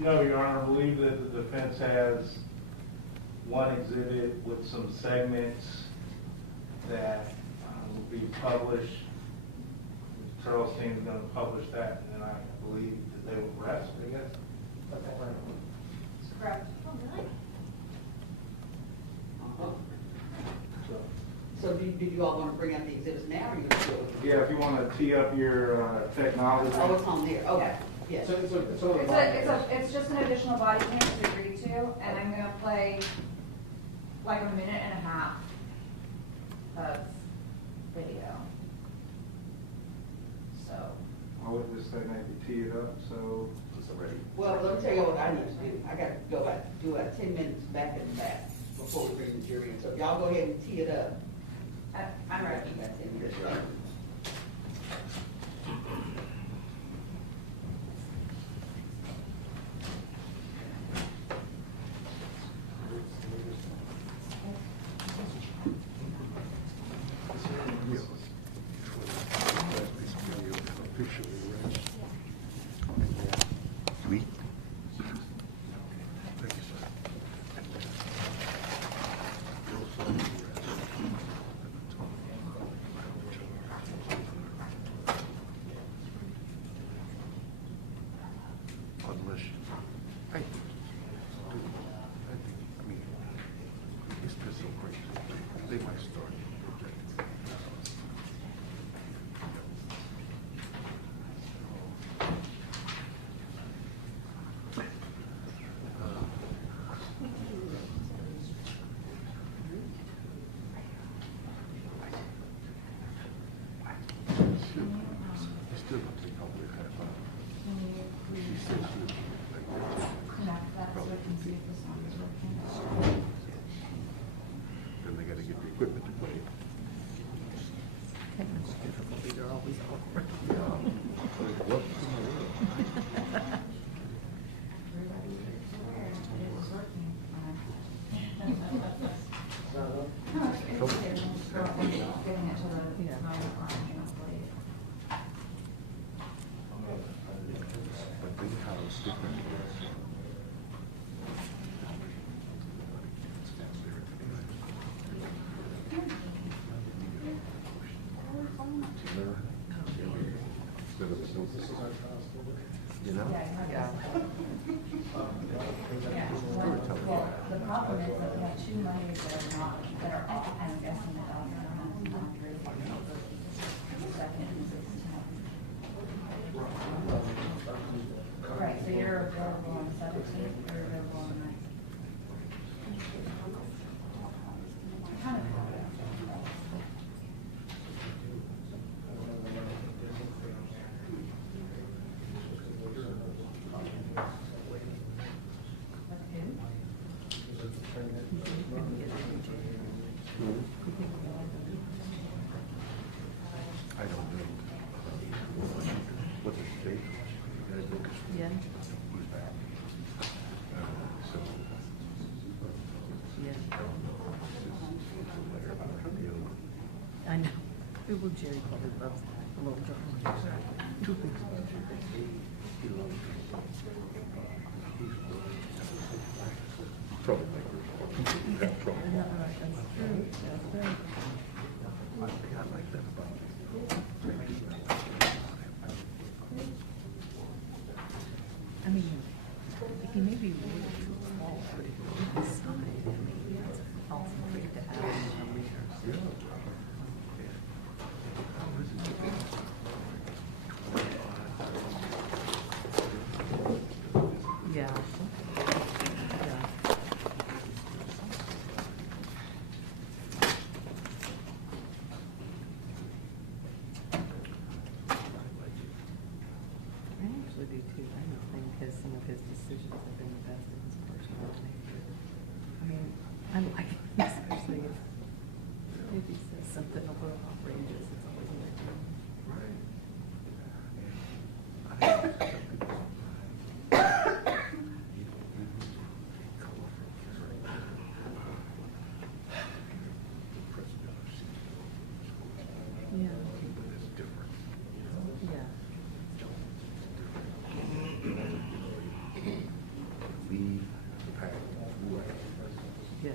No, Your Honor, I believe that the defense has one exhibit with some segments that will be published. Mr. Turlstein is going to publish that, and then I believe that they will rest, I guess. Correct. Uh-huh. So, So did you all want to bring out the exhibits now, or you going to do it? yeah, if you want to tee up your technology. Oh, it's on there, okay, yes. It's just an additional body cam to agree to, and I'm gonna play like a minute and a half of video. So, I would just say maybe tee it up, so. It's already. Well, let me tell you what I need to do. I got to go back, do 10 minutes back and back before we bring the jury in. So if y'all go ahead and tee it up. I'm ready. You got 10 Yes, minutes. Your Honor. Unless, I mean, it's just so crazy. They might start projecting. It's still gonna take probably a half hour. She said she was then they gotta get the equipment to play it. They're always But they house different. You know? Yeah. Well, the problem is that we have two monies that are not, that are all, I'm guessing that all are not really. Second and 16th. Right, so you're available on the 17th, you're available on the 19th. Kind of have it. Well, Jerry probably loves that, a little drama. Two things about Jerry. He loves troublemakers. You have trouble. That's true, that's right. I like that about you. I mean, he may be really too small, but if you decide, maybe it's also great to have him in the leaders. Yeah. Yeah. I actually do too. I don't think some of his decisions have been the best in his personal life. I mean, I like it, especially if he says something a little outrageous, it's always like, yeah. Yeah. Leave the pack right. Yes.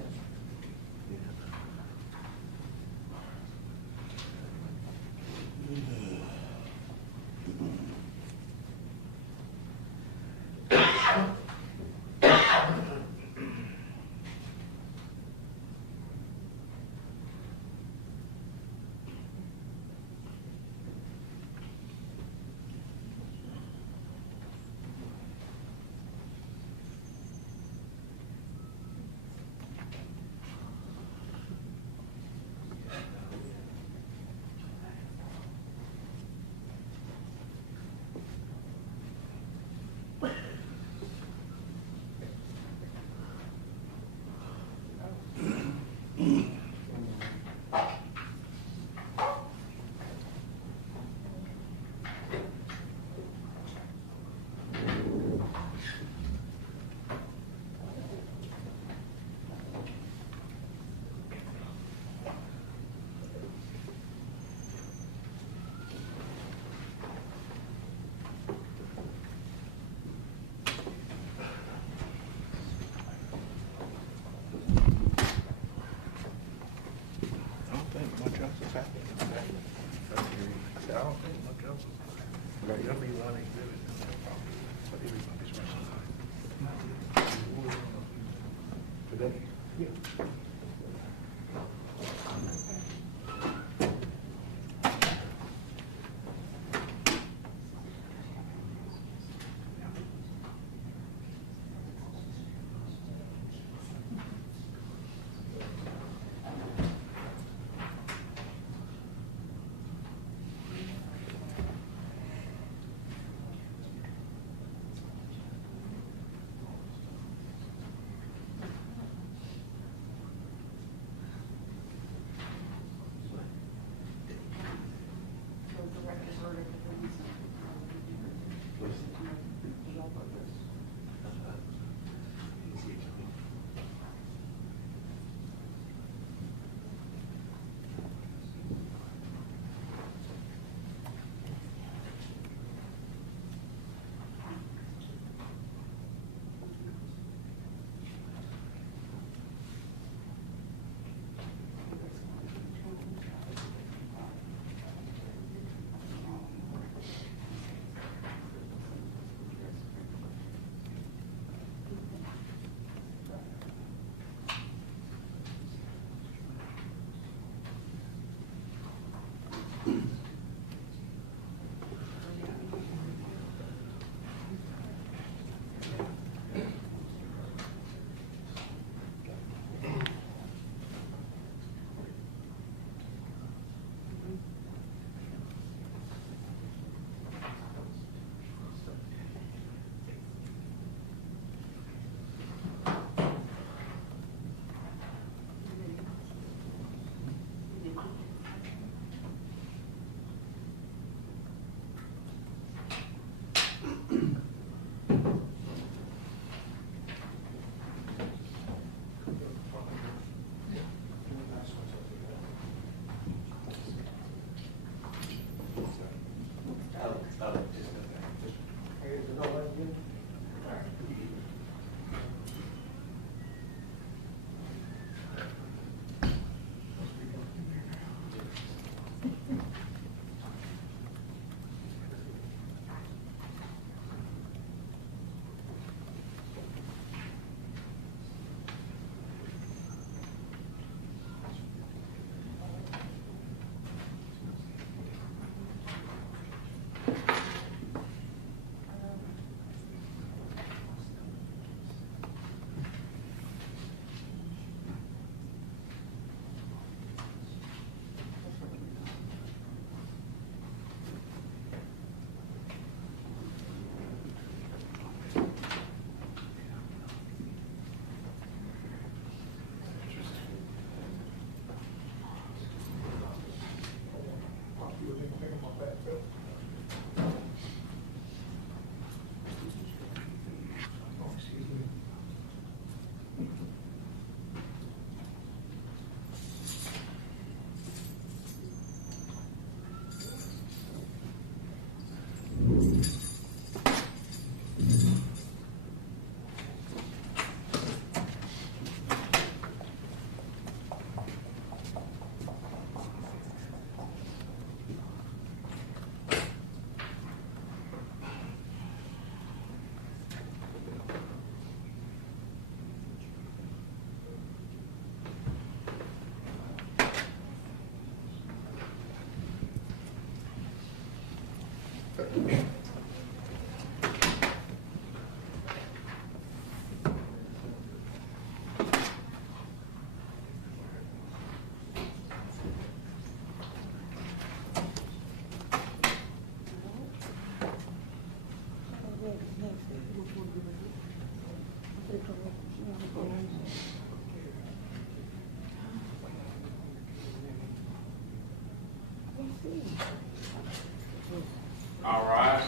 All right.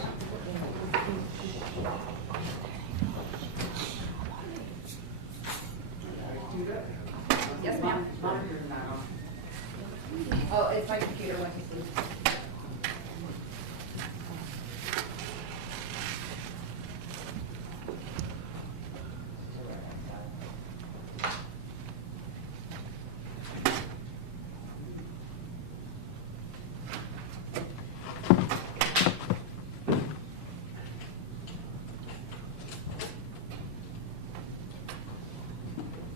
Yes, ma'am. Oh, it's my computer went to sleep.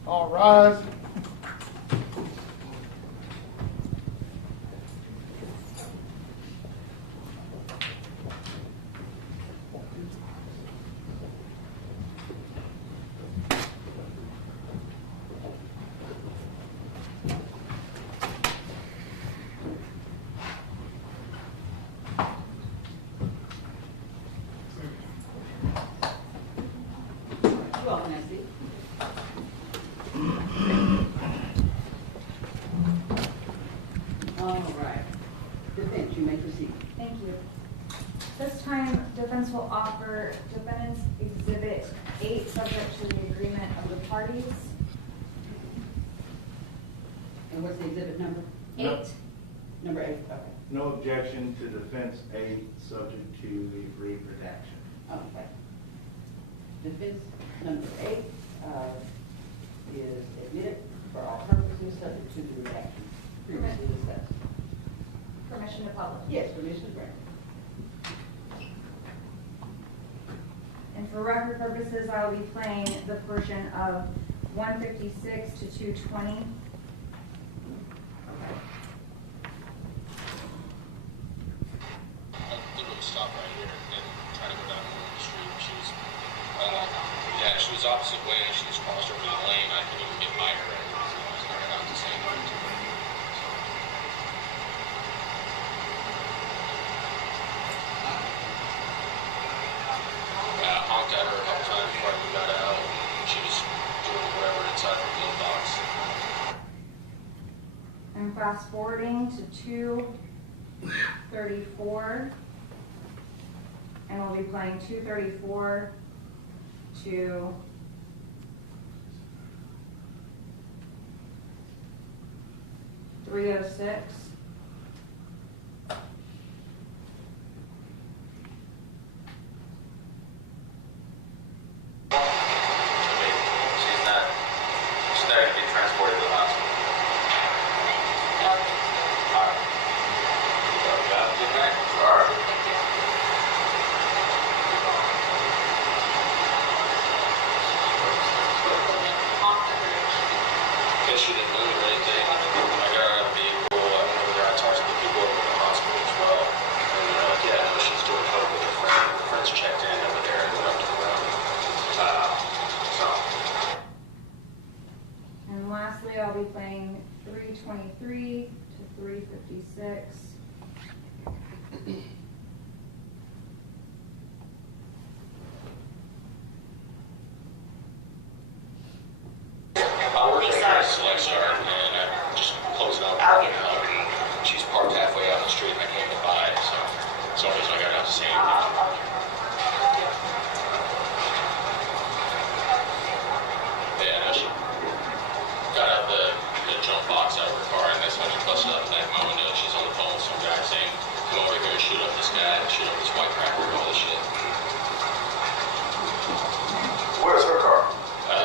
All rise. You're welcome, Nancy. All right. Defense, you may proceed. Thank you. This time, defense will offer defendant's exhibit 8 subject to the agreement of the parties. And what's the exhibit number? 8. Number 8, okay. No objection to defense 8, subject to the agreed redaction. Okay. Defense number 8 is admitted for all purposes subject to the redaction previously discussed. Permission to publish. Yes, permission is granted. And for record purposes, I will be playing the portion of 156 to 220. Stop right here and try to go down the street. She was opposite way. She was crossed over the lane. I couldn't even get by her. So I started out the same way. I honked at her a couple times before we got out. She was doing whatever inside her glove box. And fast forwarding to 234. And we'll be playing 234 to 306. She's not going to be transported to the hospital. Good night. All right. Because she didn't move or anything. I got out of the vehicle. I went over there. I talked to the people over at the hospital as well. And they're like, yeah, no, she's doing coke with her friend. Her friend's checked in over there and went up to the room. So. And lastly, I'll be playing 323 to 356. I work right here at Select Start, and I just closed out. She's parked halfway out the street, and I can't get by, so that's the only reason I got out to see her. Yeah, no, she got out the jump box out of her car, and that's when she busted out the back of my window. She's on the phone with some guy saying, come over here and shoot up this guy, and shoot up this white cracker, and all this shit. Where's her car?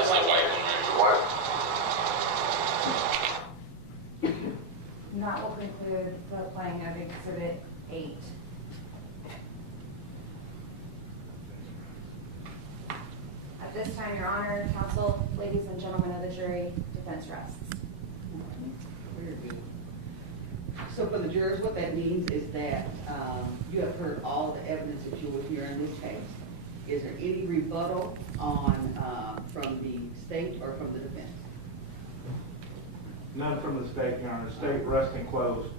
It's the white one, right? White. And that will conclude the playing of exhibit 8. At this time, Your Honor, counsel, ladies and gentlemen of the jury, defense rests. Very good. So for the jurors, what that means is that you have heard all the evidence that you will hear in this case. Is there any rebuttal on, from the state or from the defense? None from the state, Your Honor. State resting closed.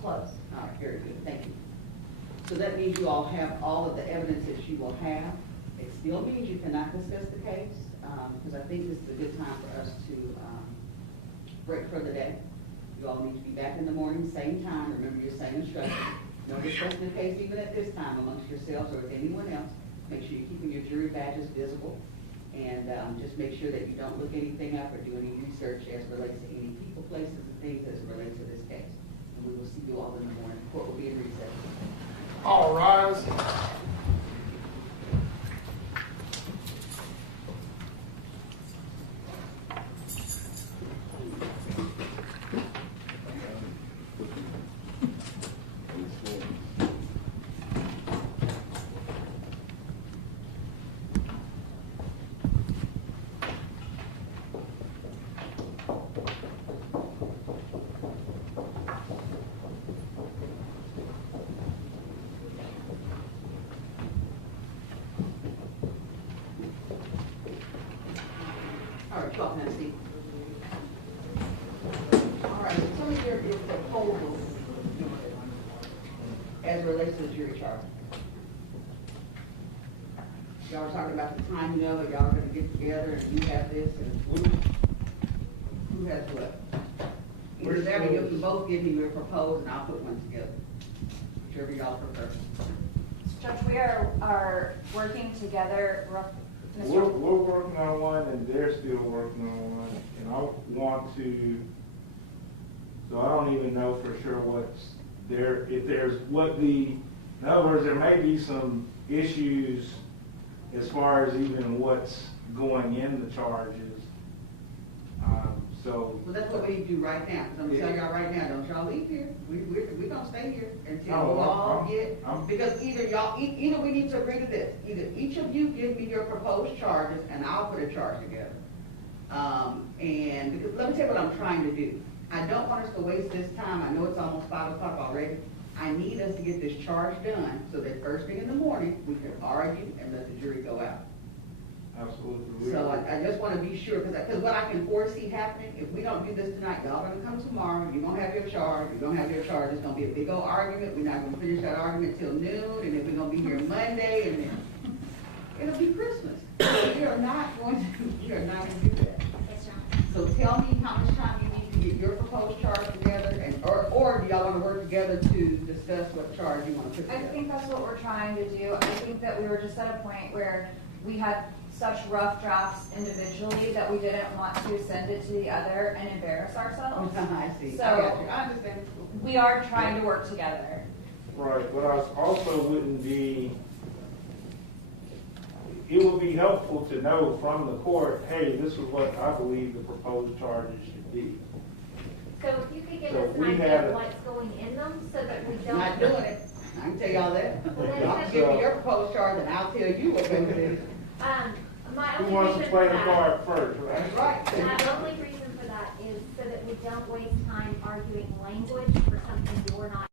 Close. All right, very good, thank you. So that means you all have all of the evidence that you will have. It still means you cannot discuss the case. because I think this is a good time for us to break for the day. You all need to be back in the morning, same time, remember your same instructions. No discussing the case even at this time amongst yourselves or with anyone else. Make sure you're keeping your jury badges visible. And just make sure that you don't look anything up or do any research as relates to any people, places, and things as it relates to this case. And we will see you all in the morning. Court will be in recess. All rise. All right, y'all can have a seat. All right, some of your proposals as it relates to the jury charge. Y'all were talking about the timing of it, y'all are gonna get together and you have this and who has what? Either that or you can both give me your proposed and I'll put one together. Whichever y'all prefer. Judge, we are working together, We're working on one and they're still working on one. And I want to, so I don't even know for sure what's there, if there's in other words, there may be some issues as far as even what's going in the charges. So. Well, that's what we need to do right now, because I'm gonna tell y'all right now, don't y'all leave here. We're gonna stay here until No, we all get, I'm- because either we need to agree to this. Either each of you give me your proposed charges and I'll put a charge together. And because, let me tell you what I'm trying to do. I don't want us to waste this time. I know it's almost 5 o'clock already. I need us to get this charge done so that first thing in the morning, we can argue and let the jury go out. Absolutely. So I just want to be sure, because what I can foresee happening, if we don't do this tonight, y'all gonna come tomorrow, you're gonna have your charge, you're gonna have your charge, it's gonna be a big old argument, we're not gonna finish that argument till noon, and then we're gonna be here Monday, and then it'll be Christmas. We are not going to do that. Yes, John. So tell me how much time you need to get your proposed charge together, or do y'all want to work together to discuss what charge you want to put I together? think that's what we're trying to do. I think that we were just at a point where we had such rough drafts individually that we didn't want to send it to the other and embarrass ourselves. I see, I So- got you, I understand. We are trying to work together. Right, but I also wouldn't be, it would be helpful to know from the court, hey, this is what I believe the proposed charges should be. So if you could give So us an we idea have- of what's going in them, so that we don't. Not doing it, I can tell y'all that. Well, then Y'all that's- can give me your proposed charge and I'll tell you what goes in. My Who only wants to reason play for the that, card first, right? That's right. my only reason for that is so that we don't waste time arguing language for something you're not